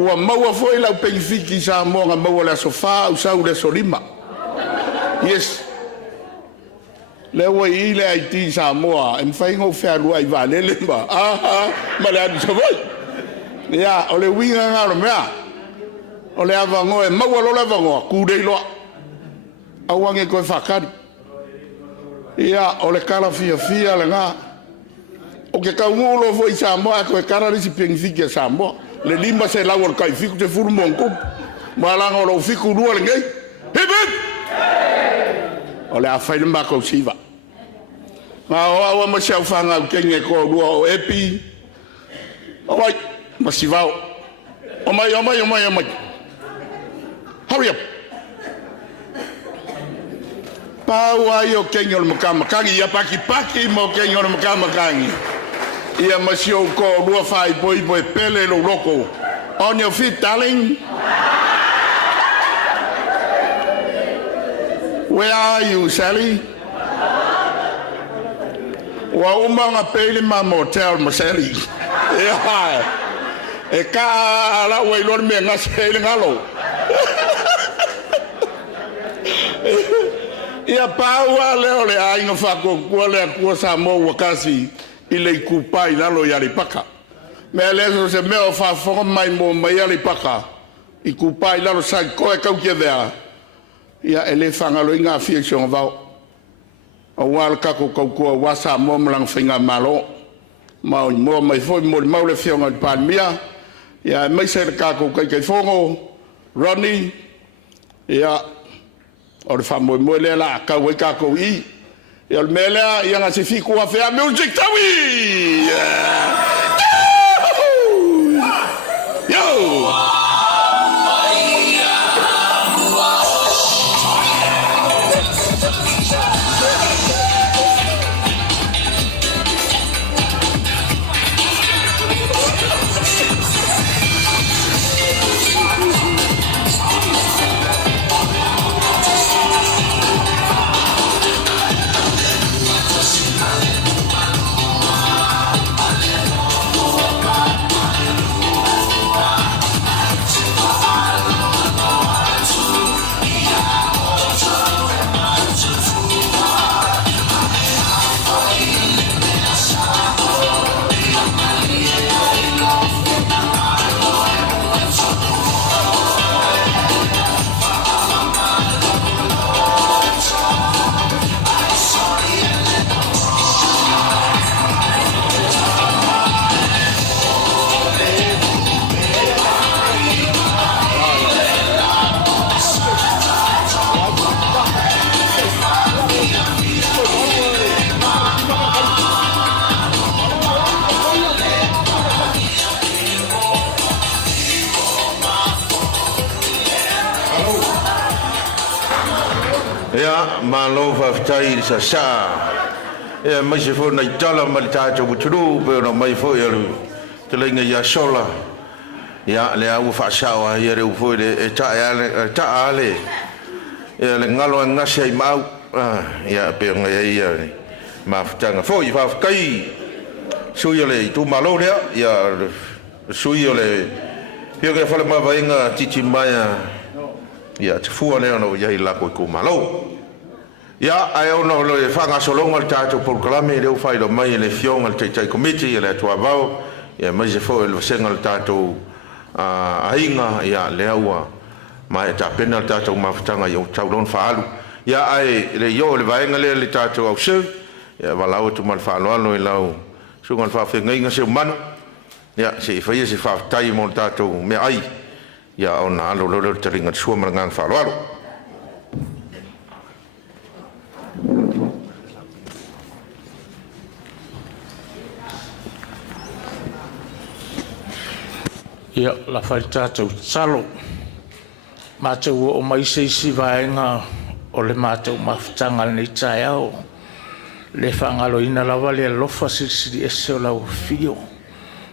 ua maua foi lau pengifiki sa moga maua le sofa u sau le solima yes le ua i le aiti sa moa e mwhaingo whearua i valele ma le anu sa voi ia o le winga ngaro mea O le avango e maua lo le avango, kūrei loa. Awange koe whakari. Ia, o le kara fia le ngā. O ke kaungulo fo i Samoa, koe kara risi pengifiki a Samoa. Le lima se lau al kai fiku te furu mongkup. Malanga o lo fiku rua le ngei. Hip hip! O le awhai le mako siva. Ngā o awa ma siau whanga u kenge ko rua o epi. O mai, ma sivao. O mai. Hurry up. Pau ai o kenge o le makamakangi. Ia paki mo kenge o le makamakangi. Ia ma siau ko rua whai poi pele lo loko. On your feet, darling. Where are you, Sally? Wa umanga pele ma motel ma Sally. Yeah. E ka la wai lor me nga Sally ngalo. Ia paua leo le ainga whako kua lea kua sa mo wakasi i le kupai nalo i aripaka. Mea leso se meo whafonga mai mo mai aripaka i kupai nalo sai koe kau kia vea. Ia ele whangalo i ngā fia sionga vau. A wāla kako kau kua wasa mo malang whinga malo. Mau i mua mai foi mo maule fionga i pānmia. Ia mai se kako kai whongo. Ronnie. Ia o le whamoe moe lea la kau i kako i. Ia le melea ia ngā se fiku a whea music tawi. Yo! Ya malo whaftai sa sa. Ya mai se fo nei tala mai tātou uturu pe no mai fo ya lu. Te lenga ya sola. Ya le au fa sawa ya re fo le ta ale. Ya le ngalo ngase ai mau. Ya pe ngai ya ma ftanga fo i fa kai. Sui le tu malo le ya sui le. Pio ke fa le ma vainga titi mai ya te fua leo no ya ila ko malo ya ai ono lo e fanga solonga le tato proclame le fai lo mai le fiong le tai committee le tua vao ya mai se fo le senga le tato ainga ya le aua mai ta pena le tato mafutanga yo taulon faalu ya ai le yo le vaenga le tato au se ya valau tu mal faalo no lau sungal fa fe ngai ngase man ya se fai se fa tai mon tato me ai ya ona lo teringat sua merengang faalo ya la falta tu salo mate o mai se si vaenga o le mate o maftanga ni tsayao le fangalo ina la vale lo fasili ese o la fio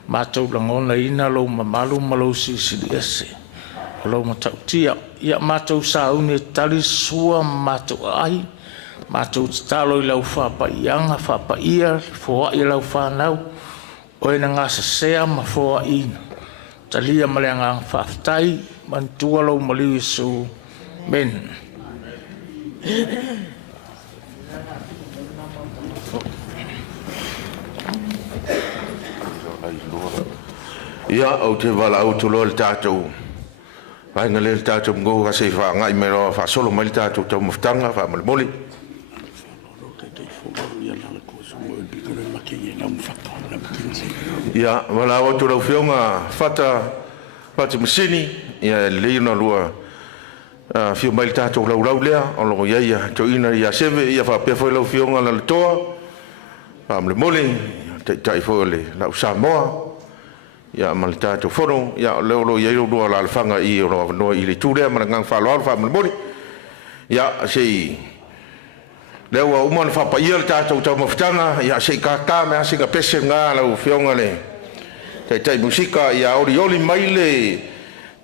mate o langona ina lo mamalu malo si ese lo matautia ya mate o saune tali sua mate ai mate o talo i lau fa pa ianga fa pa ia fo i lau fa nau o ina ngasa sea ma fo ina talia maleanga faftai mantua lo maliu su men ya o te vala o to lo tatou Vai ngale tātou mgo ka se wha ngai mero wha solo mai tātou tau maftanga wha malimoli. Ia, wala o tu rau whionga whata masini, ia leina lua whio mai tātou rau lea, o longo iaia, tau ina ia sewe, ia wha pia whai lau whionga la toa, wha malimoli, tai whoi le lau Samoa, ia mali tātou whono, ia leo lo iei roa la alwhanga i o roa wanoa i le tūrea, mana ngang whaloa wha malimoli, ia sei, leo wa umana whapa ia le tātou tau mawhitanga, ia sei kātā mea singa pese ngā lau whionga le, tai musika, ia ori mai le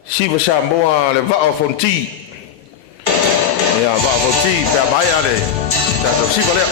siwa Samoa le Va'a Fonti, ia Va'a Fonti, pia mai ale, tātou siwa lea.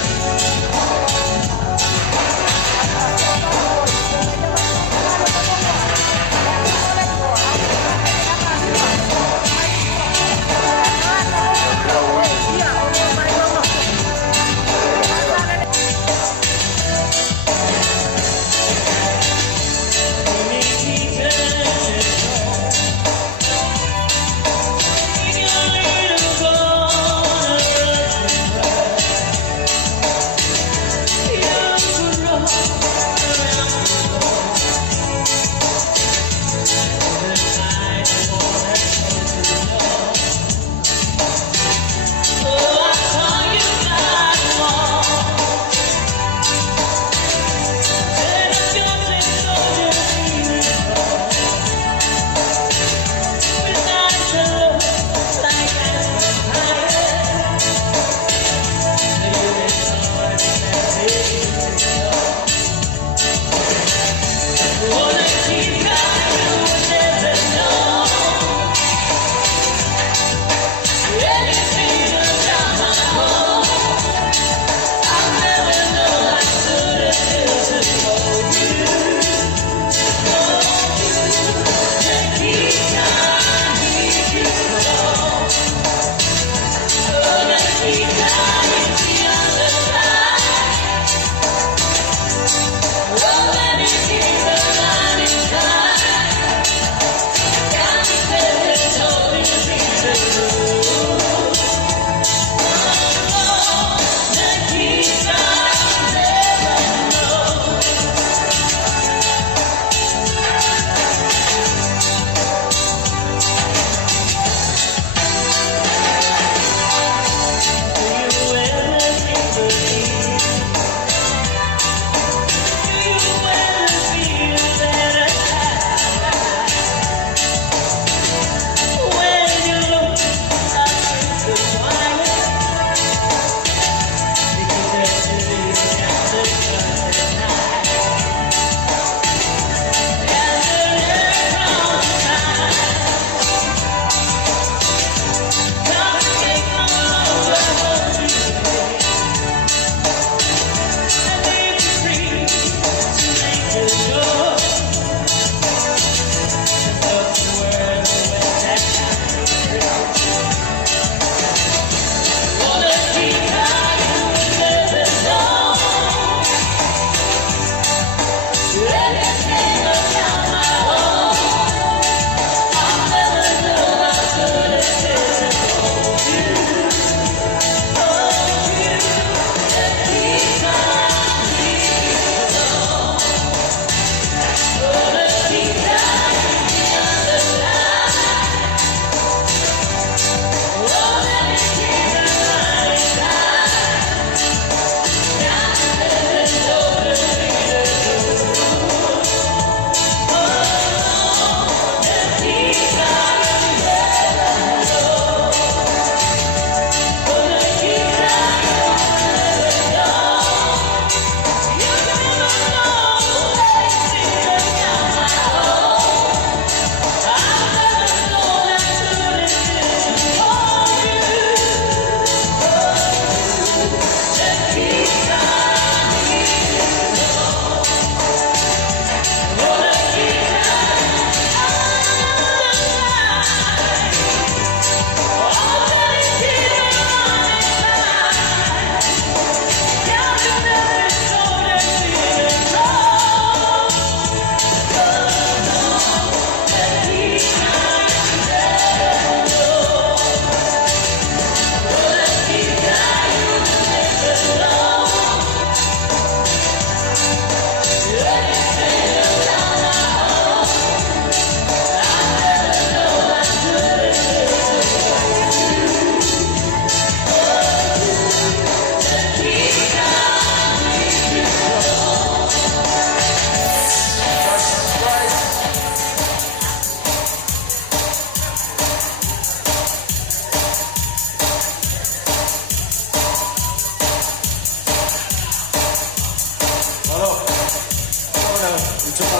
Thank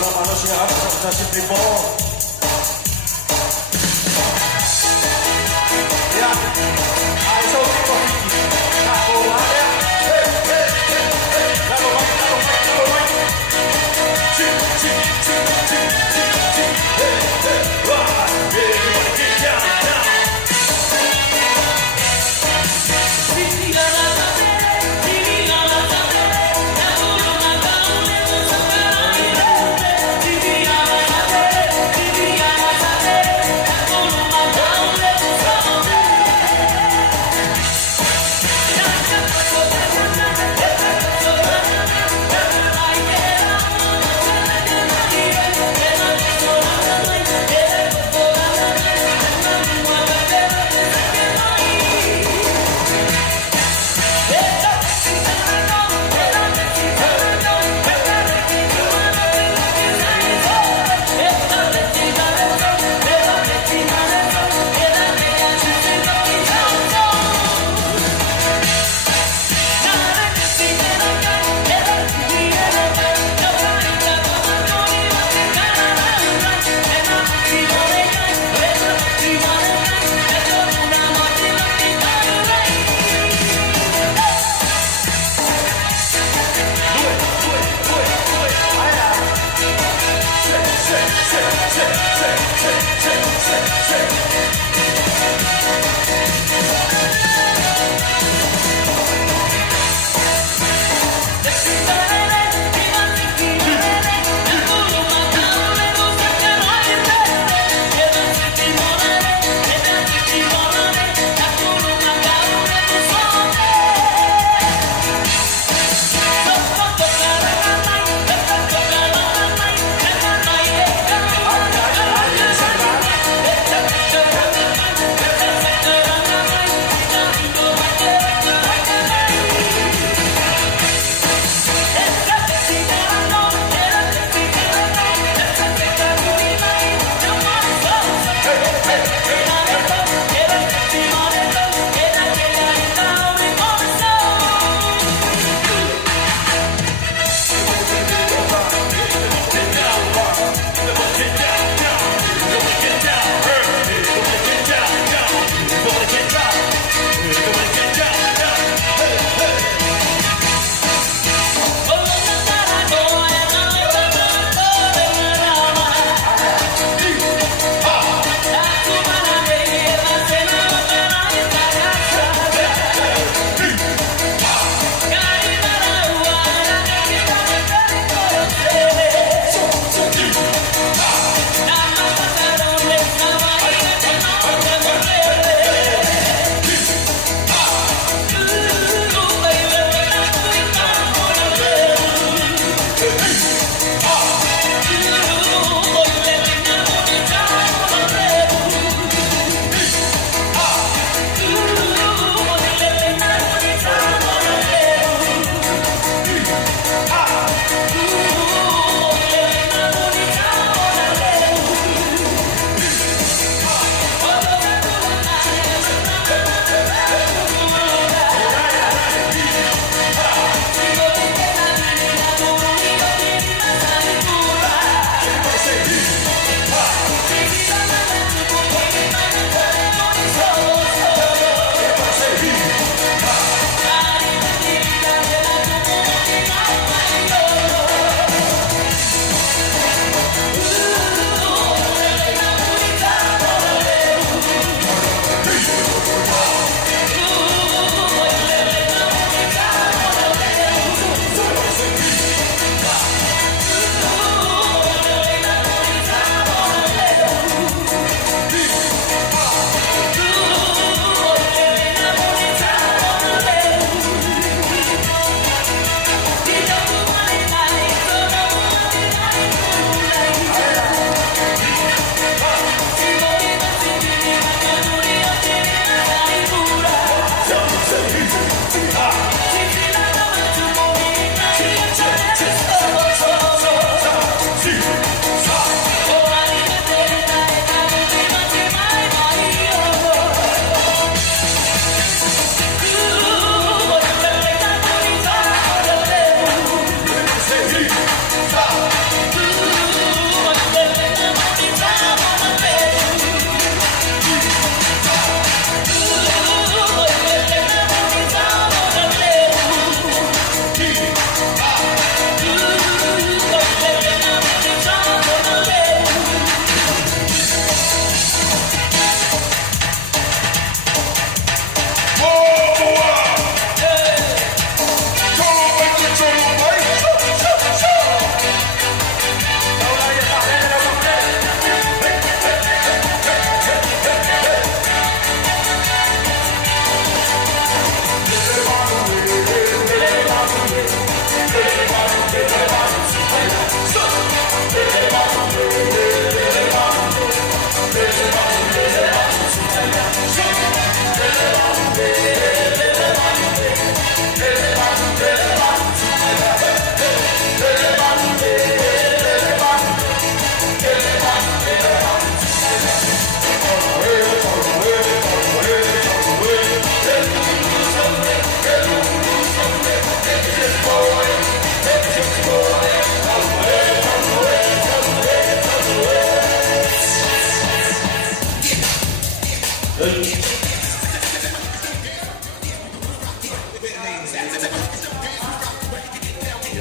you.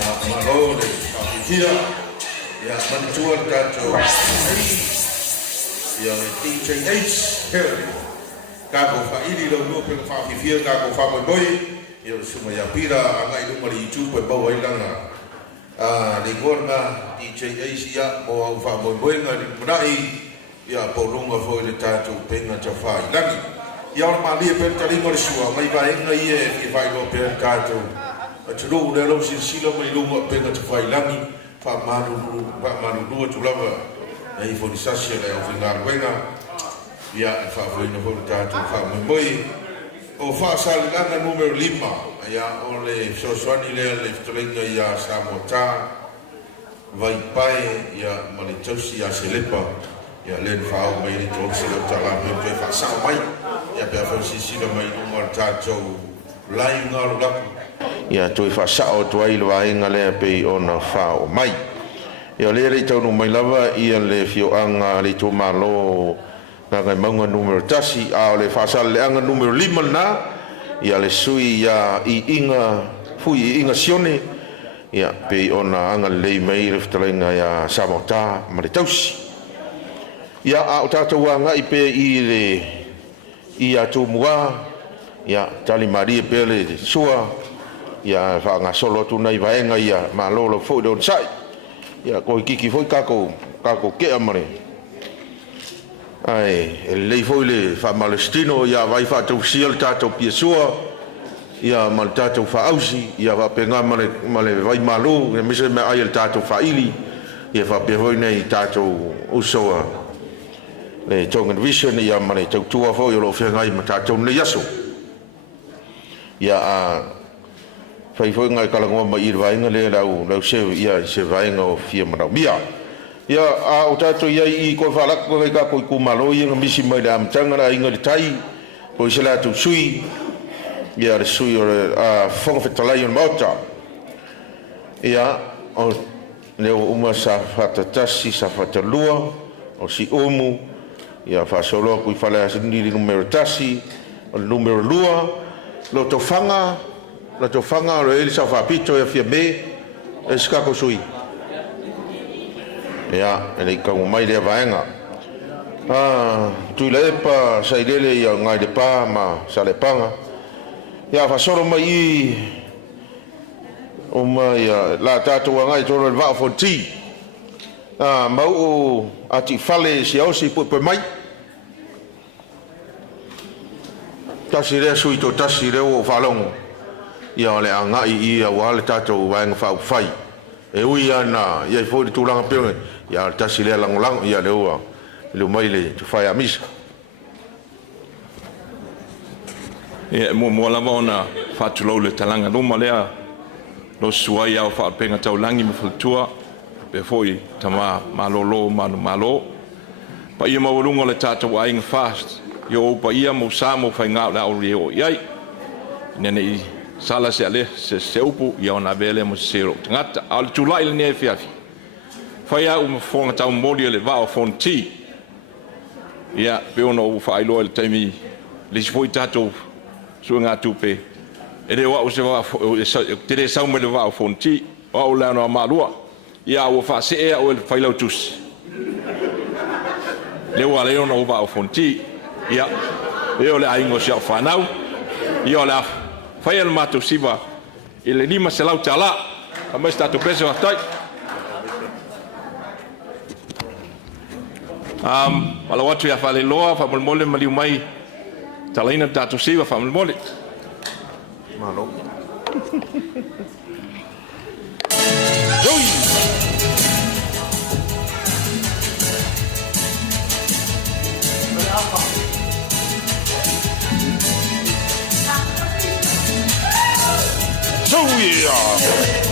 malo le dia ya mantua tato ya le TJH kako fa ili lo no pe fa fifia kako fa boy ya suma ya pira anga ilu mari YouTube pa wa ilanga le gorna TJH ya mo fa boy nga ni mrai ya polunga fo le tato penga cha fa ilangi ya ma li pe tali mo sua mai va nga ye vai lo pe tato Tulu le lo sila mai lunga penga te fai langi fa malu dua tulava ai fo di sasia le ofingar wenga ya fa fo no fo tatu fa moi o fa sal langa numero 5 ya o le soswani le tolenga ya samota vai pai ya malitosi ya selepa ya len fa o mai to sila tala me fa sa mai ya pe fa sila mai numero tatu lai ngar laku ya toi fa sao toi lo ai ngale pe ona fa o mai ya le re tau no mai lava ia le fio anga le to malo na ga manga numero tasi a le fa sa le anga numero 5 na ya le sui ya I inga fui inga sione ya pe ona anga le mai le ftalenga ya samota mari tausi ya a o tata wanga I pe I le ia tu mua ya tali maria pele sua ya fa nga solo tu nei vaenga ia ma lolo fo don sai ya ko kiki foi kako ke amare ai le foi le fa malestino ya vai fa tu siel tato piesua ya mal tato fa ausi ya va penga male vai malu me se me ai el tato fa ili ya fa pe foi nei tato usoa le tongan vision ya male tu tua fo yo lo fe ngai ma tato ne yaso ya fai foi ngai kala ngoma mai vai ngale lau se ia se vai ngo fia mana bia ya a o tato ia I ko fala ko ka ko ku malo ia misi mai da mtanga na inga tai ko se la tu sui ya sui a fong fetalai on mota ya o le uma sa fata tasi sa fata lua o si omu ya fa solo ku fala ni numero tasi o numero lua lo tofanga la tofanga o ele sa fa pito e fia be e ska ko sui ya ele ka mo mai le vaenga tu le pa sa ile ya ngai de pa ma sa le panga ya fa solo mai o mai la tatu ngai to le va fo ti mau o ati fale si o si pe mai tasire sui to tasire o falong ia le anga ia wale tato wang fa fai e ui ana ia fo di tulanga pe ia tasile lang ia le wa le mai le fai amis ia mo la bona fa tulo le talanga no malea lo suai au fa penga tau langi me fultua pe foi tama malolo malo pa ia mo lunga le tato wang fast yo pa ia mo samo fa nga la o rio ia nene sala se ale se upu ia ona vele mo sero ngata al tulai le ne fiafi faia fonga tau modi le va o fonti ia pe ono fa ilo le temi le foi tato so nga tupe e le wa o se va te sa mo le va o fonti o la no malua ia o fa se e o le failo tus le wa le ono va o fonti ia e le aingo se fa nau ia la fai el mato siva ele lima se lau tala kama sta to peso atai ala watu ya fale loa fa mole mali mai talaina tato siva fa mole malo So yeah.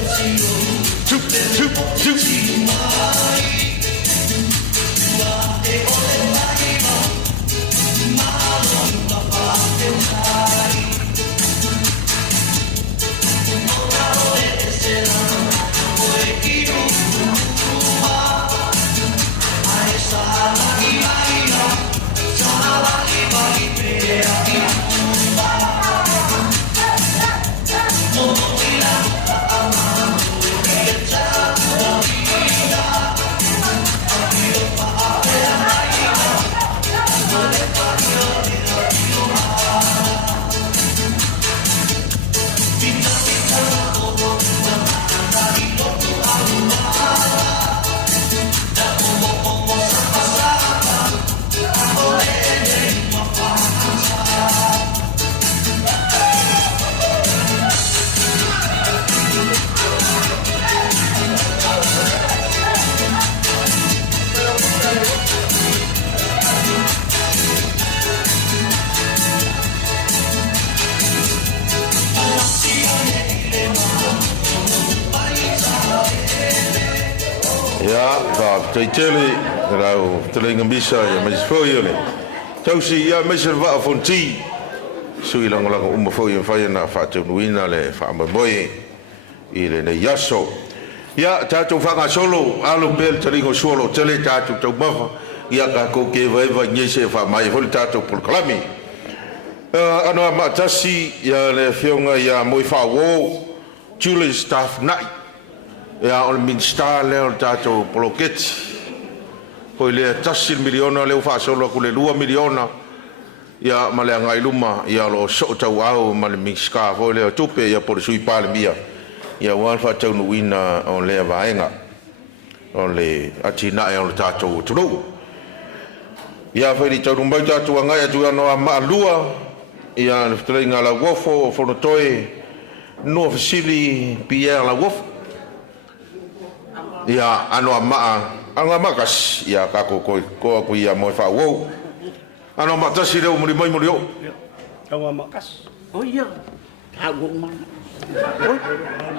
Ya, tai tele, rau telinga bisa ya mas foi ole. Tau si ya mas va fonti. Sui lang foi fai na fa tu wina le fa boy. Ile ne yaso. Ya tatu fa solo alo bel telingo solo tele tatu tau bafa. Ya ka ko ke va nyese fa mai hol tatu por klami. Ano matasi ya le fionga ya moi fa wo. Julius staff night. Ya ol min star le ol tato poloket ko le tasil miliona le fa solo ku le 2 miliona ya male ngai luma ya lo so tau au male min ska fo le tupe ya por sui pal mia ya wan fa tau no wina on le vaenga on le atina e ol tato tru ya fa di tau mbai tato ngai atu no ma lua ya le trenga la wofo fo no toe no fasili pia la wofo ya ano anga makas ya kako ko ya mo fa wo ano matas ile mo mo yo anga makas oh iya hago man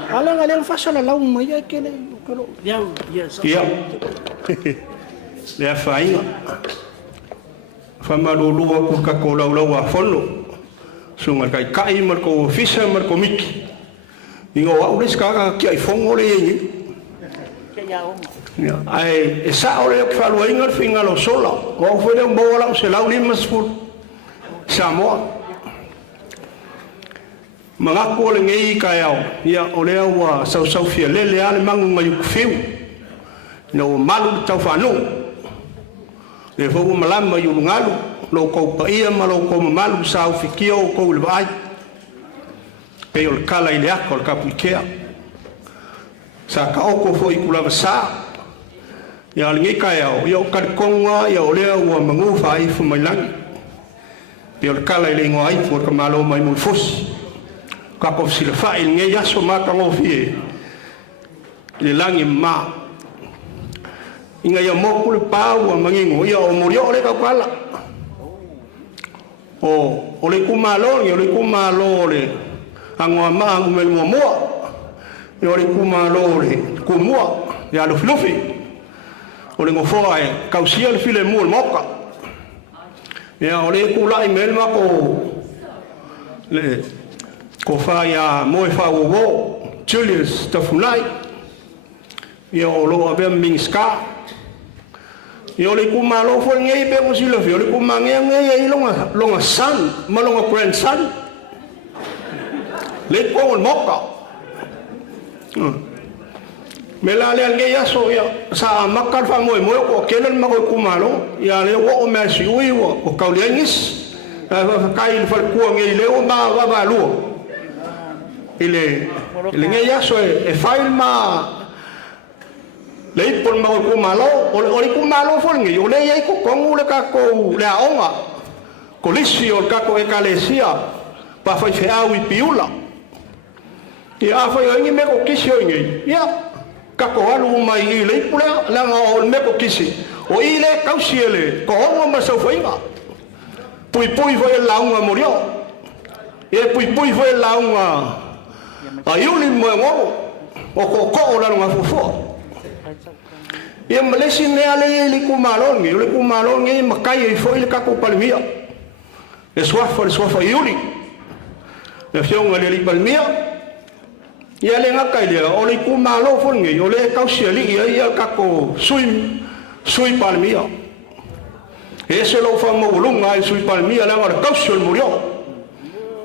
alang fa sala law mo ya kele ko ya ya le fai fa malulu ko ka ko law wa follo sunga kai mar ko fisa mar ko miki ingo wa ulis ka ki ai fongo le ni ai sa ore que falou aí no final o solo o foi um bom lá se lá o limas por samo mga ko le ngai kayao ya ole wa sau fia le ale mangu mai ku fiu no malu tau fanu le fo malam mai ngalu lo ko pa ia malo ko malu sau fikio ko le vai pe o kala ile akol kapukea sa ka oko foi kula sa ya lingi kaya yo kad konga ya ole wa mangu fai fu mai lang pe o kala ile ngoi fu ka malo mai mul fus ka ko sila fa il nge ya so ma ka ngo fie le lang ma inga ya mo kul pa wa mangi ngo ya o mo yo le ka kala o ole ku malo ni ole ku malo le angwa ma ngumel mo yori kuma lore kumua ya lo flufi ole ngo foi kausia le file mul moka ya ole kula email ma ko le ko fa ya mo fa wo Julius tafulai ya lo abe minska ya ole kuma lo foi ngai be mo silo fi ole kuma ngai longa son malonga grandson le ko moka melale nge ya so ya sa makal fa moy ko kelen ma ko kumalo ya le wo o mersi wi wo o kaulengis fa kai fa ko nge le o ma va lu ile nge ya so e fail ma le pon ma ko kumalo o kumalo fo nge yo le ya ko kongu le ka ko le aonga ko lisi o ka ko e kalesia pa fa fe awi piula ya fa yo ngi me ko kisi yo ngi ya ka ko alu mai ile pula la nga o me ko kisi o ile kausiele ko ngo ma so foi nga pui foi la nga morio e pui foi la nga ayuli mo ngo o ko la nga fofo e malesi me ale ile ku malongi makai foi ile ka ko palmia e sofa yuli e fiong ale palmia ya le ngakai dia ole ku malo fon nge ole kau siali ya ka ko sui palmia ese lo fa mo lunga sui palmia la ngor kau sul murio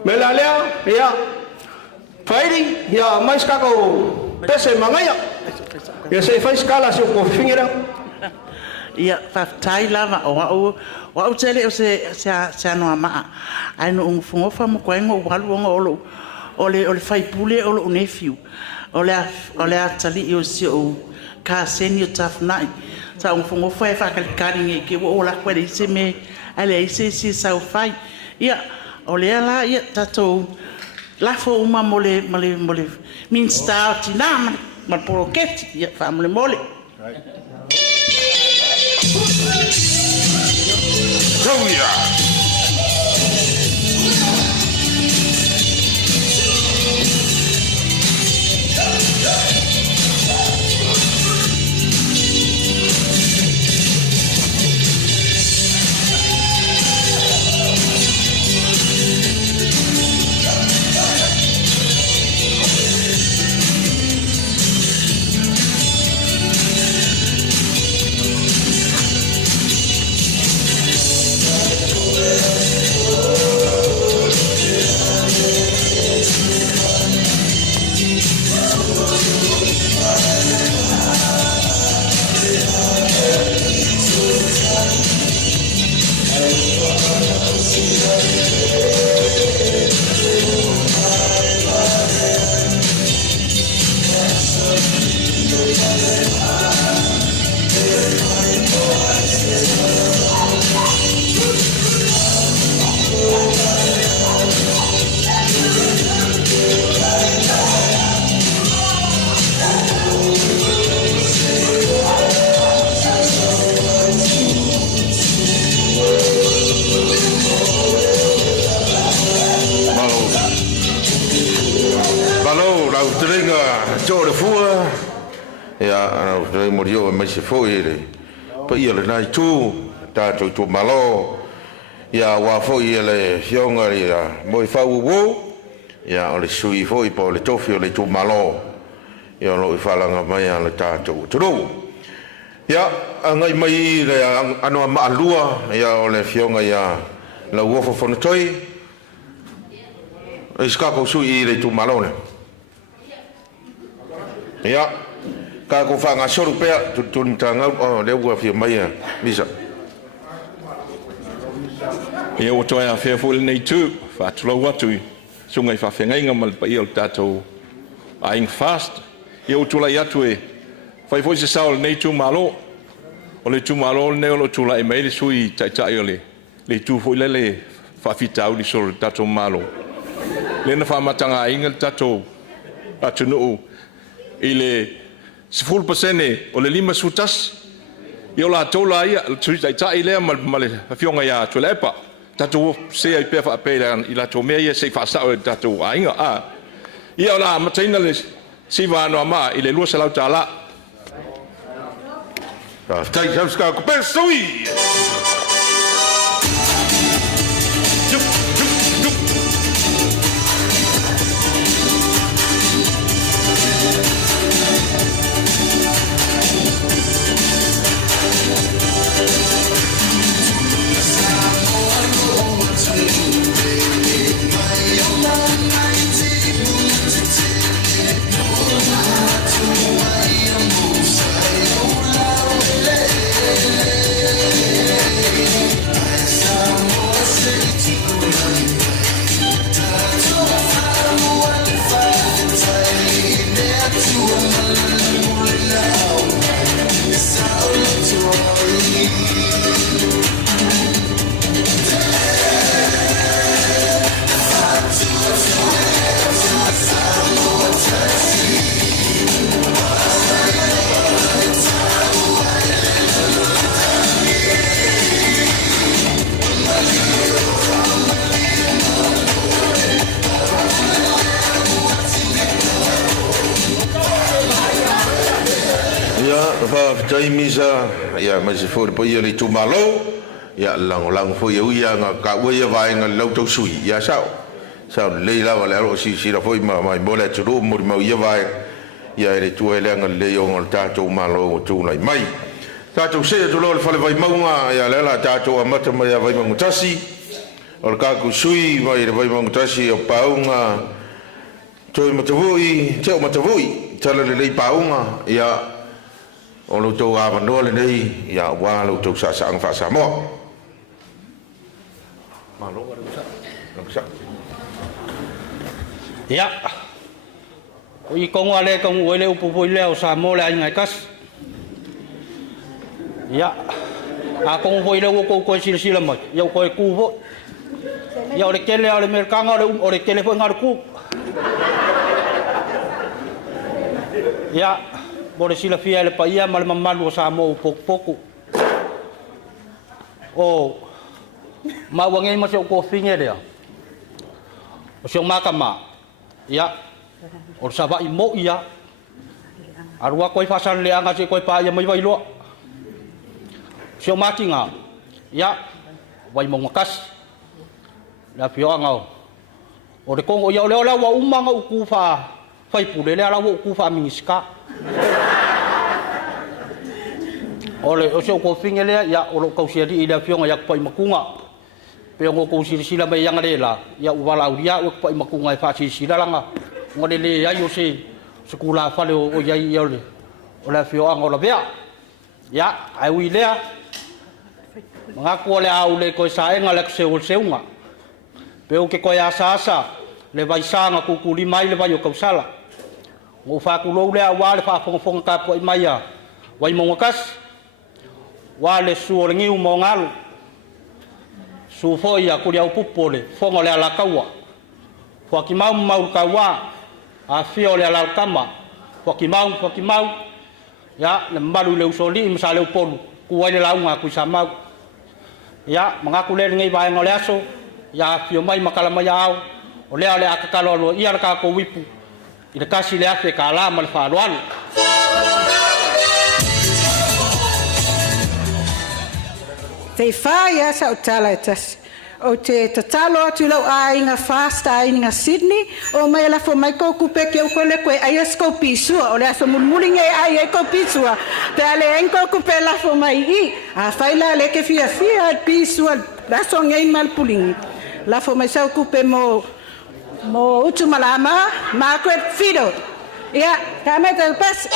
melalea ya fighting ya mais ka ko pese mangaya ya se fa skala se ko fingira ya fa tai lava o tele o se no ma ai no un fungo fa mo ko ngo walu ngo ole fai pule ole nephew ole atali yo si o ka senior tafnai sa un fongo foi fa kali ke o la kweli se me ale se sa fai ya ole la ya tato la fo uma mole min sta tina ma poroket ya family mole Jore fua ya re morio mai se foi le pa ia le nai tu ta tu malo ya wa foi le fionga ya moi fa wo ya le sui foi po le tofio le tu malo ya lo fa langa mai le ta tu ya ngai mai le ano ma lua ya le fionga ya la wo fo no toi iska ko sui le tu malo ne ya ka ko fa nga soru pe tu tanga le wa fi mai bisa ia o toia fe fo le nei tu fa tu lo watu sungai fa fe ngai ngamal pa il tato aing fast ia o tula ya tu e fa fo se saul nei tu malo o le tu malo ne o tula e mai le sui tai le tu fo le fa fitau di sol tato malo le na fa matanga ingal tato atu no ile 10% o le 5 sutas io la tola ia tu tai le mal fionga ya tu lepa tatu se ai pe fa pe ila to me ia se fa sa tatu ainga a ia la matina le si va no ma ile lu se la tala tai ska ko pe sui Misa ya mai se fo po ia le tu malo ya lang fo ia nga ka wo ia vai nga lo to sui ya sao le la wala ro si la fo mai bola tu ro mo ia vai ya le tu ele nga le yo nga ta tu malo tu lai mai ta tu se tu lo le fa le vai maunga ya le la ta tu amata mai vai mo tasi o ka ku sui vai le vai mo tasi o paunga tu mo te voi tala le paunga ya o lo tau awa noa le nei ia wā lo tau sa ang wha sa moa ia o i kongo ale kongo o le upu pui leo sa mo le aingai kas ia a kongo pui leo ko koe sila mai ia koe kuvo ia o le kele o le merkanga o le kele po ngar ku ia bore sila fia le paia mal mamalu sa mo poku o ma wangi ma se ko finge le o se makama ya o sa ba mo ia arwa koi fasan le anga se koi pa ia mai vai lo se makinga ya vai mo ngakas la fio anga o de kongo ia le wa umanga ku fa fai pule le ala wo ku fa mingiska ole o se ko fingele ya o ko sia di ida fionga ya pai makunga pe ngo ko sila mai yang lela ya wala uria o pai makunga fa sila langa ngode le ya yo se sekula fa le o ya ya le o la fio anga o la bea ya ai wi le ngaku le au le ko sa enga le se o seunga pe o ke ko ya sa le vai sanga ku ku li mai le vai o ko sala Ngo whakulo lea wale whafonga ka po i maia. Wai mongakas. Wale suolengiu mo ngalu. Su foi a kulia upupole. Fonga lea lakaua. Whakimau mau kaua. A fio lea lalkama. Whakimau. Ya, le malu le usoli imsa le upolu. Kuai le launga kuisa mau. Ya, mengaku le ngai vai ngole aso. Ya, fio mai makala mai au. O lea le akakalo lo ia ka ko wipu. Ina kasi le afe ka alama le whaaloalo. Te whai asa o tala e tasi. O te tatalo atu lau ainga fast ainga Sydney. O mai alafo mai kouku peke o kole koe aia sko pisua. O le aso mulmulinge aia ko pisua. Te ale en kouku pe lafo mai I. A whaila le ke fia pisua. Laso ngei malpulingi. Lafo mai sau kupe mo utu malama. Margaret Fido. Ia, kameta pas.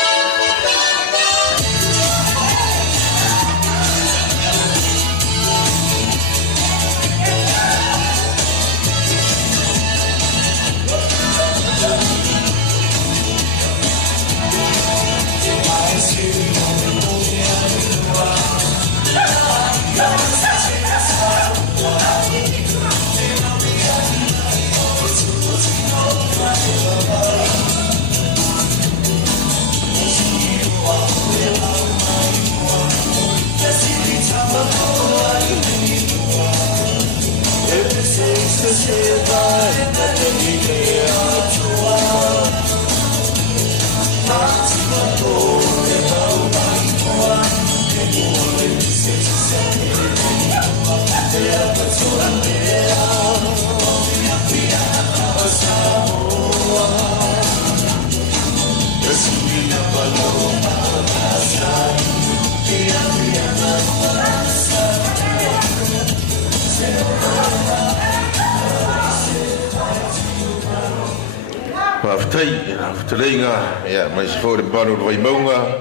Aftalinga ya mai se fore banu vai maunga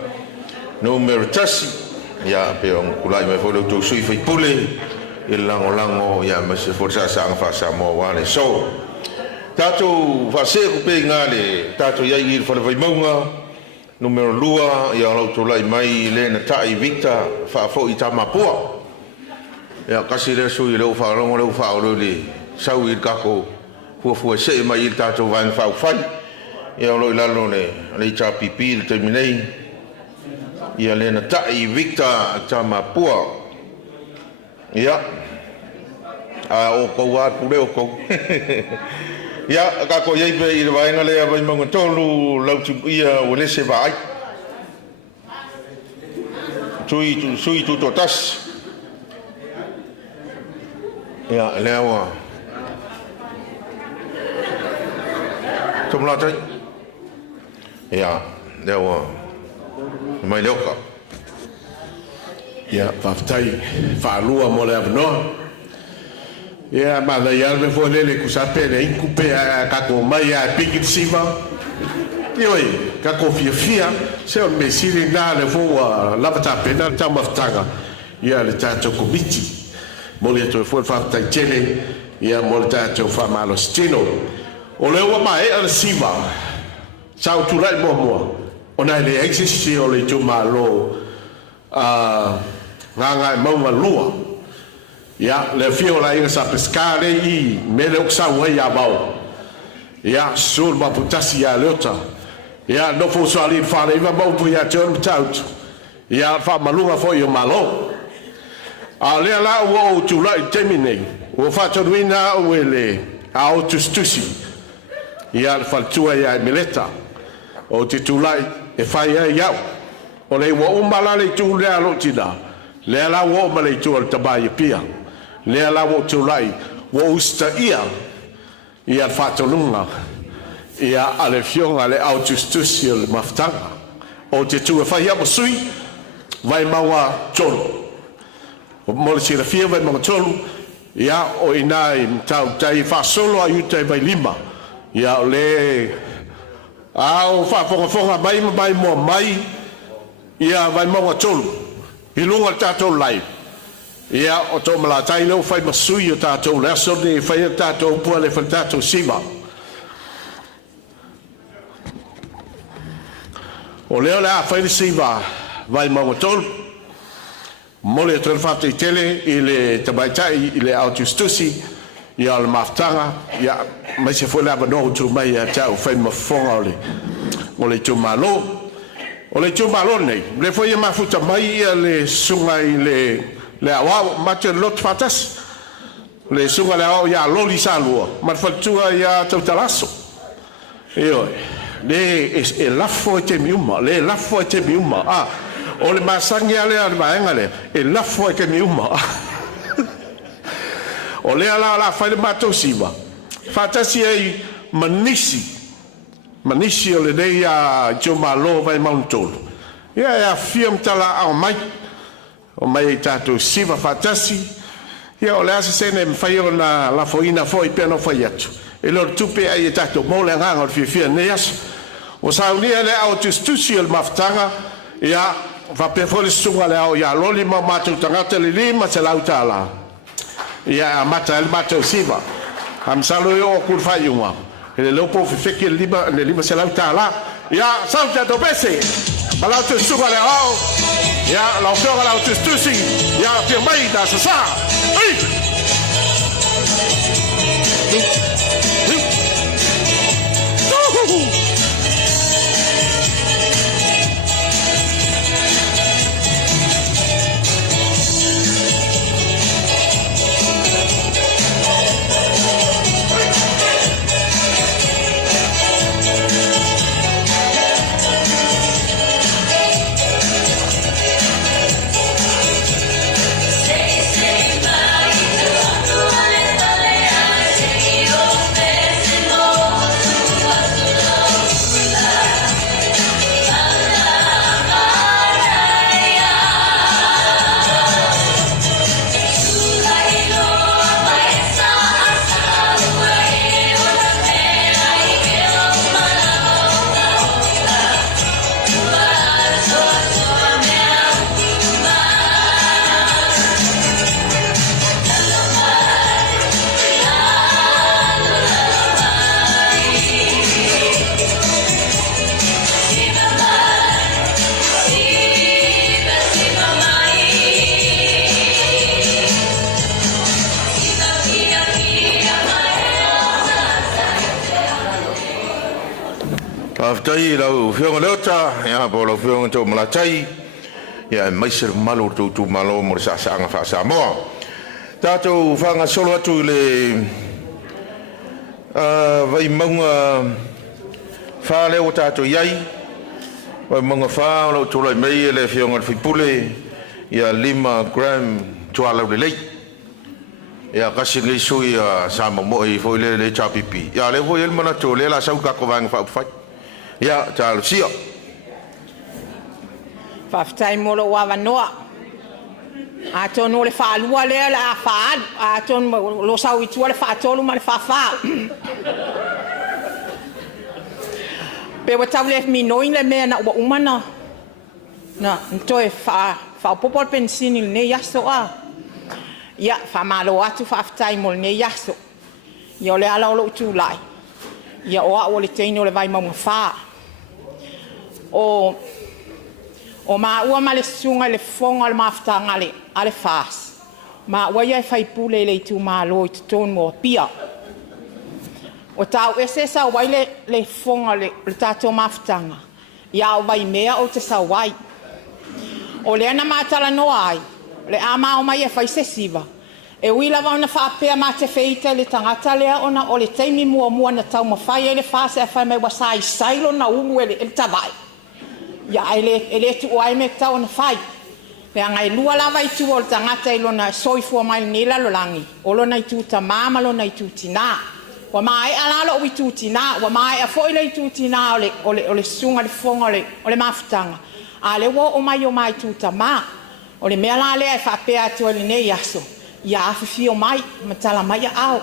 numero tasi ya pe on kulai mai fore to sui fai pule il lango ya mai se fore sa fa sa mo wale so tato va se ku pe ngale tato ya ir fore vai maunga numero lua ya lo to lai mai le na tai victor fa fo i tamapua ya kasi le sui le fa lo fa lo le sau ir kako fu se mai tato van fa fai ia lo lalo le cha pipi le terminei ia le na tai victor tamapua ia a o ko wa pule o ko ia ka ko ye pe i vai na le vai mo tolu lau tu ia o le se vai sui tu totas ia le wa tomla tai ya dewa mai loka ya paftai falua mo le avno ya ma da ya me fo le ku sa pele in coupe ka ko mai ya pikit siva yoi ka ko fia se o me siri na le fo la pata pena ta maftanga ya le tato komiti mo le to fo fa tai chele ya mo le tato fa malo stino o le wa mai al siva sau tu lai mo ona le existe o le tu malo nganga mo lua ya le fio la inga sa pescare I mele oksa wa ya bao ya sul ma putasi ya lota ya no fo so ali fa le va mo pu ya turn out ya fa malunga fo yo malo a le la o tu lai termine o fa to wina o le a o tu stusi ya fa tu ya mileta o te tulai e fai ai au o le wo umala le tu le alo tina le la wo ma le tu al tabai pia le la wo tulai wo usta ia fatolunga ia ale fionga le autostucio le maftanga o te tu e fai amo sui vai maua tolu o mo le sira fia vai maua tolu ia o inai tau tai fa solo aiuta vai lima ia o le au fa fonga mai mo mai ia vai mo tolu I lunga tatou lai ia o to mala tai no fai masui o tatou le so ni fai tatou pu le tatou sima O leo le a whaere siwa vai maunga tolu. Mole tōna whātai tele i le tamaitai i le Aotustusi i a le maftanga ia mai se foi le abanoho tu mai a tau whai mafonga o le tu malo. O le tu malo nei. Le foi e mafuta mai ia le sunga i le awao mate lot fatas. Le sunga le awao ia loli salua. Marfaltua ia tau talaso. Io, le lafo e te miuma. Le lafo e te miuma. Ah, o le masangi ale ale maenga le. E lafo e te miuma. O le ala la fai le matou siwa. Fatasi ai manisi o le nei a jo malo vai mauntolo. Ia e a fiam tala au mai. O mai tatou siwa fatasi. Ia o le asa sene mwhai o na la foina foi pena fai atu. E lor tupe ai e tatou mole nganga o fia nei aso. O saunia le au tustusi o le maftanga. Ia whapea fo le sunga le au ia loli ma matou tangata le lima se lau tala. Ia mata el matou siwa. Am salo yo kur fai uma. Le lopo feke le lima se lau tala. Ia sauta do bese. Balau tu sunga le au. Ia lau fioga lau tustusi. Ia pia mai da sasa. Ei! Aftai lau whionga leota, ia po lau whionga tau malatai, ia mai ser malo tu malo mo sa anga fa Samoa. Tātou whanga solo atu le vai maunga wha leo tātou iai, vai maunga wha lau tūlai mei le whionga whipule, ia 5 gram tualau le lei. Ia kasi ngai sui sa mo i foi le chapipi. Ia le foi el mana to le la sau ka ko vang fa fai. Ia ta sia. Fa ftai mo lo wa noa. A tonu le fa lua le la fa a ton lo sau i tu le fa tolu ma le fa fa. Pe wa tau le mi no in le me na wa umana. Na to e fa popol pensini ne ya so a. Ia fa malo atu fa ftai mo ne ya so. Ia le ala lo tu lai. Ia o le teino le vai ma fa. O ma ua ma le sunga le fonga le maftanga ale fas. Ma ua ia fai pule le tu ma lo i ton mo pia. O tau ese sa wai le fonga le tato maftanga. Ia o vai mea o te sa wai. O le ana matala no ai. Le ama o mai e fai se siva. E wila wa na whapea ma te feita le tangata lea ona o le teimi mua na tau ma whai e le fase e whai mai wasai sailo na umu e le tawai. Ia ele tu ai me tau na whai. Pea ngai lua lava i tu o le tangata ilo na soifua mai ni la lolangi. Olo na i tu ta mama lo na i tu tina. Wa mai alalo o i tu tina. Wa mai a foi le i tu tina o le sunga le fonga o le mafutanga. A le wo o mai tu ta ma. O le mea la lea e whapea atu le nei aso. Ia awhiwhi o mai, matala mai a au.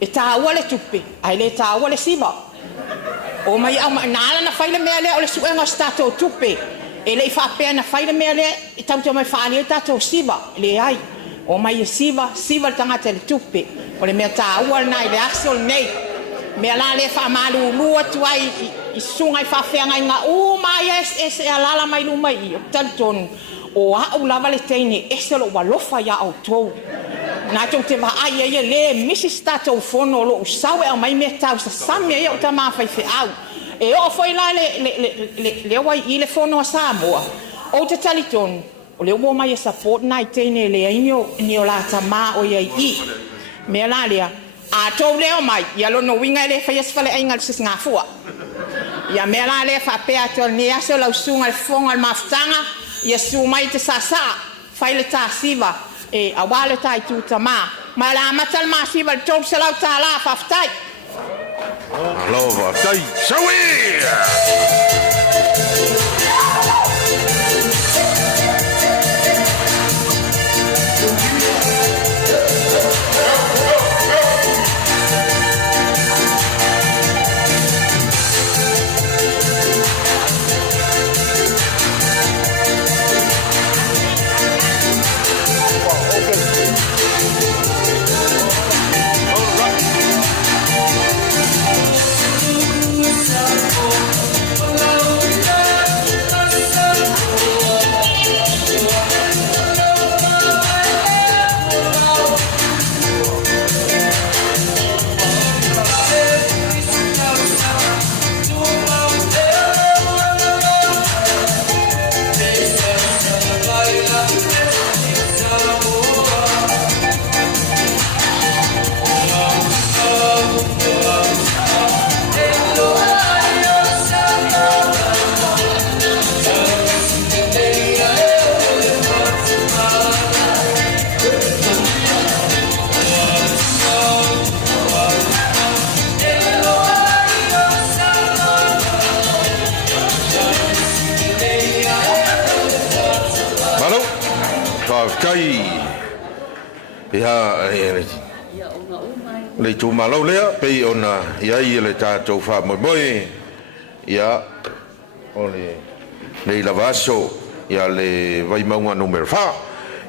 E tā ua le tupe, ai le tā ua le siva. O mai au nāla na whaile mea lea o le suenga stato tupe. E le i whapea na whaile mea lea, i tautua mai whaani o tato siva. Le ai, o mai e siva le tangata le tupe. O le mea tā ua nai le aso le nei. Mea la le wha malu lua tu ai i sunga i whawhea ngai ngā mai es alala mai luma I talton o au lava le teine ese lo walofa ya auto na tong te va ai ia le Mrs. Tato fono lo sawe au mai me tau sa samia ia o ta mawhai fe au e o foi la le wai I le fono a Samoa o te taliton o le uo mai e support nai teine le ainio ni o la ta ma o ia I me la lea a tau leo mai ia lo no winga le fai asfale aingal sis ngafua ia me la le fa pe atol ni aso la usunga le fonga le maftanga ia su mai te sasa fai le ta siva e awale tai tu tama ma la matal ma siva le tau selau ta la faftai Alova tai sawi kai ya le tu malo le pe ona ya I le ta to fa mo boy ya ole le lavaso ya le vai maunga numero fa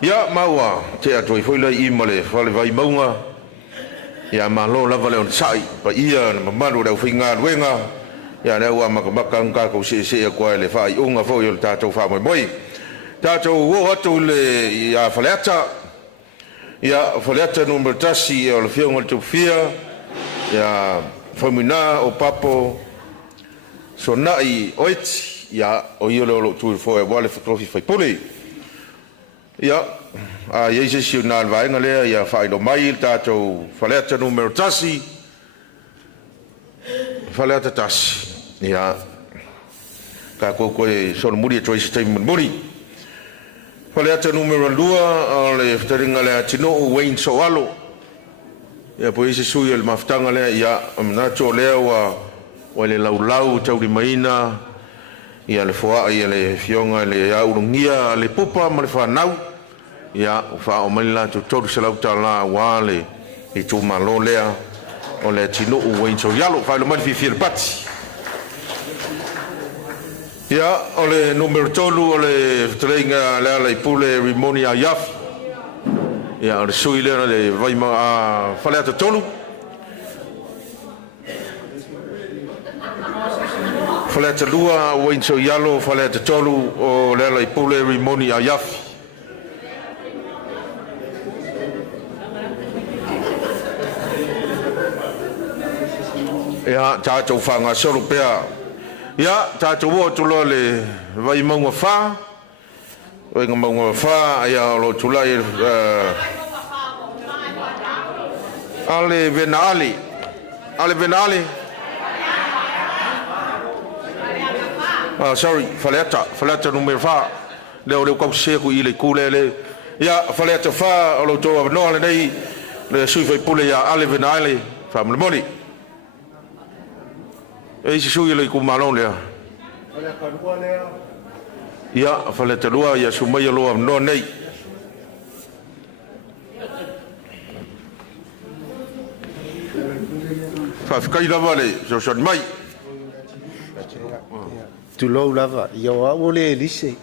ya maua te atu foi le I mole fa le vai maunga ya malo lava le on sai pa ia na malu le finga wenga ya le wa makanga ko se ko le fa I unga fo yo ta to fa mo boy Tato wo atu le ia faleta number tasi o le fiong tu fia ia famina o papo sonai oit ia o yolo tu fo e wale fotografi fai puli ia a yese sional vai ngale ia fai do mai tato faleta number tasi faleta tasi ia ka ko son muri to iste muri Faleta numero 2 le fteringa le atino Wayne Soalo ya po isi sui el maftanga le ya na cho le wa le laulau tau di maina ya le foa ya le fionga le ya urungia le pupa ma le fanau ya fa o mala to to se lau ta la wa le I tu malo le o le atino Wayne Soalo fa lo mal fi fil pati Ya, ole numero tolu ole trenga le pule rimoni a yaf. Ya, ole sui le vai ma faleta tolu. Faleta lua Wayne Soalo faleta tolu o le pule rimoni a yaf. Ya, ta to fanga solo pea. Ya, tato wo tulo le vai maunga fa. Vai maunga fa ya lo tula ale venali. Ale venali. Sorry, faleta numero fa. Le ko se ku ile kulele. Ya, faleta fa lo to no le nei le sui fai pule ya ale venali fa moni. E si sui le ku malon le. Ya faleta lua ya sumai lo no nei. Fa kai lava le so son mai. Tu lo lava ya wa ole lise.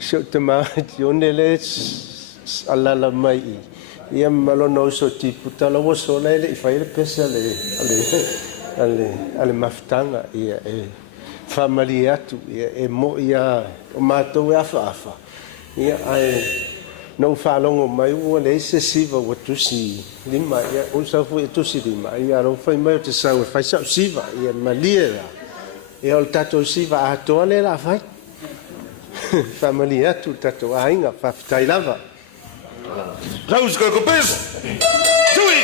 So te ma ti onele alla la mai. Ia malo no so ti puta lo so le fai le pesa le ale maftanga ia whamali atu, e mo ia o mātou e awha. Ia ai nau whalongo mai ua le se siva ua tusi lima, ia o sau fu e tusi lima, ia rau whai mai o te sau e whai sau siva, ia malia ra. Ia o le tatou siva a toa le la whai. Whamali atu tatou a inga, whawhitai lava. Raus ka ko peso. Tui.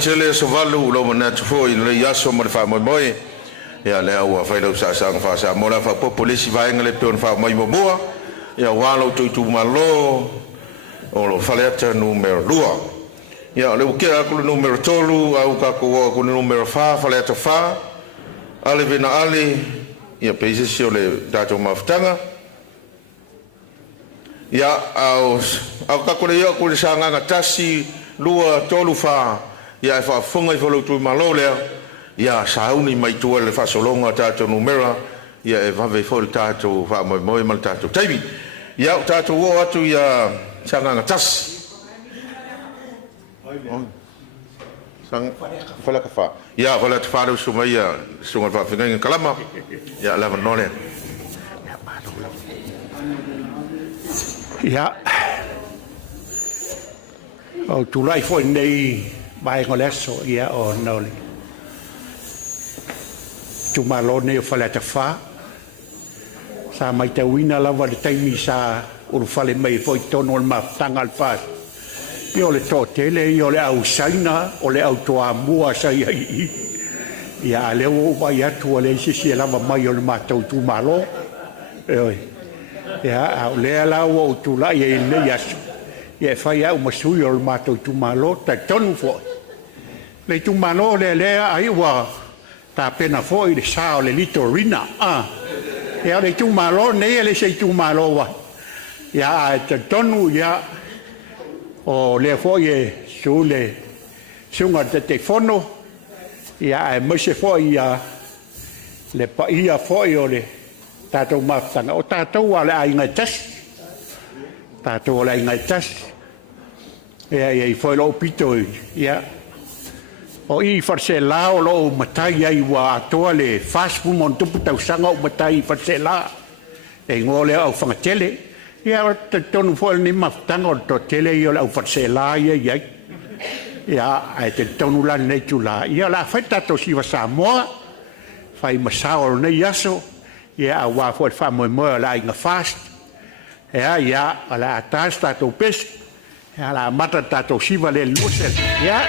Tele so valu lo mana tfo in le yaso mo fa mo moy ya le au fa lo sa sang fa sa mo la fa populisi va ngale pe fa mo mo boa ya walo tu malo o lo fa le ta numero 2 ya le ke ku numero 3 au ka ku numero 5 fa le ta fa ale vina ale ya pese si le dato maftanga ya au ka ku le yo ku sanga ngatasi lua tolu fa ya fa fonga i folo tu malo le ya sauni mai tu le fa solonga tato numero ya e va ve fol tato fa mo mal tato taibi ya tato wo atu ya sanga tas sang fala ka fa ya fala ta fa su mai ya sunga fa finga kalama ya la nole ya o tu lai foi nei bai ngoleso ia o noli tu malone fale ta fa sa mai te wina lava le taimi sa o fale mai foi tono al maftanga al fa io le totele io le au saina o le auto amua sai ai ia le o vai atu le si lava mai o le matou tu malo ia le ala o tu la ia le yasu ia fai au masui o le matou tu malo ta tonu foi le tu malo le ai wa ta pena foi le sao le litorina ia le tu malo nei le sei tu malo wa ia ta tonu ia o le foi su le sunga te fono ia mo se foi ia le pa ia foi o le tatou mafanga o tatou ale ai ngai tas tatou ale ngai tas ia foi lo pito ia o i farsela o lo matai ai wa to le fast food mon tu tau sanga o matai farsela e ngole au fangatele ia te tonu foi ni maftanga o to tele io au farsela ia ai te tonu la nei tula ia la feta to si va Samoa fai masao nei yaso ia wa foi fa mo la inga fast ia ala tasta to pes ia la mata to si va le lusel ia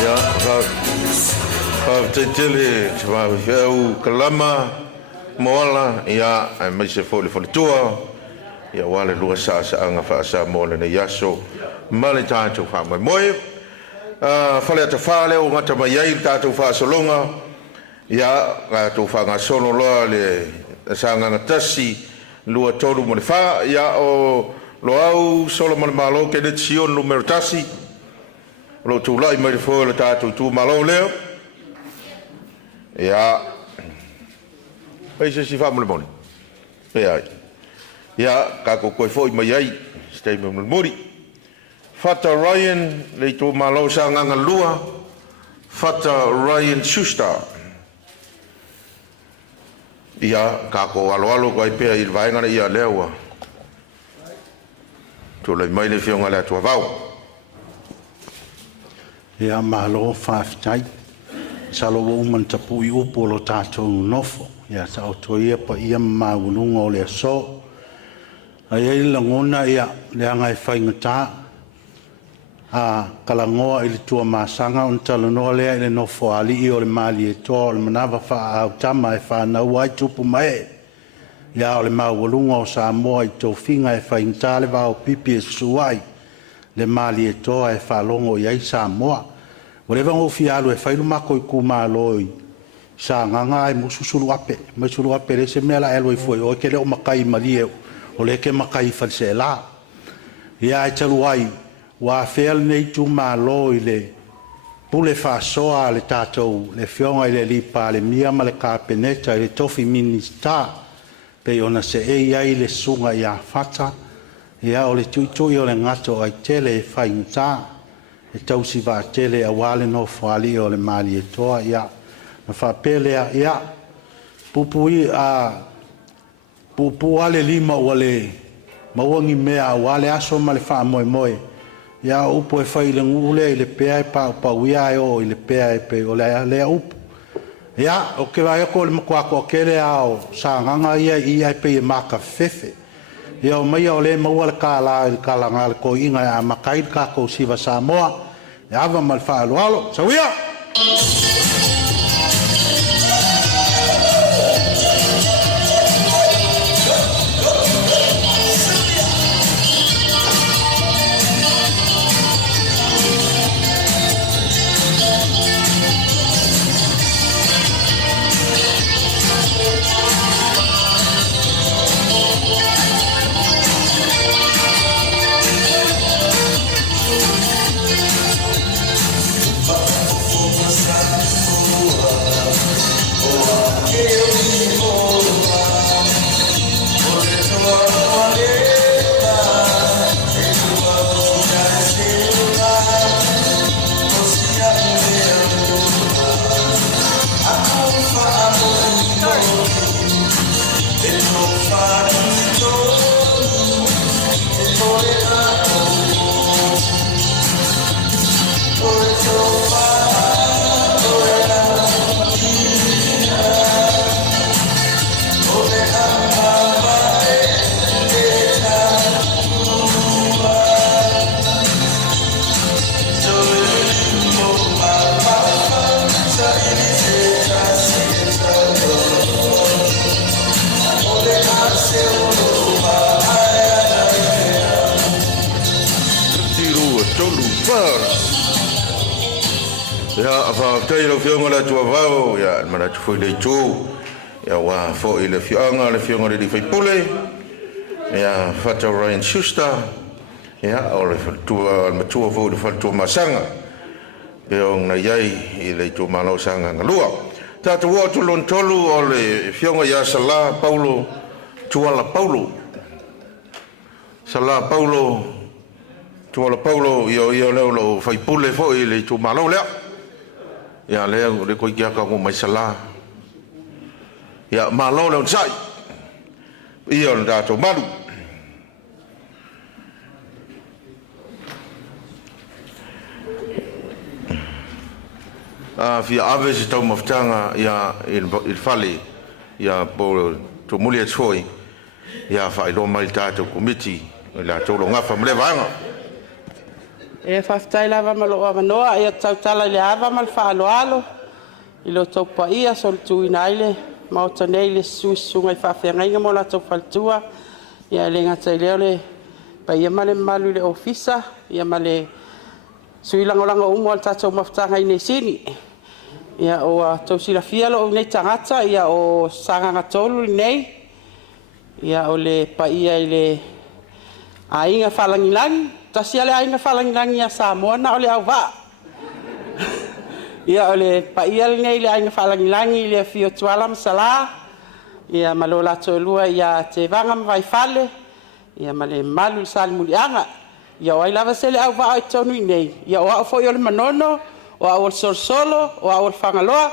Ya, tele au kalama moala ya mai se fole tua ya wale lua sa anga fa sa mola ne yaso male tato fa moi fale ta fale o ngata mai ai tato fa solonga ya to fa nga solo lo le sa nga tasi lua tolu mo fa ya o lo au solo mo malo ke de sion numero tasi lo tu lai mai fo le tato tu malo leo ya ai se si fa mo le moni ya ka ko ko foi mai ai stay mo le mori fata Ryan le tu malo sa nga lua fata Ryan Schuster ia ka ko alo ko ai pe il vai ngana ia lewa to le mai le fionga le tu vau ia malo faftai salo o man tapu i upo lo tato nofo ia sa o to ia pa ia maulunga o le so ai ai langona ia le anga fai ngata a kalangoa ili tua masanga on talonoa lea ile nofo ali i o le mali e toa o le manava faa au tama e faa na uai tupu mae ia o le maualunga o Samoa i tau finga e faa ingtale va o pipi e suai le mali e toa e faa longo i ai Samoa whatever ngofi alu e faa ilu mako i kuma aloi sa nganga e mususulu ape musulu ape le se mela elo i foi o ke le o makai malie o le ke makai false la ia e talu ai wa fel nei tu malo ile pule fa soa le tato le fionga ile li pa le mia ma le kapeneta ile tofi minista pe ona se e ai le sunga ya fata ia o le tuito o le ngato ai tele fa inta e tau si va tele a wale no fali o le mali e toa ia na fa pele ia pupui a pupu ale lima wale mawangi mea wale aso ma le fa moe moe ya upo e fai le ngule le pea e pa uia e o le pea e pe o le upo ya o ke vai ko le makua ko ke le ao sa nganga ia e pe e maka fefe ya o mai o le maua le kala ngal ko inga a makai ka ko siva Samoa ya va mal fa alo sa uia ya fa tai lo fionga la tua vao ya mana tu foi le tu ya wa fo ile fionga le fai pule ya fata Ryan Schuster ya o le tua ma tua fo le tua masanga e on na yai ile tu malo sanga ngalua ta tu o tu lon tolu o le fionga ya sala Paulo tuala Paulo sala Paulo tuala Paulo yo lo fai pule fo ile tu malo le ya le ko kia ka mo mai sala ya malo le sai io da to malu fi ave se tau maftanga ya il fali ya po to mulia tsoi ia whaelo mai tātou komiti la tolo ngafa mle vanga. E whaftai lava malo a manoa ia tautala le ava mal whaaloalo i lo tau pa ia sol tui naile mauta nei le suisunga i whawhiangainga mo la tau whaltua ia le ngata i leo le pa ia male malu le ofisa ia male sui langolanga umo al tātou maftanga i nei sini ia o tau sila fialo o nei tangata ia o sanganga tolu nei ia o le pa ia i le ainga whalangilangi tasi ale ainga whalangilangi ia Samoa na o le au wa ia o le pa ia le nei le ainga whalangilangi le fio tuala masala ia malola tolua ia te vanga mawai fale ia male malu sali mulianga ia o ai lava se le au wa ai tonu i nei ia o au fo i o le manono o au o solo o au o whangaloa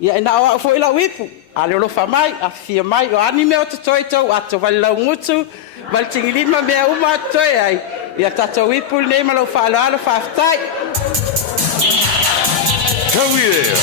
ia ina o au fo i la wipu ale lo fa mai a fia mai o anime o toi tau ato vale lau ngutu vale tingilima mea uma toi ai ia tato wipu nei malau whaaloalo whaftai Tau ia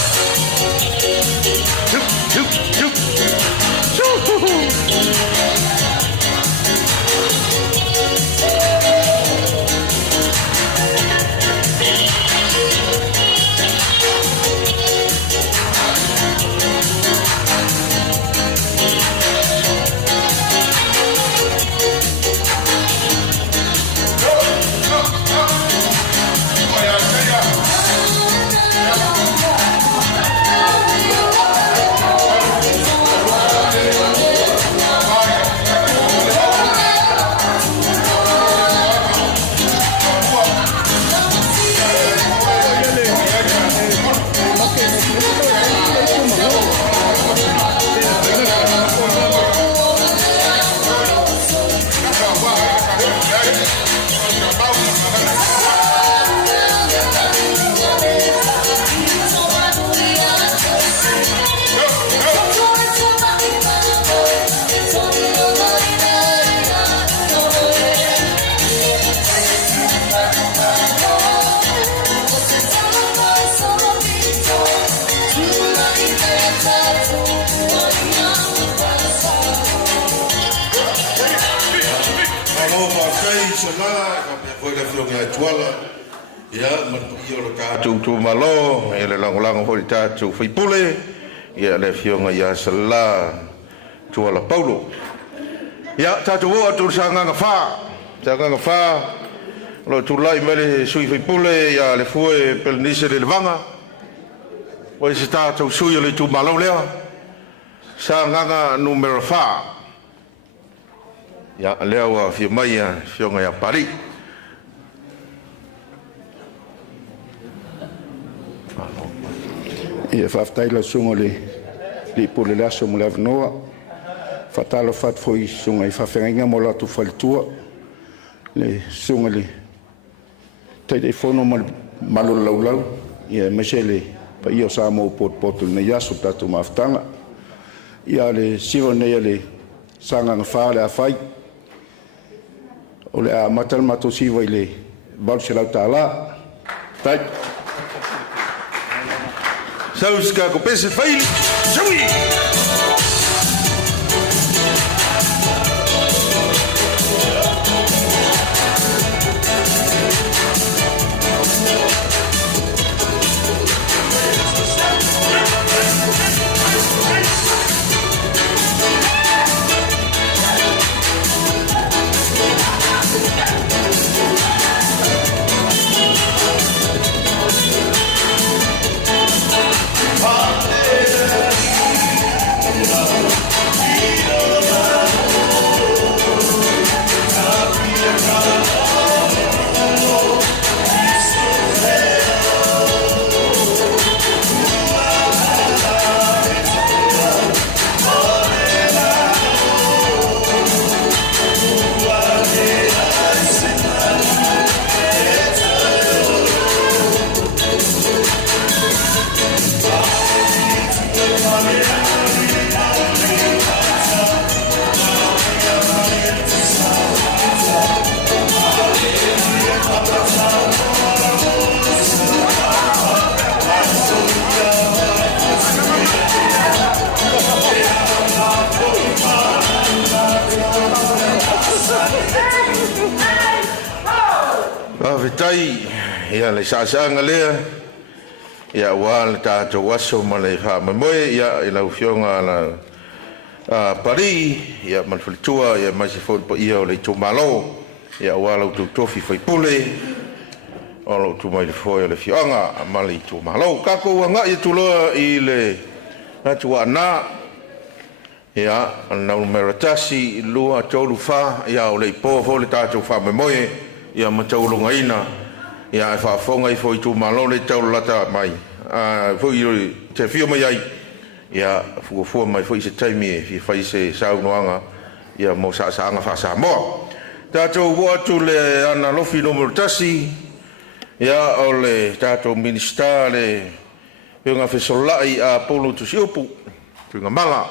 Tup ia matu lo ka tu malo ia le langolango holi tatu faipule ia le fionga ia sala tu ala paulo ia tatu o tu sanga fa lo tu lai mele sui faipule ia le fue pelnise le vanga o se tatu sui le tu malo le sanga numero fa ia le wa fi mai fionga ia pari ia whaftai la sunga le pole laso mo la vanoa whatalo what foi sunga i whawhengainga mo la tu whalitua le sunga le teitei whono malo laulau ia mesele pa ia sa mo pot na yaso tatu maftanga ia le siva nei le sanga nga whale a whai o le a matal mato siva i le balse lau tāla tai Sauska ko pese fail. Sawi. ai ia le sasaanga lea ia ua le tātou aso ma le whamamoe ia i lau fionga la pari ia manwhalitua ia maisi whaulipa ia o le tōmalo ia ua lau tau tofi whaipule o lau tu mai le whoi o le fionga ma le tōmalo kako ua ngā ia tuloa i le natu ana ia nau meratasi lua tolu wha ia o le pōwho le tātou whamamoe ia mataulunga ina ia e whaafonga i fwoi tōmalo le taulu lata mai fwoi te whio mai ai ia fuafua mai fwoi se taimi e whai se saunoanga ia mo saanga whaasamoa tātou watu le ana lofi numero tasi ia o le tātou minista le peunga whesolai a polo tusiupu peunga manga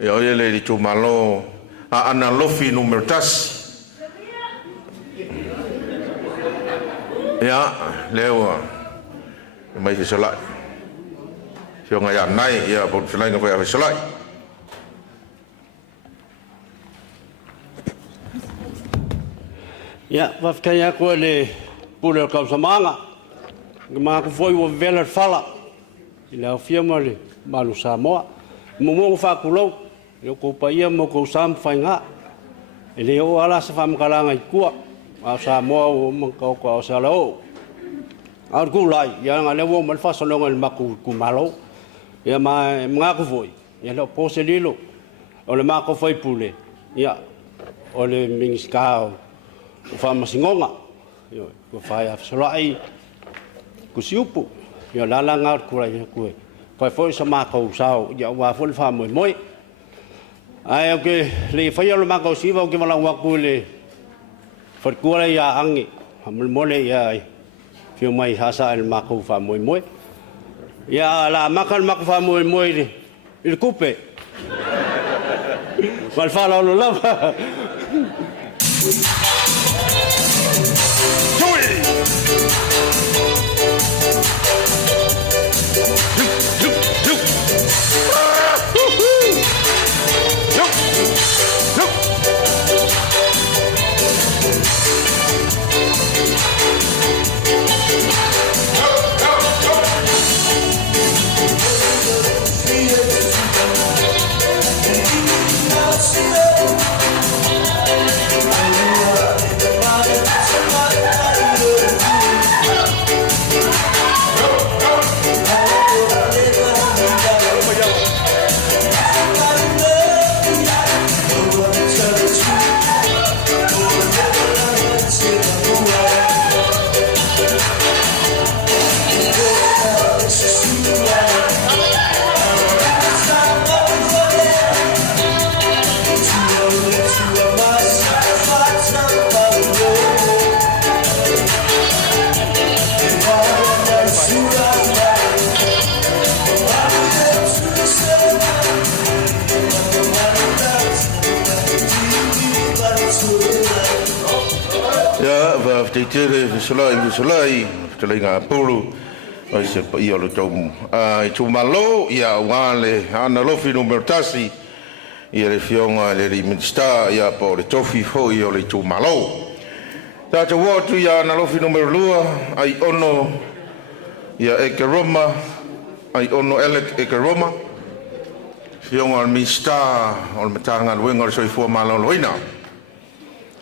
ia o le tōmalo a ana lofi numero tasi ia leo mai se salai fionga ia nai ia bon salai nga fa salai ia wafkaya ko le pule ka samanga ma ko foi o vela fala ila fiama le malu samoa mo fa kulo yo ko paia mo ko sam fainga ele o ala sa fam kalanga ikua a Samoa o mangkau ko salao ar kulai ya nga lewo man fa sonong el maku kumalo ya ma ngaku foi ya lo poselilo o le mako foi pule ya o le minskao o fa masingonga yo ko fa ya solai ku siupu ya la ngar kulai ku fa foi sa mako sao ya wa fo fa moi ai okay le fa ya lo mako siva o ke mala wa ku le Perkuala ya angi, mole ya fio mai hasa el maku fa moi moi. Ya la makan maku fa moi moi il coupe. Mal fa la lo lava. Tere visolai telinga pulu ai se pa ia lo tomu ai tūmalo ia wale ana lofi numero tasi ia le fionga le minsta ia po le tofi fo ia le tūmalo tata watu ia ana lofi numero lua ai ono ia ekeroma ai ono elek ekeroma fionga al minsta o matanga luenga so fo malo loina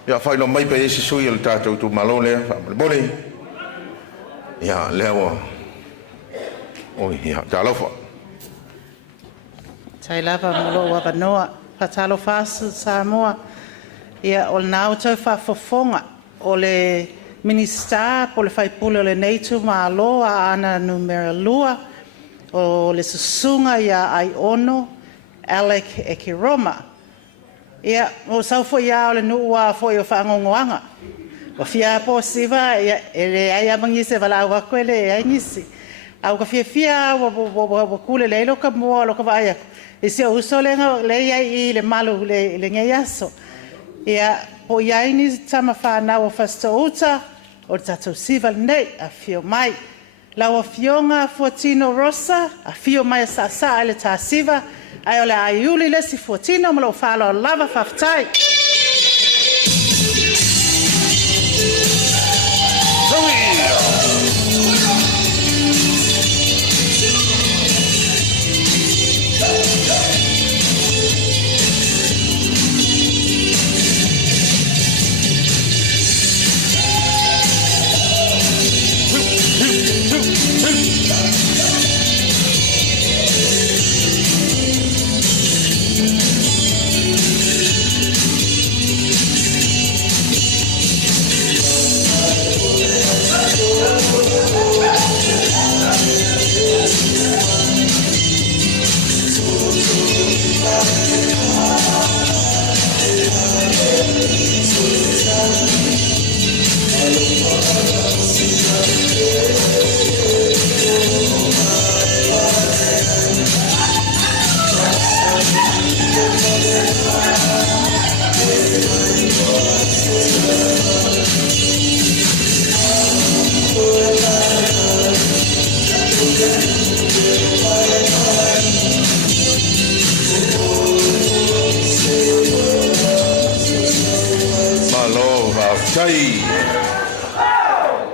ya fai no mai pe ese sui el tato tu malone boni ya lewo oi ya talofa tailava molo wa banoa patalo fas Samoa ia ol nau te fa fofonga o le minista po le fai pule le neitu malo ana numero lua o le susunga ia ai ono Alec Ekiroma ia o sau foi ia le nuua foi o whaangongoanga. O fia po siva ia ele ai abangi se vala wa kwele ai nisi. Au ka fia wa kule le lo ka mo lo ka vai. E se uso le ai le malu le ngeyaso. Ia po ia ni tama fa na o fasto uta o tato siva nei a fio mai. La o fionga Fortino Rossa a fio mai sa ele ta siva. Ai ole aiuli le si Fortino mo lo fa lo lava faftai.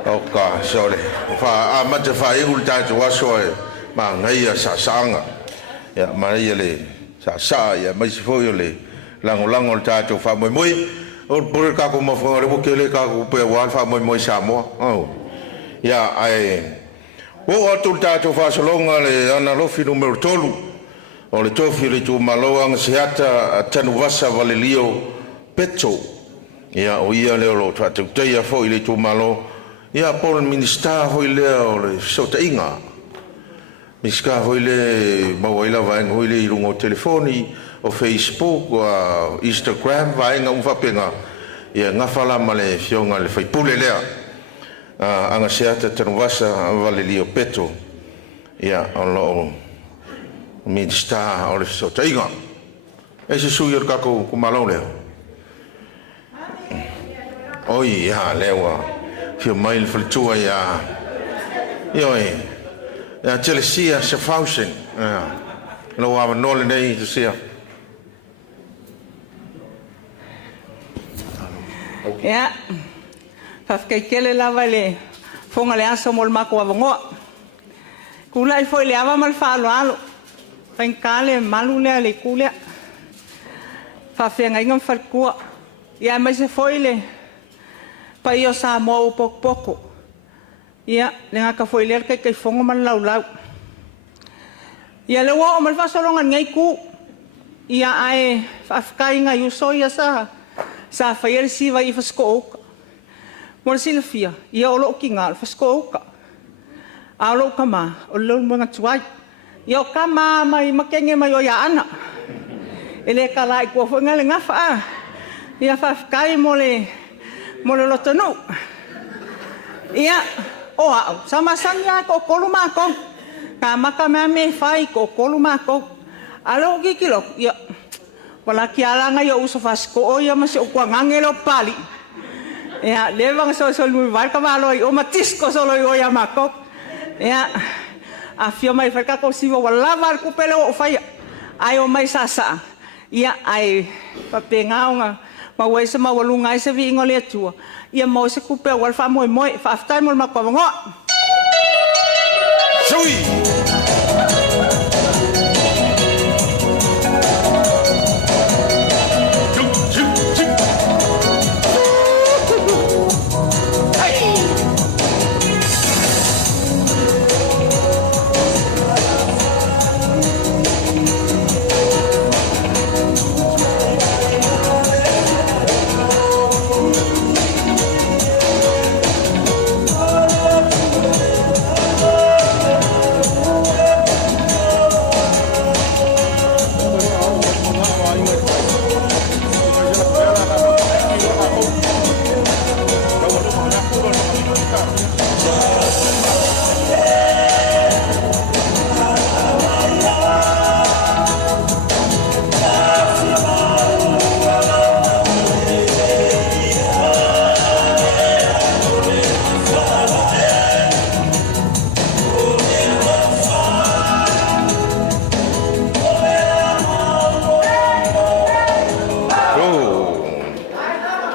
Oka, sorry. Fa amat fa iul ta wa soe. Ma ngai ya sa sanga. Ya mai le sa ya mai fo yo le. Lango ta to fa moi moi. O por ka ko mo fo le ke le ka ko pe wa fa moi moi sa mo. Oh. Ya ai. O tu ta to fa so longa le ana lo fi numero 3. O le tofi le tu malo ang siata tanu vasa valelio petso. Ya o ia le lo ta tu te ya fo ile tu malo. Ya por minister foi le o sota inga. Miska foi le mawaila vai ngoi le rungo telefoni o Facebook o Instagram vai nga umfa penga. Ya nga fala male fionga le fai pule le. Anga seata tanwasa vale lio peto. Ya Allah minister o sota inga. Ese suyo ka ko malo le. Oi ya lewa. Fio mail flitua ya yoi ya Chelsea se fausen lo wa no le nei sia ya fa kele lava le fonga le aso mol mako avongo kula foi le ava mal fa lo alo pen kale malu le kula fa fenga ingam fa ku ya mai se foi le pa io sa mo poco ia le nga ka foi le kai fongo man lau ia le wo mal fa solonga ngai ku ia ai fa kai nga yu so ia sa fa ia si vai fa sko mo silfia ia o lo kinga fa sko a lo kama o lo mga tuai ia kama mai makenge mai o ya ana ele kala ko fo nga le nga fa ia fa kai mo le tonu ia o sama sanga ko koluma ko kama kama me fai ko koluma ko alo gikilo ia wala kiala nga yo uso fasko o ia mas ko ngangelo pali ia levang so lu var ka malo o matisco solo yo ya mako ia a fio mai fa ka ko sivo wala var ku pelo o fai ai o mai sasa ia ai papenga nga ma wai se ma walunga se vi ngole tua ia mo se kupe wal fa moi fa aftai mo ma ko ngo sui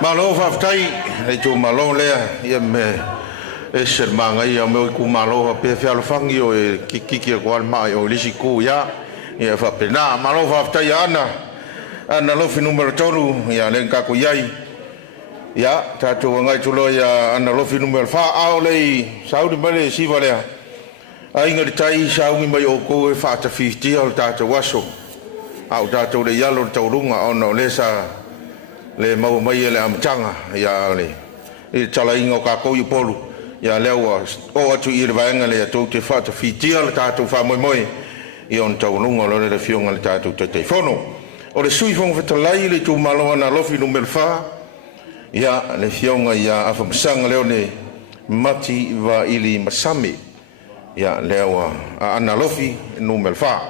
malo faftai e tu malo le ia me e ser manga ia me ku malo pe fe alfangi o kiki ko al mai o lisi ku ya ia fa pena malo faftai ana lo fi numero tolu ia len ka ku yai ya ta tu ngai tu lo ya ana lo fi numero fa au le saudi male si vale ai ngari tai saungi mai o ko e fata 50 o tata waso au tata le yalo taurunga ono le sa le mau mai le amtanga ya le e tala ingo ka ko i polu ya le o atu i le vaenga le to te fata 50 o tata fa moi moi i on taurunga lo le fionga le tata te telefono o le sui fong fetalai le tu malo na lofi numero fa ya le fionga ya afamsanga le ne mati va ili masami ya lewa ana lofi numero fa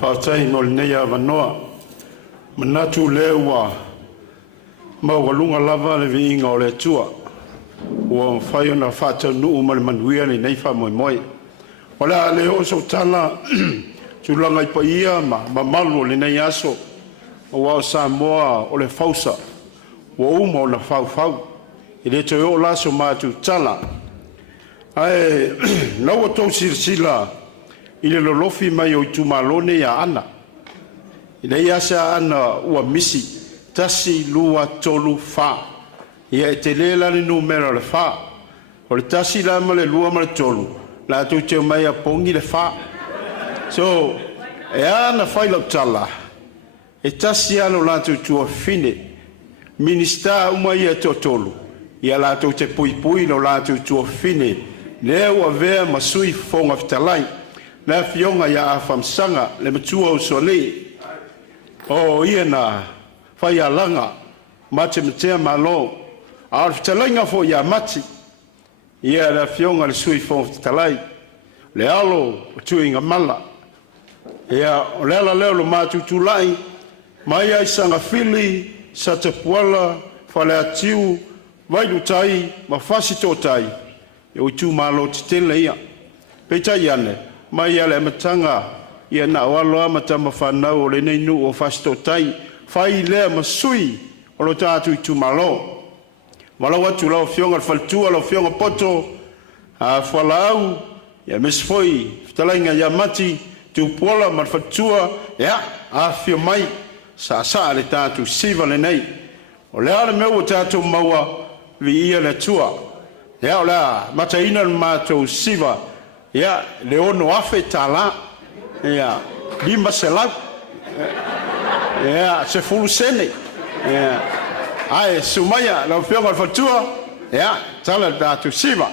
whaatai mo le nei a wanoa manatu lewa maualunga lava le viinga o le tua ua whai ona whaatau nuu ma le manuia le nei wha moe moe o lea le o so tala tulanga i paia ma malu o le nei aso o wao Samoa o le fausa ua uma o na fau i le toi o laso mātu tala ai nau o tau sirsila i le lolofi mai o i tumalone ia ana i le iasa ana ua misi tasi lua tolu fa ia e te lela le numero le fa o le tasi la ma le lua ma le tolu la tu te mai a pongi le fa so e ana faila tala e tasi alo la tu tua fine minista uma ia totolu ia la tu te pui lo la tu tua fine le ua vea masui fonga fitalai na fionga ya afamsanga le matua o sole o ia na fai alanga mate metea malo a fitalanga fo ya mati ia la fionga le sui fonga fitalai le alo tuinga mala ia lela leo matu tulai mai ai sanga fili sa te puala fale atiu vai lutai ma fasito tai e tu malo tele ia peta yane mai ale matanga ia na walo amata mafana o le nei nu o fasto tai fai le masui o lo tatu tu malo watu la fionga faltua la fionga poto a falau ya mesfoi fitalinga ya mati tu pola marfatua ya a fio mai sa le tatu siva le nei o le ale meu tatu maua vi ia le tua ya ola mataina mato siva ya le ono afe tala ya lima sela ya se fulu sene ya ai sumaya la fionga fatua ya tala tatu siva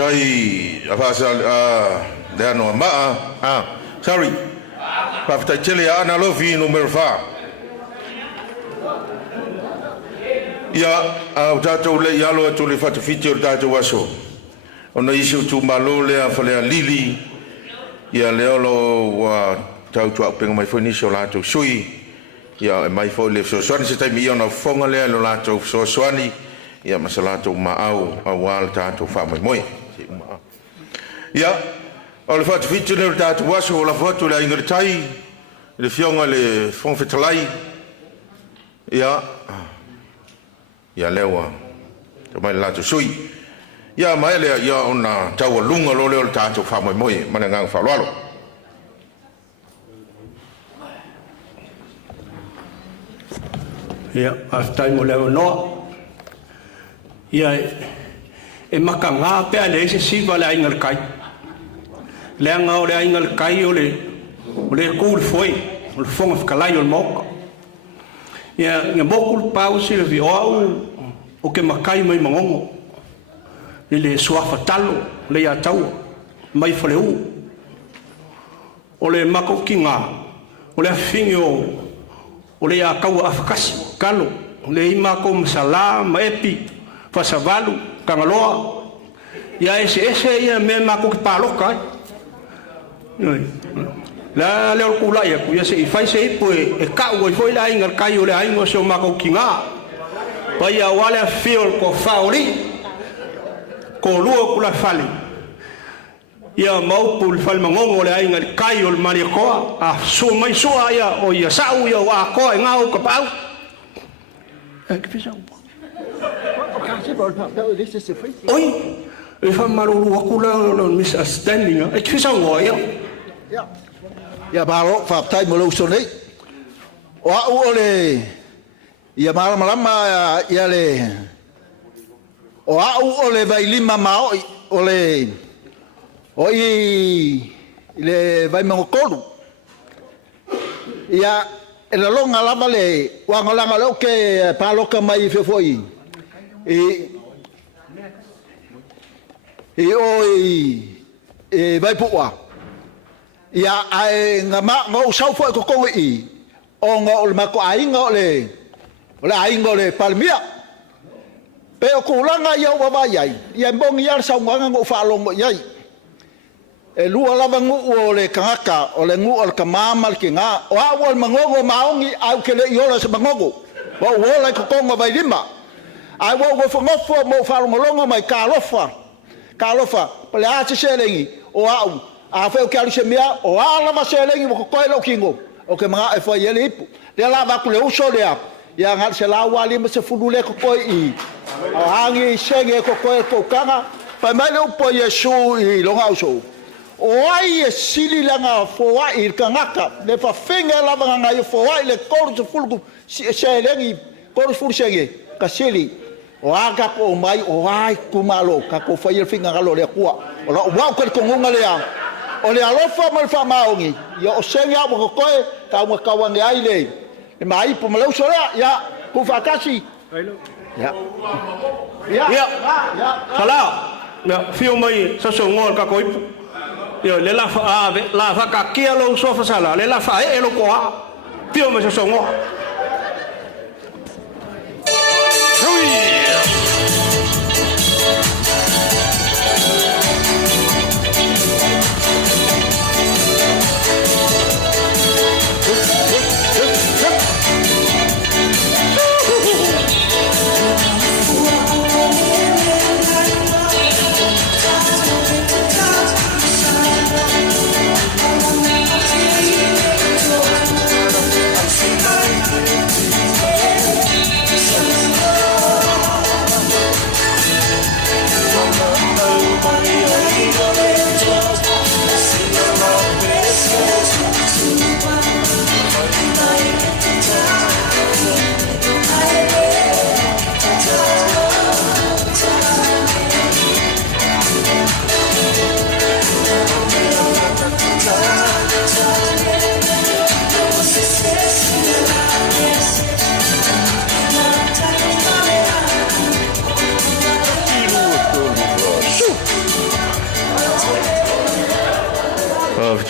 tai afasa de ano ma sorry pafta chele ana lofi numero fa ya tato le yalo to le fatu fitio tato waso ona isu tu malo le afale lili ya leolo wa tau tu apeng mai foi niso la to sui ya mai foi le so swani se tai mi ona fonga le lo la to so swani ya masala to maau awal tato fa mai moi ya o le fatu fitio le tato waso o la fatu la ingritai le fionga le fon fetalai ya lewa to mai la to sui ya mai le ya ona tau lunga lo le tato fa moi moi mana ngang fa lo Ia, aftai mo leo noa. Ia, e maka ngā pēa le se siva le aingal kai. Le anga o le aingal kai o le kūri foi, o le fonga whakalai o le moka. Ia, ngā moku pāu si le vi oau o ke makai mai mangongo. Ni le suafa talo, le ia taua, mai fale u. O le mako ki ngā, o le awhingi o le ia kaua awhakasi, kalo, le ima ko masala, maepi, fasavalu, kangaloa. Ia ese ia me mako ki pāloka. La leo kula ia ku ia se fai se ipo e kau e foi la inga kai o le aingo se o mako ki ngā. Pa ia wale fiol ko fauri, ko lua kula fali. Ia maupu le fali mangongo le ainga kai o le mari koa, a so mai soa ia o ia sau ia wa koa ngā o ka pau. E ki fisa upo. Oi, e fa maruru wakula no misunderstanding, e ki fisa upo ia. Ia baro whaptai mo lau sonei. O au o le ia malama ia le o au o le vai lima mao o le o i le vai mongokolu. Ia e la longa lava le wangolanga lo ke paloka mai fefoi. E vai puwa. Ia ai ngama ngau sau foi ko kongi I o ngol ma ko ai ngole ai ngole palmia pe o kulanga ia wa ba yai ia bong ia sau nganga ngo fa longo yai e lua lava ngu o le kangaka o le ngu o le kamama ki nga o awol mangogo maongi au kele iola se mangogo wa wola ko kongo vai lima ai wo go fo mo fa longo mai kalofa pele a se selengi o au a feo ke ali se mea o ala ma selengi mo ko lo kingo o ke mga e foi ele ipu le la va ku le uso le a ya ngal se la wali me se fulu le ko I o hangi senge ko ko kanga pa mai le po yesu I lo ngauso o ai e sili langa fo wa I kangaka le fa finga la va nga yo fo wa le ko se fulu selengi ko fulu senge ka sili o aga ko mai o ai kumalo ka ko fa finga ngalo le kwa o la wa ko ngunga le a o le alofa mal fa maongi ya o senga mo ko ka mo ka wange ai le e mai po malo sora ya ku fa kasi ya sala ya fio mai sa so ngol ka ko yo le la fa ka kia lo so fa sala le la fa e lo ko fio mai sa so ngol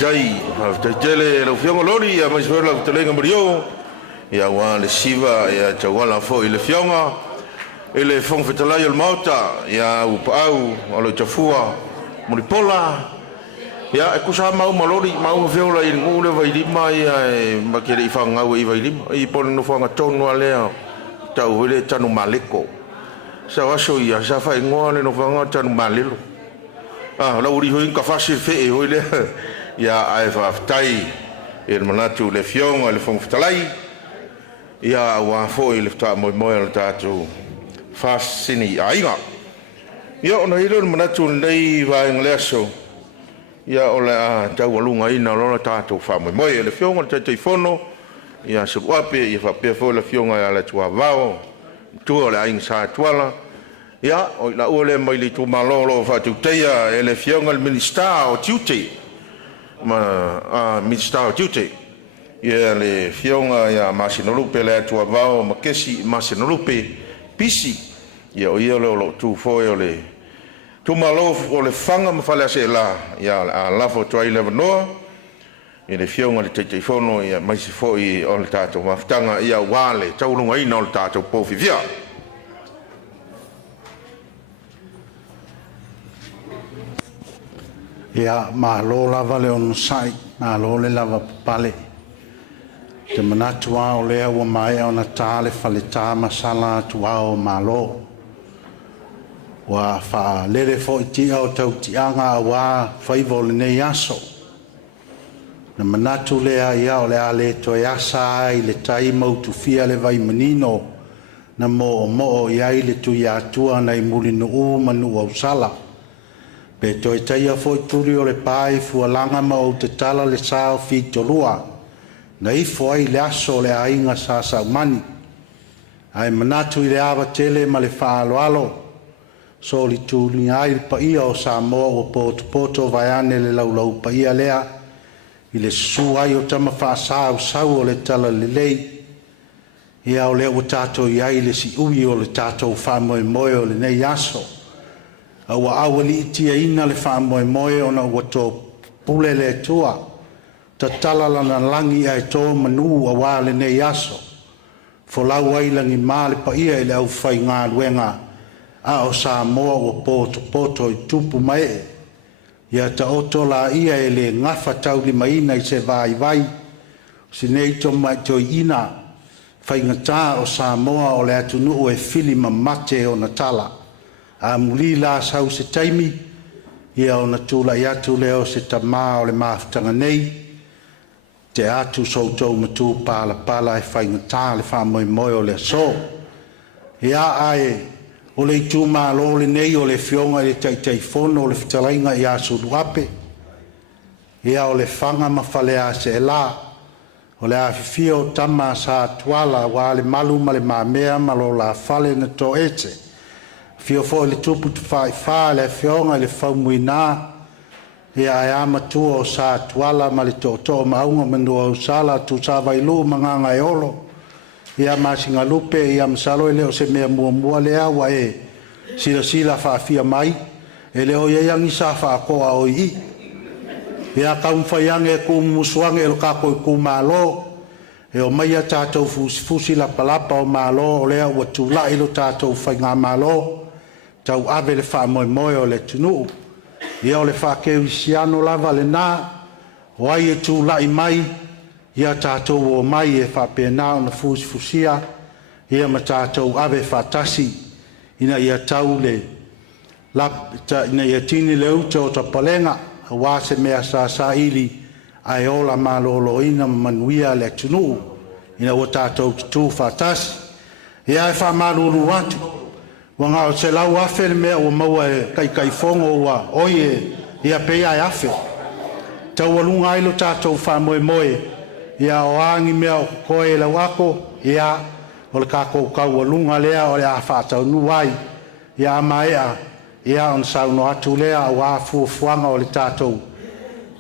Jai tele lo fiongo lori ya mai suela telenga mrio ya wa le siva ya chawala fo ile fionga ile fong fetalai al mauta ya upau alo chafua muripola ya ekusa mau malori mau fiola il ngule vai di mai makere ifanga we vai di I pon no fanga tono ale tau ile tanu maleko sa waso ya sa fa ngole no fanga tanu malelo la uri hoin ka fasi fe e hoile ya ai fa tai el manatu le fiong le fong ftalai ya wa fo il fta mo le tatu fasini ainga yo no hilo manatu nei va ingleso ya ola ta walunga ina lo tatu fa mo le fiong le telefono ia suape ia fa pe fo le fionga ya le tua vao tu le aing sa tuala ia o la ole mai le tu malolo fa tu teia e le fionga le minister o tuti ma minister o tuti ia le fionga ya masinolupe le tua vao ma kesi masinolupe pisi ia o ia lo tu fo le tu malo o le fanga ma fale se la ia a lafo toi le no e le fionga le te fono ia mai se foi o le tato maftanga ia wale taulunga ina o le tato pofi via ia malo lava le on sai malo le lava pale te manatua o lea ua mai ona tale fale ta masala tua o malo wa fa lele fo ti o tau ti anga wa faivo le nei aso na manatu lea ia o le ale to yasa i le tai mau tu fia le vai menino na mo ia i le tu ia tua na i mulino u manu au sala pe to i tai a fo turi o le pai fu alanga ma o te tala le sao fi tolua na i fo ai le aso le ainga sa sa mani ai manatu i le ava tele ma le fa alo alo so li tu ni ai pa ia o sa mo o poto vai ane le lau pa ia lea i le su ai o tama fa sa o le tala le lei ia o le o tato i ai le si ui o le tato fa moe o le nei aso awa awali tia ina le fa moe o na wato pule le tua ta tala lana langi ai to manu awa le nei aso fo lau ai langi male pa ia i le au fai ngā luenga a o sa moa o poto i tupu mai ia ta oto la ia e le ngafa tau li maina i se vai si nei to mai to ina fai ngata o sa moa o le atunu o e fili mamate o natala a muli la sau se taimi ia o natula ia tu leo se tama o le maftanga nei te atu soutou matu pala e fai ngata le fa moi o le so ia ai o le tu malo le nei o le fionga le tai fono o le fitalainga ia suduape ia o le fanga mafalea se la o le afifio tama sa tuala wa le malu ma le mamea malo la fale na to ete fio fo le tupu fa le fionga le faumuina ia ia matua o sa tuala ma le to maunga manu o sala tu sa vailu manganga e olo ia masinga lupe ia msalo ele o se mea mua lea wa e sila fa fia mai ele o ia yangi sa fa ko a o i ia kaum fa yange ku musuange el ka ko ku malo e o mai ta to fusi la palapa o malo o lea wa tu la ilo ta to fa nga malo tau ave le fa moi o le tunu ia o le fa ke usiano lava le na wa ia tu la i mai ia tātou o mai e whapena o na fusia ia ma tātou ave whatasi ina ia tau le ina ia tini le uta o ta palenga a wase mea sa ili ai ola malolo ina manuia le tunu ina o tātou tu whatasi ia e whamaruru watu wanga o se lau afe le mea o maua e kai fongo wa oie ia pea e afe tau alunga ilo tātou whamoe ia o angi mea o koe la wako ia o le kako kau lunga lea o le a whatau nuai ia maea ia on sauno atu lea o a fuanga o le tātou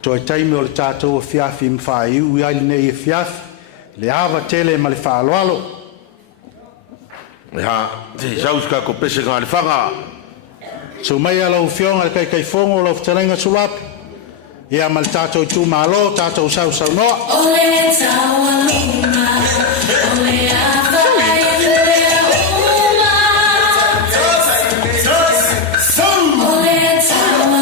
toi taimi o le tātou o fiafi mwhai iu ia li nei e fiafi le awa tele ma le whaaloalo ia te sauska ko pese ngā le whanga so mai alau fionga le kai fongo lau ftarenga sulapi ia mal tātou tu malo tātou sau noa Ole tawa luma, ole avai lea uma. Ole tawa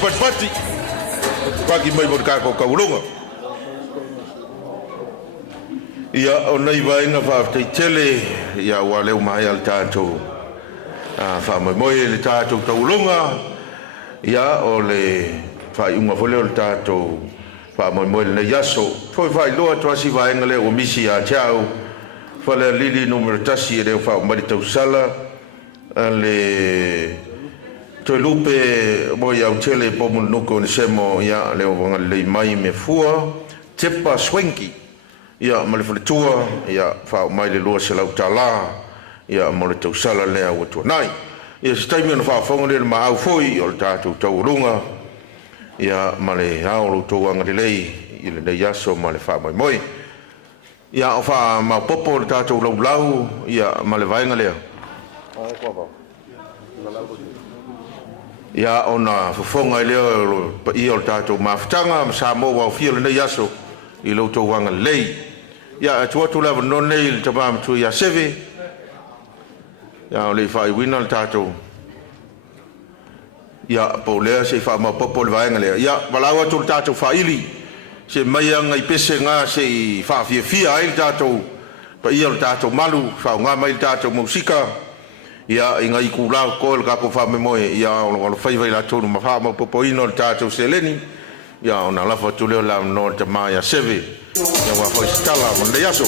pati. Pagi mai mo ka ko kaulunga. Ia o nei vainga fa te tele ia wa leu mai al tato. Fa mai moi le tato taulunga. Ia o le fa unga fole o tato. Fa mai moi le yaso. Foi vai loa to si vainga le o misi a chao. Fa le lili numero tasi e fa mai tau sala. Le to lupe mo ia tele po mo no ko semo ia le o le mai me fua. Tepa swenki. Ia ma le tua ia fa mai le loa se lau tala ia mo le tau sala le au tu nai ia se taimi na fa fonga le ma au foi o le tatu tau runga ia ma le au lo tu anga lei i le yaso ma le fa mai moi ia o fa ma popo le tatu lau lau ia ma le vainga le ia ona fonga le pa i o tatu ma ftanga sa mo wa fi le yaso i lo tu anga lei ya tu la no nei te pam tu ya seve ya le fai winal tato ya po le se fa ma popo le vaenga le ya wala wa tu tato fa ili se mai nga i pese nga se fa fia ai tato pa ia tato malu fa nga mai tato musika ya inga i kula ko ka ko fa me moe ya o fai vai la tu ma fa ma popo ino tato seleni ya ona la fa tu le la no te ma ya seve ya wa foi skala mo le yaso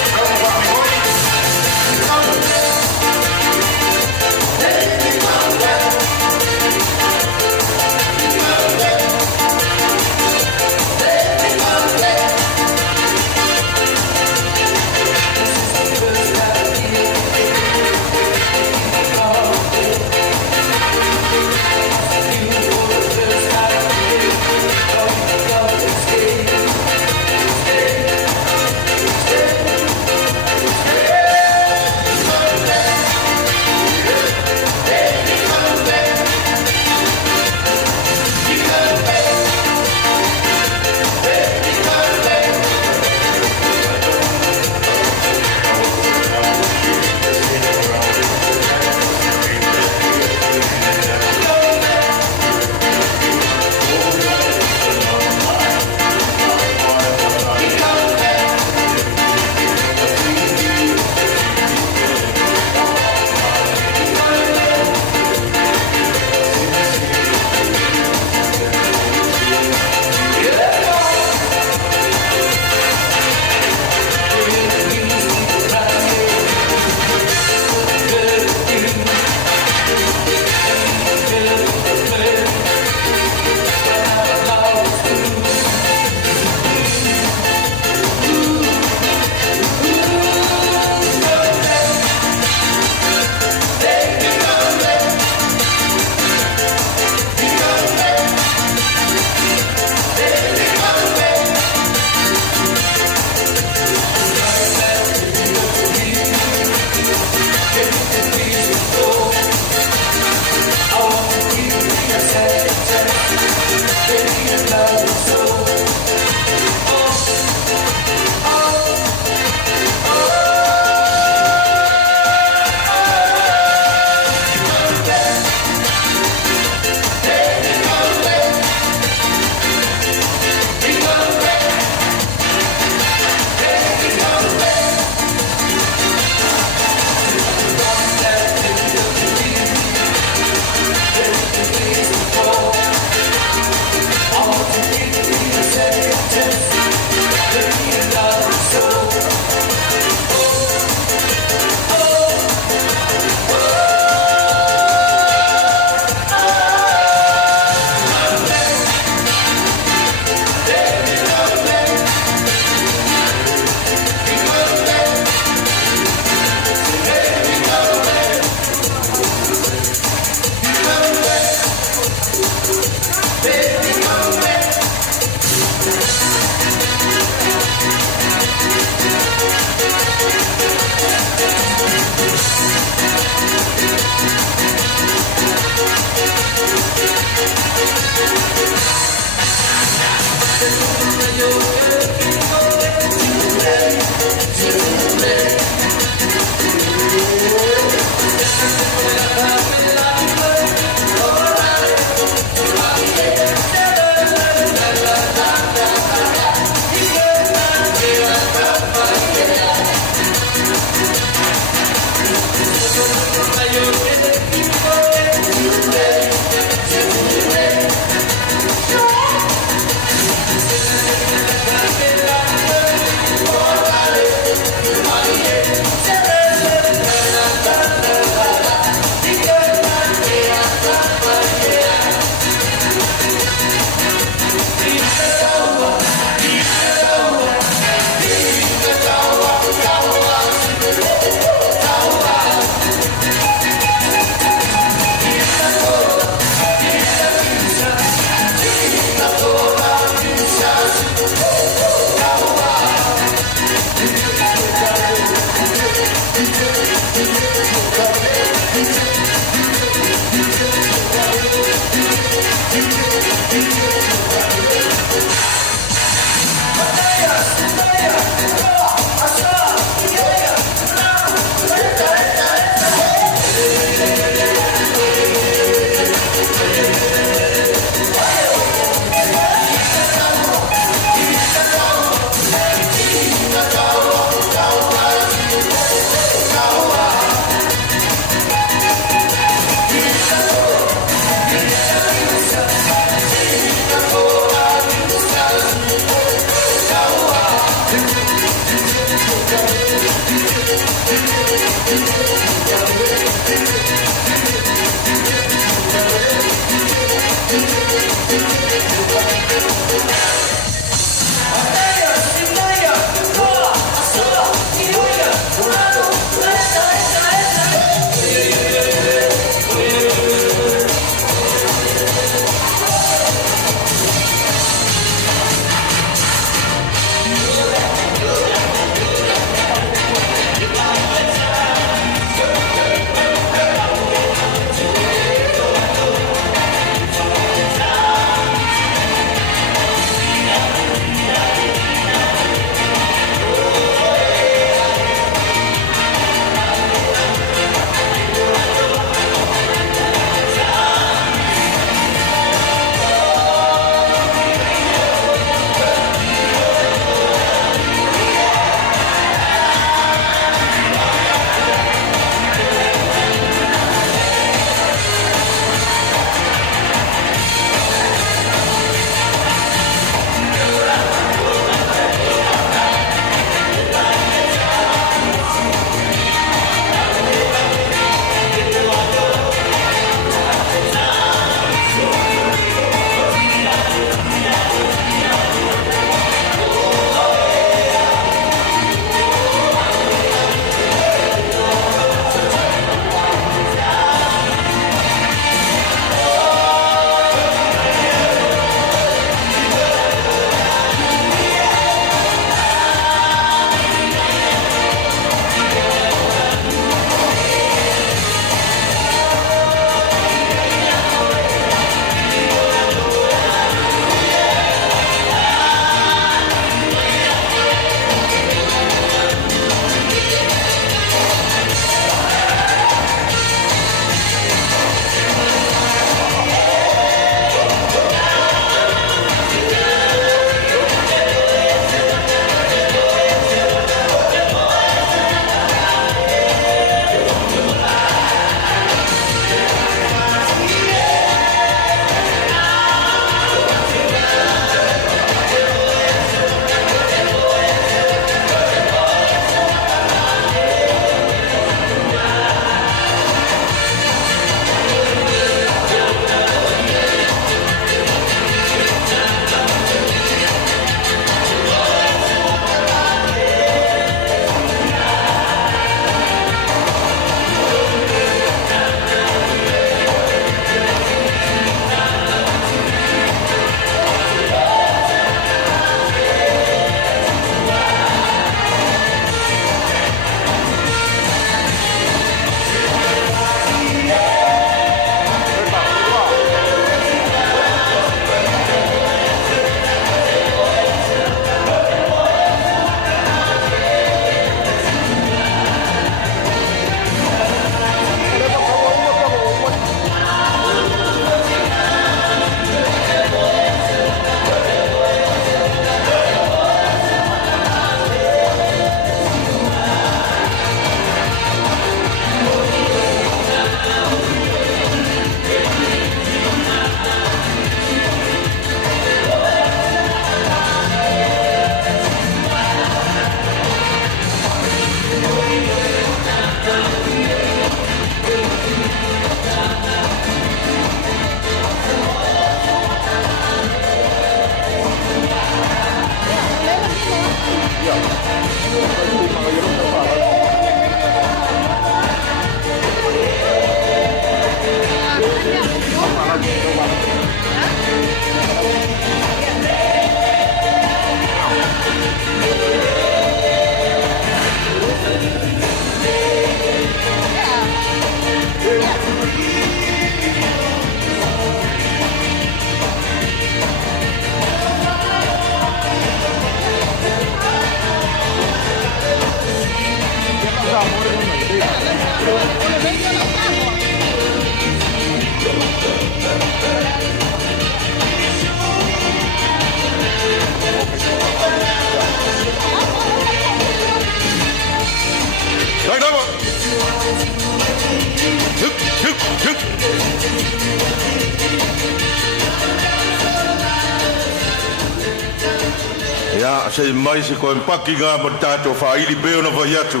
Ya, sei mai se koe mpaki ngā ma tātou whaili peo na vai atu.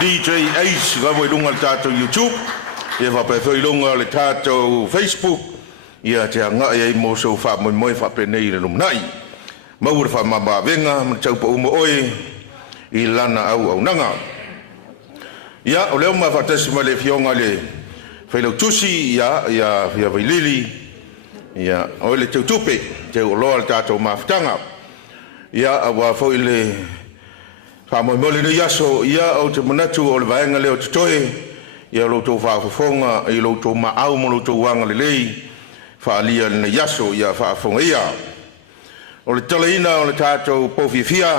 DJ Ace ngā mai lunga tātou YouTube. Ia whapewhoi lunga le tātou Facebook. Ia te anga ia i mōsau wha moi moi whapenei le lumnai. Maura wha mama venga, ma taupa umo oe, i lana au au nanga. Ia, o leo ma whatasi ma le fionga le whailau tusi, ia vailili, ia o le tautupe, te o loa le tātou mawhtanga. Ia awa fo ile fa mo mole le yaso ia o te manatu o le vaenga le o te toe ia lo to fa fonga i lo to ma au mo lo to wanga le lei fa lia le yaso ia fa fonga ia o le talaina o le tato pofifia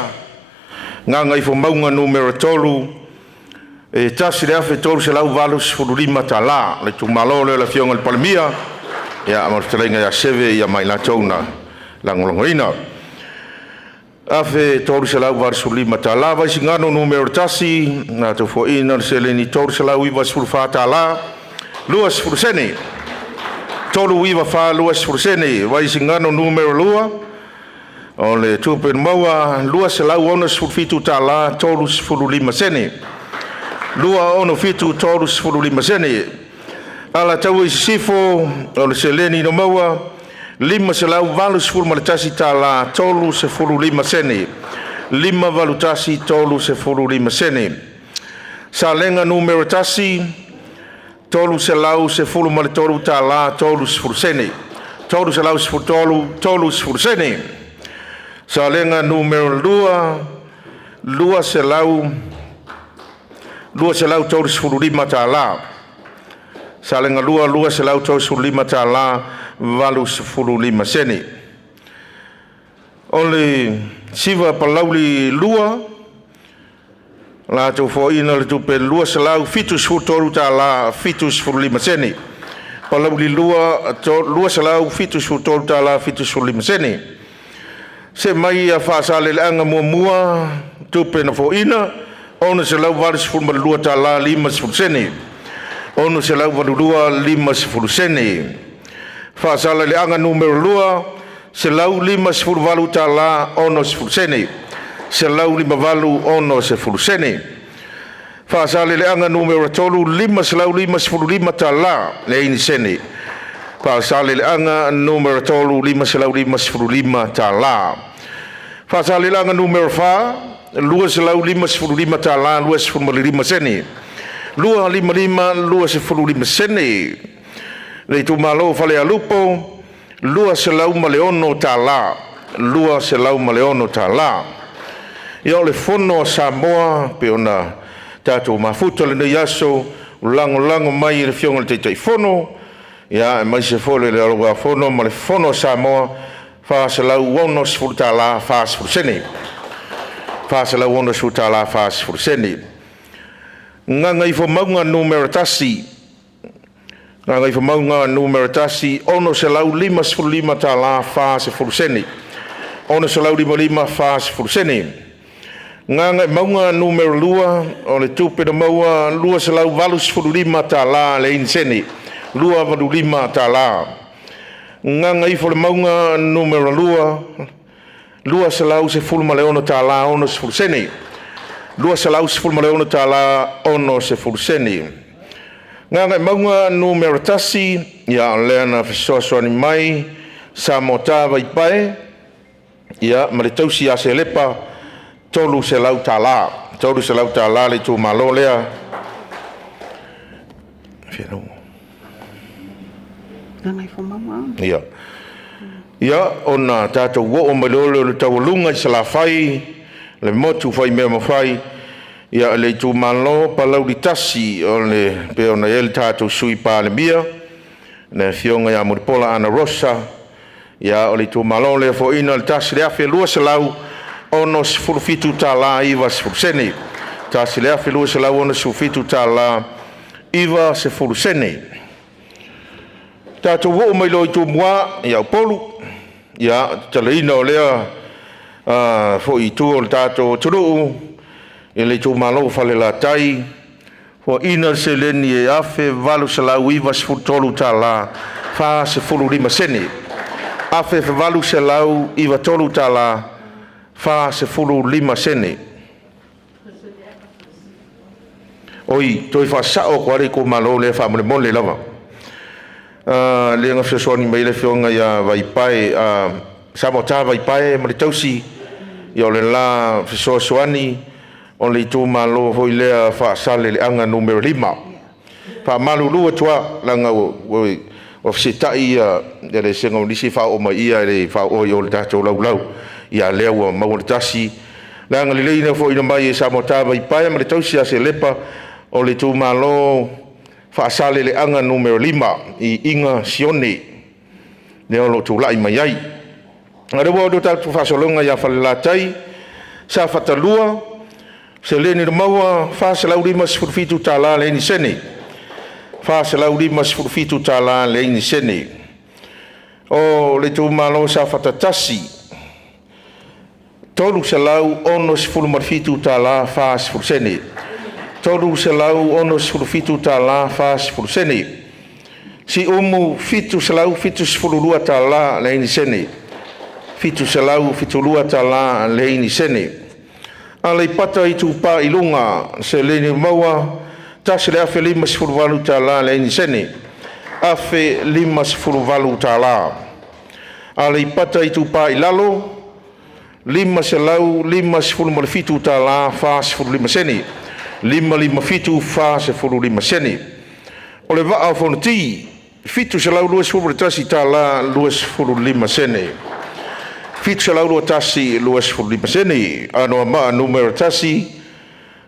nga ngai fo maunga numero tolu e tasi le afe tolu se lau valus furulima tala le tu malo le la fionga le palmia ia amor talaina ya seve ia mai la tona langolongoina Afe tolu se lau varsuli matala vai singano numero tasi na to fo ina se leni tolu se lau iwa sulfata la luas fursene tolu iwa fa luas fursene vai singano numero lua ole tupen maua luas se lau ono sulfitu tala tolu fululima sene lua ono fitu tolu fululima sene ala tau sifo ole se leni no maua lima se lau valus furu maletasi tala tolu se furu lima sene. Lima valutasi tolu se furu lima sene. Salenga numero tasi tolu se lau se furu maletolu tala tolu se furu sene. Tolu se lau se furu tolu se furu sene. Salenga numero lua se lau tolu se furu lima tala. Salenga lua se lau tolu se furu lima tala valus fulu lima sene. Ole siva palauli lua la tu fo ina le tupe lua selau fitus futoru tala fitus fulu lima sene. Palauli lua selau fitus futoru tala fitus fulu lima sene. Se mai a fasale le anga mua tupe na fo ina ona selau valus fulu lua tala lima fulu sene. Ona selau valu lua lima fulu sene. Fasala le anga numero lua se lau lima se valu tala ono se sene se lau lima valu ono se sene. Fasala le anga numero tolu lima se lau lima se lima tala le ini sene. Fasala le anga numero tolu lima se lau lima se lima tala. Fasala le anga numero fa lua se lau lima se lima tala lua se lima sene. Lua lima se lima sene. Le tu malo fale alupo lua se lau maleono tala lua se lau maleono tala ia le fono Samoa pe ona tatou mafuta le yaso lango mai le fionga te tai fono ia mai se fole le aloa fono ma le fono Samoa fa se lau ono sfutala fa sfusene fa se lau ono sfutala fa sfusene nganga ifo maunga numero tasi Nga i whamaunga numero tasi, ono se lau lima tala fa se furusene. Ono se lau lima fa se furusene. Nga i maunga numero lua, o le tupe na maua, lua se lau valus furulima tala le insene. Lua valu lima tala. Nga i fole maunga numero lua se lau se fulma le ono tala, ono se furusene. Lua se lau se fulma le ono tala, ono se furusene. Nga maunga numero tasi ia leana fesoasoani mai sa mota vai pai ia ma le tausi a se lepa tolu se lau tala le tu malo lea feno Ngai fo mama ia ona tatou wo o malolo le tawalunga i salafai le motu fai mea mawhai ia le tu malo palau di tasi o le pe ona el tatou sui pa le mia na fionga ia muripola ana rosa ia o le tu malo le fo ina le tasi le afe lua se lau ono se furfitu tala iwa se fursene tasi le afe lua se lau ono se furfitu tala iwa se fursene tatou wo mai lo tu mua ia polu ia talaina o lea fo i tu o tatou turu i le tu malo fale la tai Fo ina se leni e afe valu salau iwa se futolu tala fa se fulu lima sene. Afe valu salau iwa tolu tala fa se fulu lima sene. Oi, toi fa sao kware ko malo le fa mole mole lava. Le nga fesoni mai le fionga ya vai pai sabota vai pai mole tausi yo le la feso soani on le tu malo foi le fa sale le anga numero 5 fa malu lu tua langa o sita ia le senga o disi fa o mai ia le fa o yo le tato lau ia le o mau le tasi langa le ina foi no mai sabota vai pai mole tausi a se lepa o le tu malo fa sale le anga numero 5 I inga sione le o tu lai mai ai ngare wo do ta fa solonga ya fa la tai sa fatalua se leni de maua fa se lauri mas furfitu tala le ni sene fa se lauri mas furfitu tala le ni sene o le tu malo sa fatatasi tolu se lau ono se fulmarfitu tala fa se fursene tolu se lau ono se fulfitu tala fa se fursene si umu fitu se lau fitu se fululua tala le ni sene fitu se lau fitu lua tala le ni sene ale pata I tu pa ilunga se le ni maua tasi le afe 5 tala le ni sene afe 5 tala ale pata I tu pa ilalo 5 se lau 5 tala fa 5 sene 5 fitu fa 5 sene o le vaa fonti fitu se lau 2 tasi tala 2 sene fitu se lau tasi 2 sene ano ma numero tasi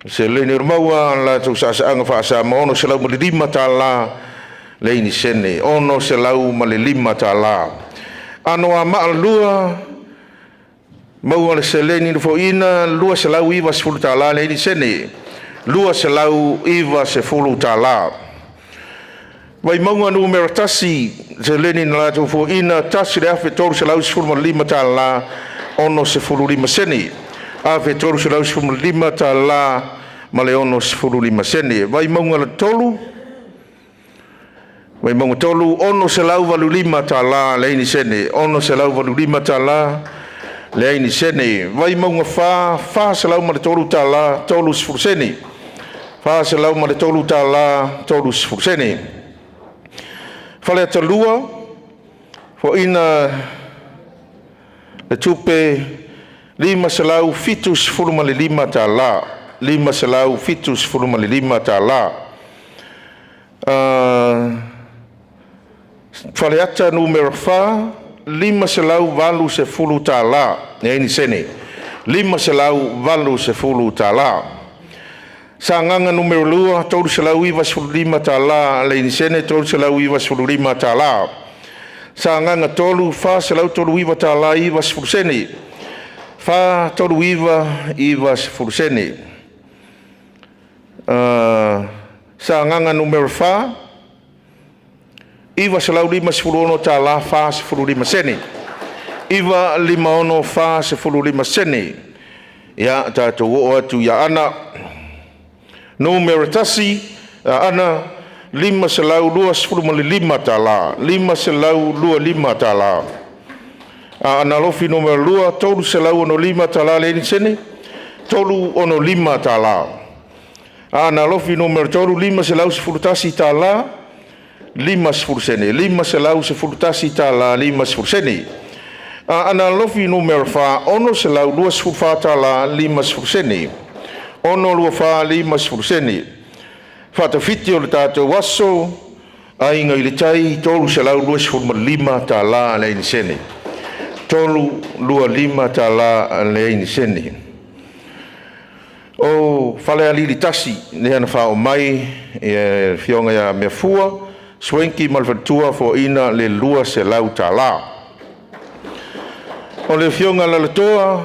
se le ni maua la tu sa anga fa sa ono se lau 5 tala le ni sene ono se lau 5 tala ano ma lua maua le se le ni fo ina lua se lau iwa 10 tala le ni sene lua se lau iwa 10 tala vai maunga numero tasi se leni na tu fo ina tasi le afe toru se lau 5 tala ono 5 sene afe toru se lau 5 tala ma le ono 5 sene vai maunga le tolu vai maunga tolu ono se lau 5 tala le ni sene ono se lau 5 tala le ni sene vai maunga fa se lau ma le toru tala tolu 10 sene fa se lau ma le toru tala tolu 10 sene fale talua fo ina le tupe 5 selau fitus 5 tala 5 selau fitus 5 tala fale ata numero 5 selau valu 10 tala ni sene 5 selau valu 10 tala sanganga numero 2 tolu selau iwa 5 tala le ni sene tolu selau iwa 5 tala sanganga tolu fa selau tolu iwa tala iwa 10 sene fa tolu iwa 10 sene sanganga numero 4 iwa selau 5 tala fa 10 sene iwa 5 fa 10 sene ya tatu o atu ya ana numero tasi ana 5 selau 2 tala 5 selau 2 tala ana lofi numero 2 tolu selau ono 5 tala le ni sene tolu ono 5 tala ana lofi numero tolu 5 selau 10 tasi tala 5 sene 5 selau 10 tasi tala 5 sene ana lofi numero 4 ono selau 2 tala 5 sene ono lua fa 5 sene fata fiti o le tatou waso ainga i le tai tolu selau 2 tala le ni sene tolu 2 tala le ni sene o fale ali li tasi ne ana fa o mai e fionga ya me fua swenki malfatua fo ina le lua selau tala o le fionga la toa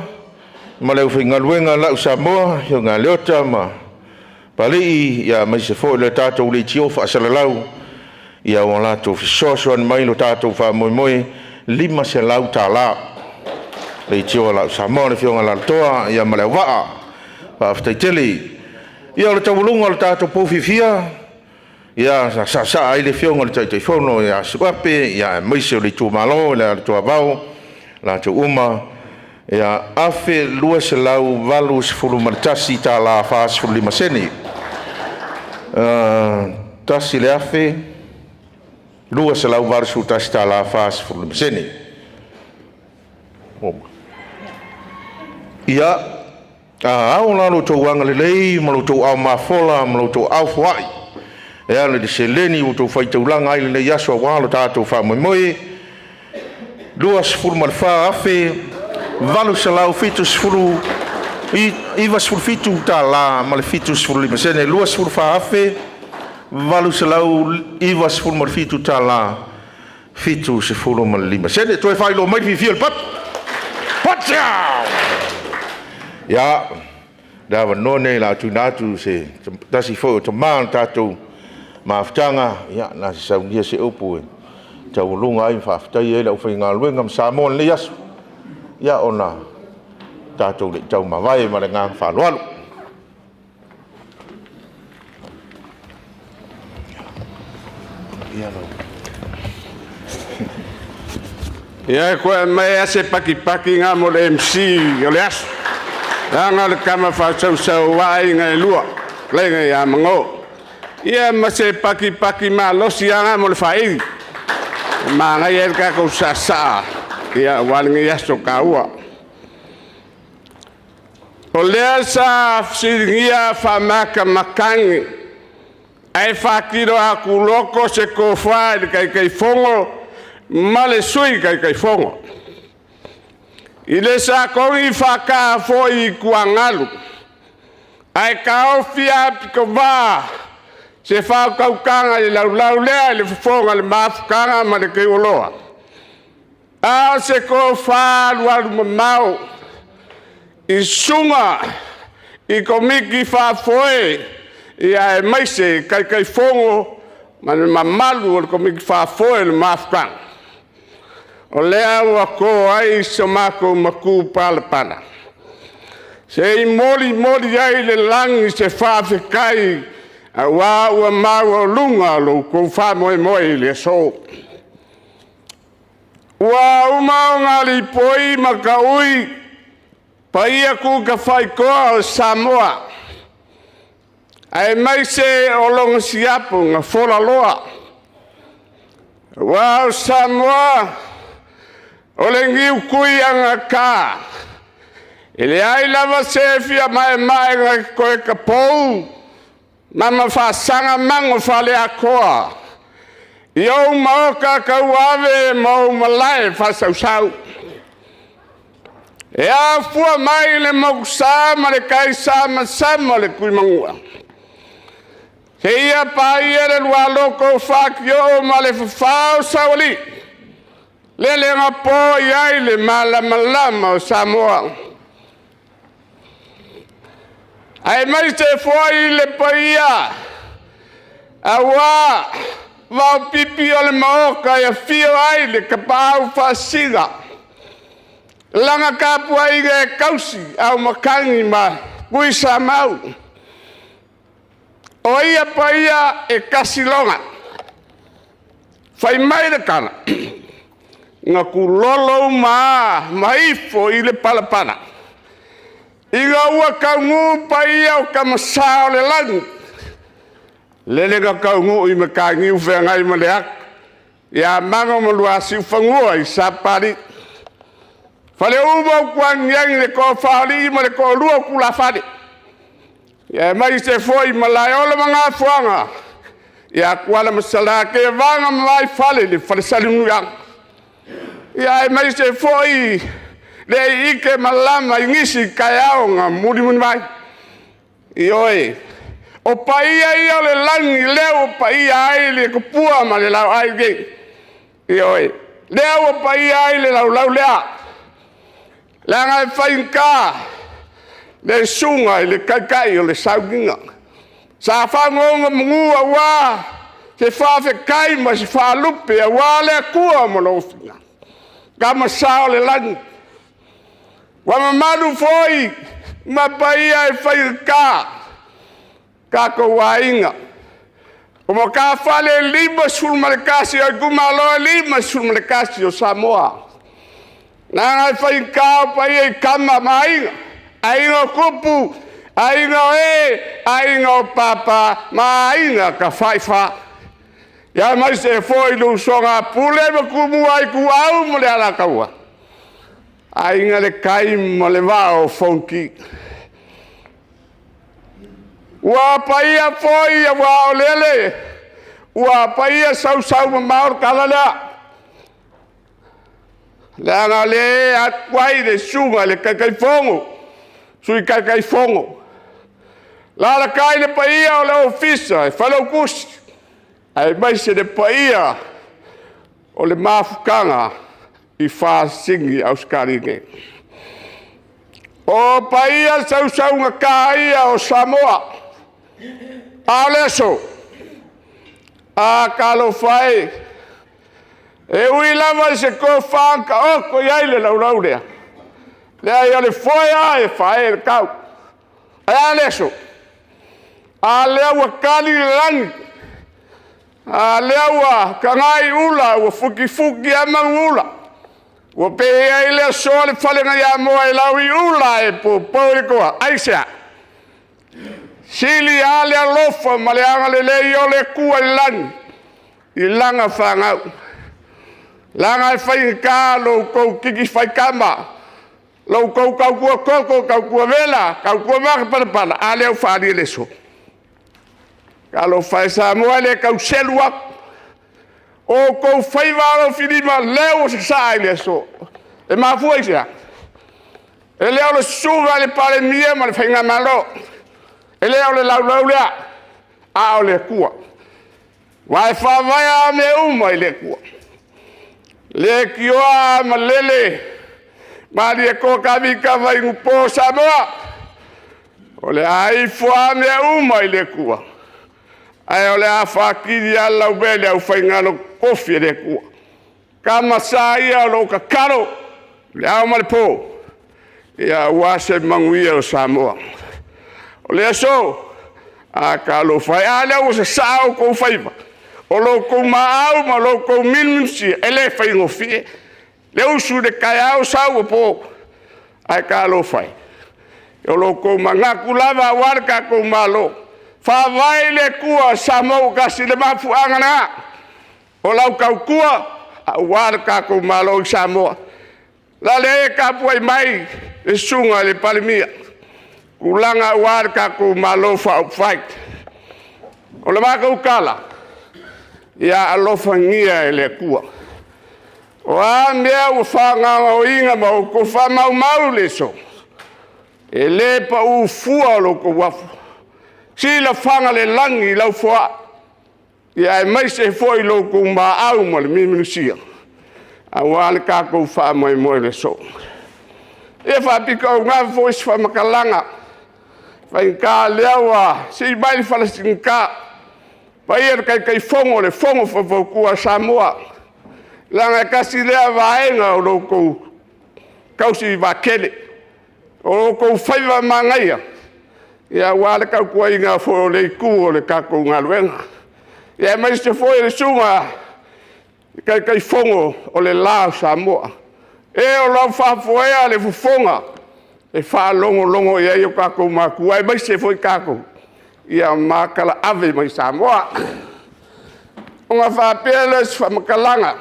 ma le finga luenga la Samoa yo nga leota ma pali ya mai se fo le tato le tio fa salalau ya wala to so mai lo tato fa moi 5 selau tala le tio la Samoa le fionga la toa ya ma le wa fa ftai tele Ia o le taulunga o le tātou poufifia. Ia sa ai le fionga le taifono ia suape ia maise o le tūmalo le tuavau la tu uma ia afe lua se lau valu se fulu martasi ta la fas fulu lima seni. Tasi le afe lua se lau valu su tasi ta la fas fulu lima seni. Ia au lalu tau wanga le lei malu tau au mafola malu tau au fuai. Ia le se leni o tau faitaulanga ai le yaso walo tātou whamoimoe. Lua sefulu malfa afe valu salau fitu sefulu iwa sefulu fitu ta la male fitu sefulu lima sene. Lua sefulu fa afe valu salau iwa sefulu male fitu ta la fitu sefulu male lima sene. Toe whailo mai fifia le pat. Patsia! Ia dawa none la tunatu se tasi fo o tamang tātou maafutanga ia na se saunia se upu tau lunga ai whaftai e lau whainga luenga msamon le yasu ia ona tātou le tau mawai ma le ngang whalualu. Ia koe mai ase paki ngā mo le MC o le asu langa le kama whasau wai ngai lua lenga ia mango. Ia mase paki ma losi anga mo le whairi ma ngai e kako sasa ia walinga yaso kaua o lea sa fsiringia whamaka makangi ai whakiro a kuloko se kofai kai fongo ma le sui kai fongo i le sa kongi whaka foi kuangalu ai kao fia piko vaa se whao kaukanga i lau lea le fonga le mafukanga ma le keioloa a se ko whalu alu mamau i sunga i komiki whafoe i a maise kai fongo ma le mamalu o le komiki whafoe le mafukanga o lea ua ko ai so mako maku palapana se i moli ai le langi se whawhikai a wā ua mau o lunga lo ko wha moe le so ua umau ngali poi makaui paia ku ka whai koa o Samoa ai mai se o longa siapu ngā whola loa wā o Samoa o le ngiu kui anga ka ele ai lava se fia mai ngai koe ka pou mama whasanga mango whale a koa iau maoka ka uave mau malai whasausau e a fua mai le mokusa ma le kai sama le kui mangua se ia pa ia lua loko whakio ma le whao sauli le nga po iai le malama o Samoa ai mai te foi le paia awa va pipi o le maoka ia fio ai le kapau fasiga langa kapu ai ge kausi au makangi ma kui samau o ia paia e kasilonga fai mai le kana nga kulolo maifo i le palapana iga ua kaungu paia o kamasao le langi lele ka kaungu i me kangi uwhengai ma le ak ia manga ma lua si ufangua i sapari fale uma ukuang yang le ko fali ma le ko lua kula fali ia mai se foi ma lai ola mga fuanga ia kuala masala ke vanga mai fale le fale salingu yang ia mai se foi le ike malama ingisi kayao nga muri mai ioi o paia ia le langi leo paia ai le kupua ma le lau ai ge ioi leo paia ai le lau lea langa fainka le sunga le kai o le sauginga sa fangonga mungua wa se fa fe kai ma se fa lupe wa le kua mo lo fina kama sao le langi wa mamadu foi ma paia e fainka kako ainga. O mo ka fale 5 sulmalekasi o kumalo 5 sulmalekasi o Samoa. Nanga fai kao pa ia kama mainga. Ainga kupu, ainga ainga papa, mainga ka fai fa. Ya mai se foi lu songa pule mo kumu ai ku au mo le ala kaua. Ainga le kai mo le vao fonki. Ua paia foi wa lele. Ua paia sau maur kalala. Langa le atwai de sunga le kai fongo. Sui kai fongo. La kai le paia o le ofisa, falo kus. Ai mai se le paia o le mafukanga I fa singi auskaringe. O paia sau nga kaia o Samoa. Aleso. A kalo fai. E ui lava se ko fanka oko yaile lau lea. Lea ia le foia e fai e kau. E aleso. A lea ua kali langi. A lea ua kangai ula ua fuki amang ula. Ua pe ia ile soa le falenga ia moa e lau I ula e po pouri koa. Aisea. Sili ale alofa ma le anga le lei o le kua le langi. I langa whangau. Langa e whai ka lo kou kiki whai kama. Lo kou kau kua koko, kau kua vela, kau kua maka parapana. Ale au whaari le so. Ka lo whai Samoa le kau seluak. O kou whai waro whirima leo se saai le so. E mafua I sea. E leo le suva le pare mia ma le whainga malo. E leo le lau lea. A o le kua. Wai whawaya me uma I le kua. Le kioa ma lele. Ma li e ko kawika vai ngupo Samoa. O le aifua me uma I le kua. Ai o le a whakiri a lau bele au whaingano kofi e le kua. Ka masa ia o lo kakaro. Le au ma le po. Ia wase manguia o Samoa. O le aso. A ka lo whai a leo se sao kou whaiva. O lo kou maau ma lo kou milminsi. E le whaingo fie. Le usu de kai au sau po. Ai ka lo whai. O lo kou mangaku lava warka kou malo. Whawai le kua Samoa kasi le mafu angana. O lau kau kua. A warka kou malo I Samoa. La le e ka puai mai. E sunga le palimia. Kulanga warka kou malo whai. O le maka ukala. Ia alofa ngia e le kua. O a mea ua whanganga o inga ma o ko whamau le so. E le pa u fua o lo ko wafu. Si la whanga le langi lau fua. Ia e mai se foi lo ko ma au ma le miminusia. A wale ka kou whamai moe le so. E whapika o ngā voice whamakalanga. Whainka leawa. Si mai whalasinka. Pai kai fongo le fongo whawakua Samoa. Langa kasi lea vaenga o loko kausi vakele. O loko whaiva mangaia. Ia wale kau kua inga fo le ku o le kako ngaluenga. Ia mai se foi le sunga kai fongo o le lao Samoa. E o lau whafoea le fufonga. E wha longo ia o kako makua. E mai se foi kako. Ia makala ave mai Samoa. O ngā whapeles whamakalanga.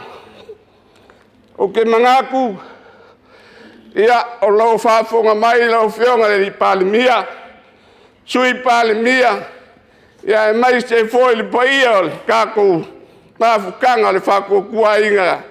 O ke mangaku. Ia o lau whafonga mai lau whionga le palimia. Sui palimia. Ia e mai se foi le paia o le kako. Mafukanga le whako kua inga.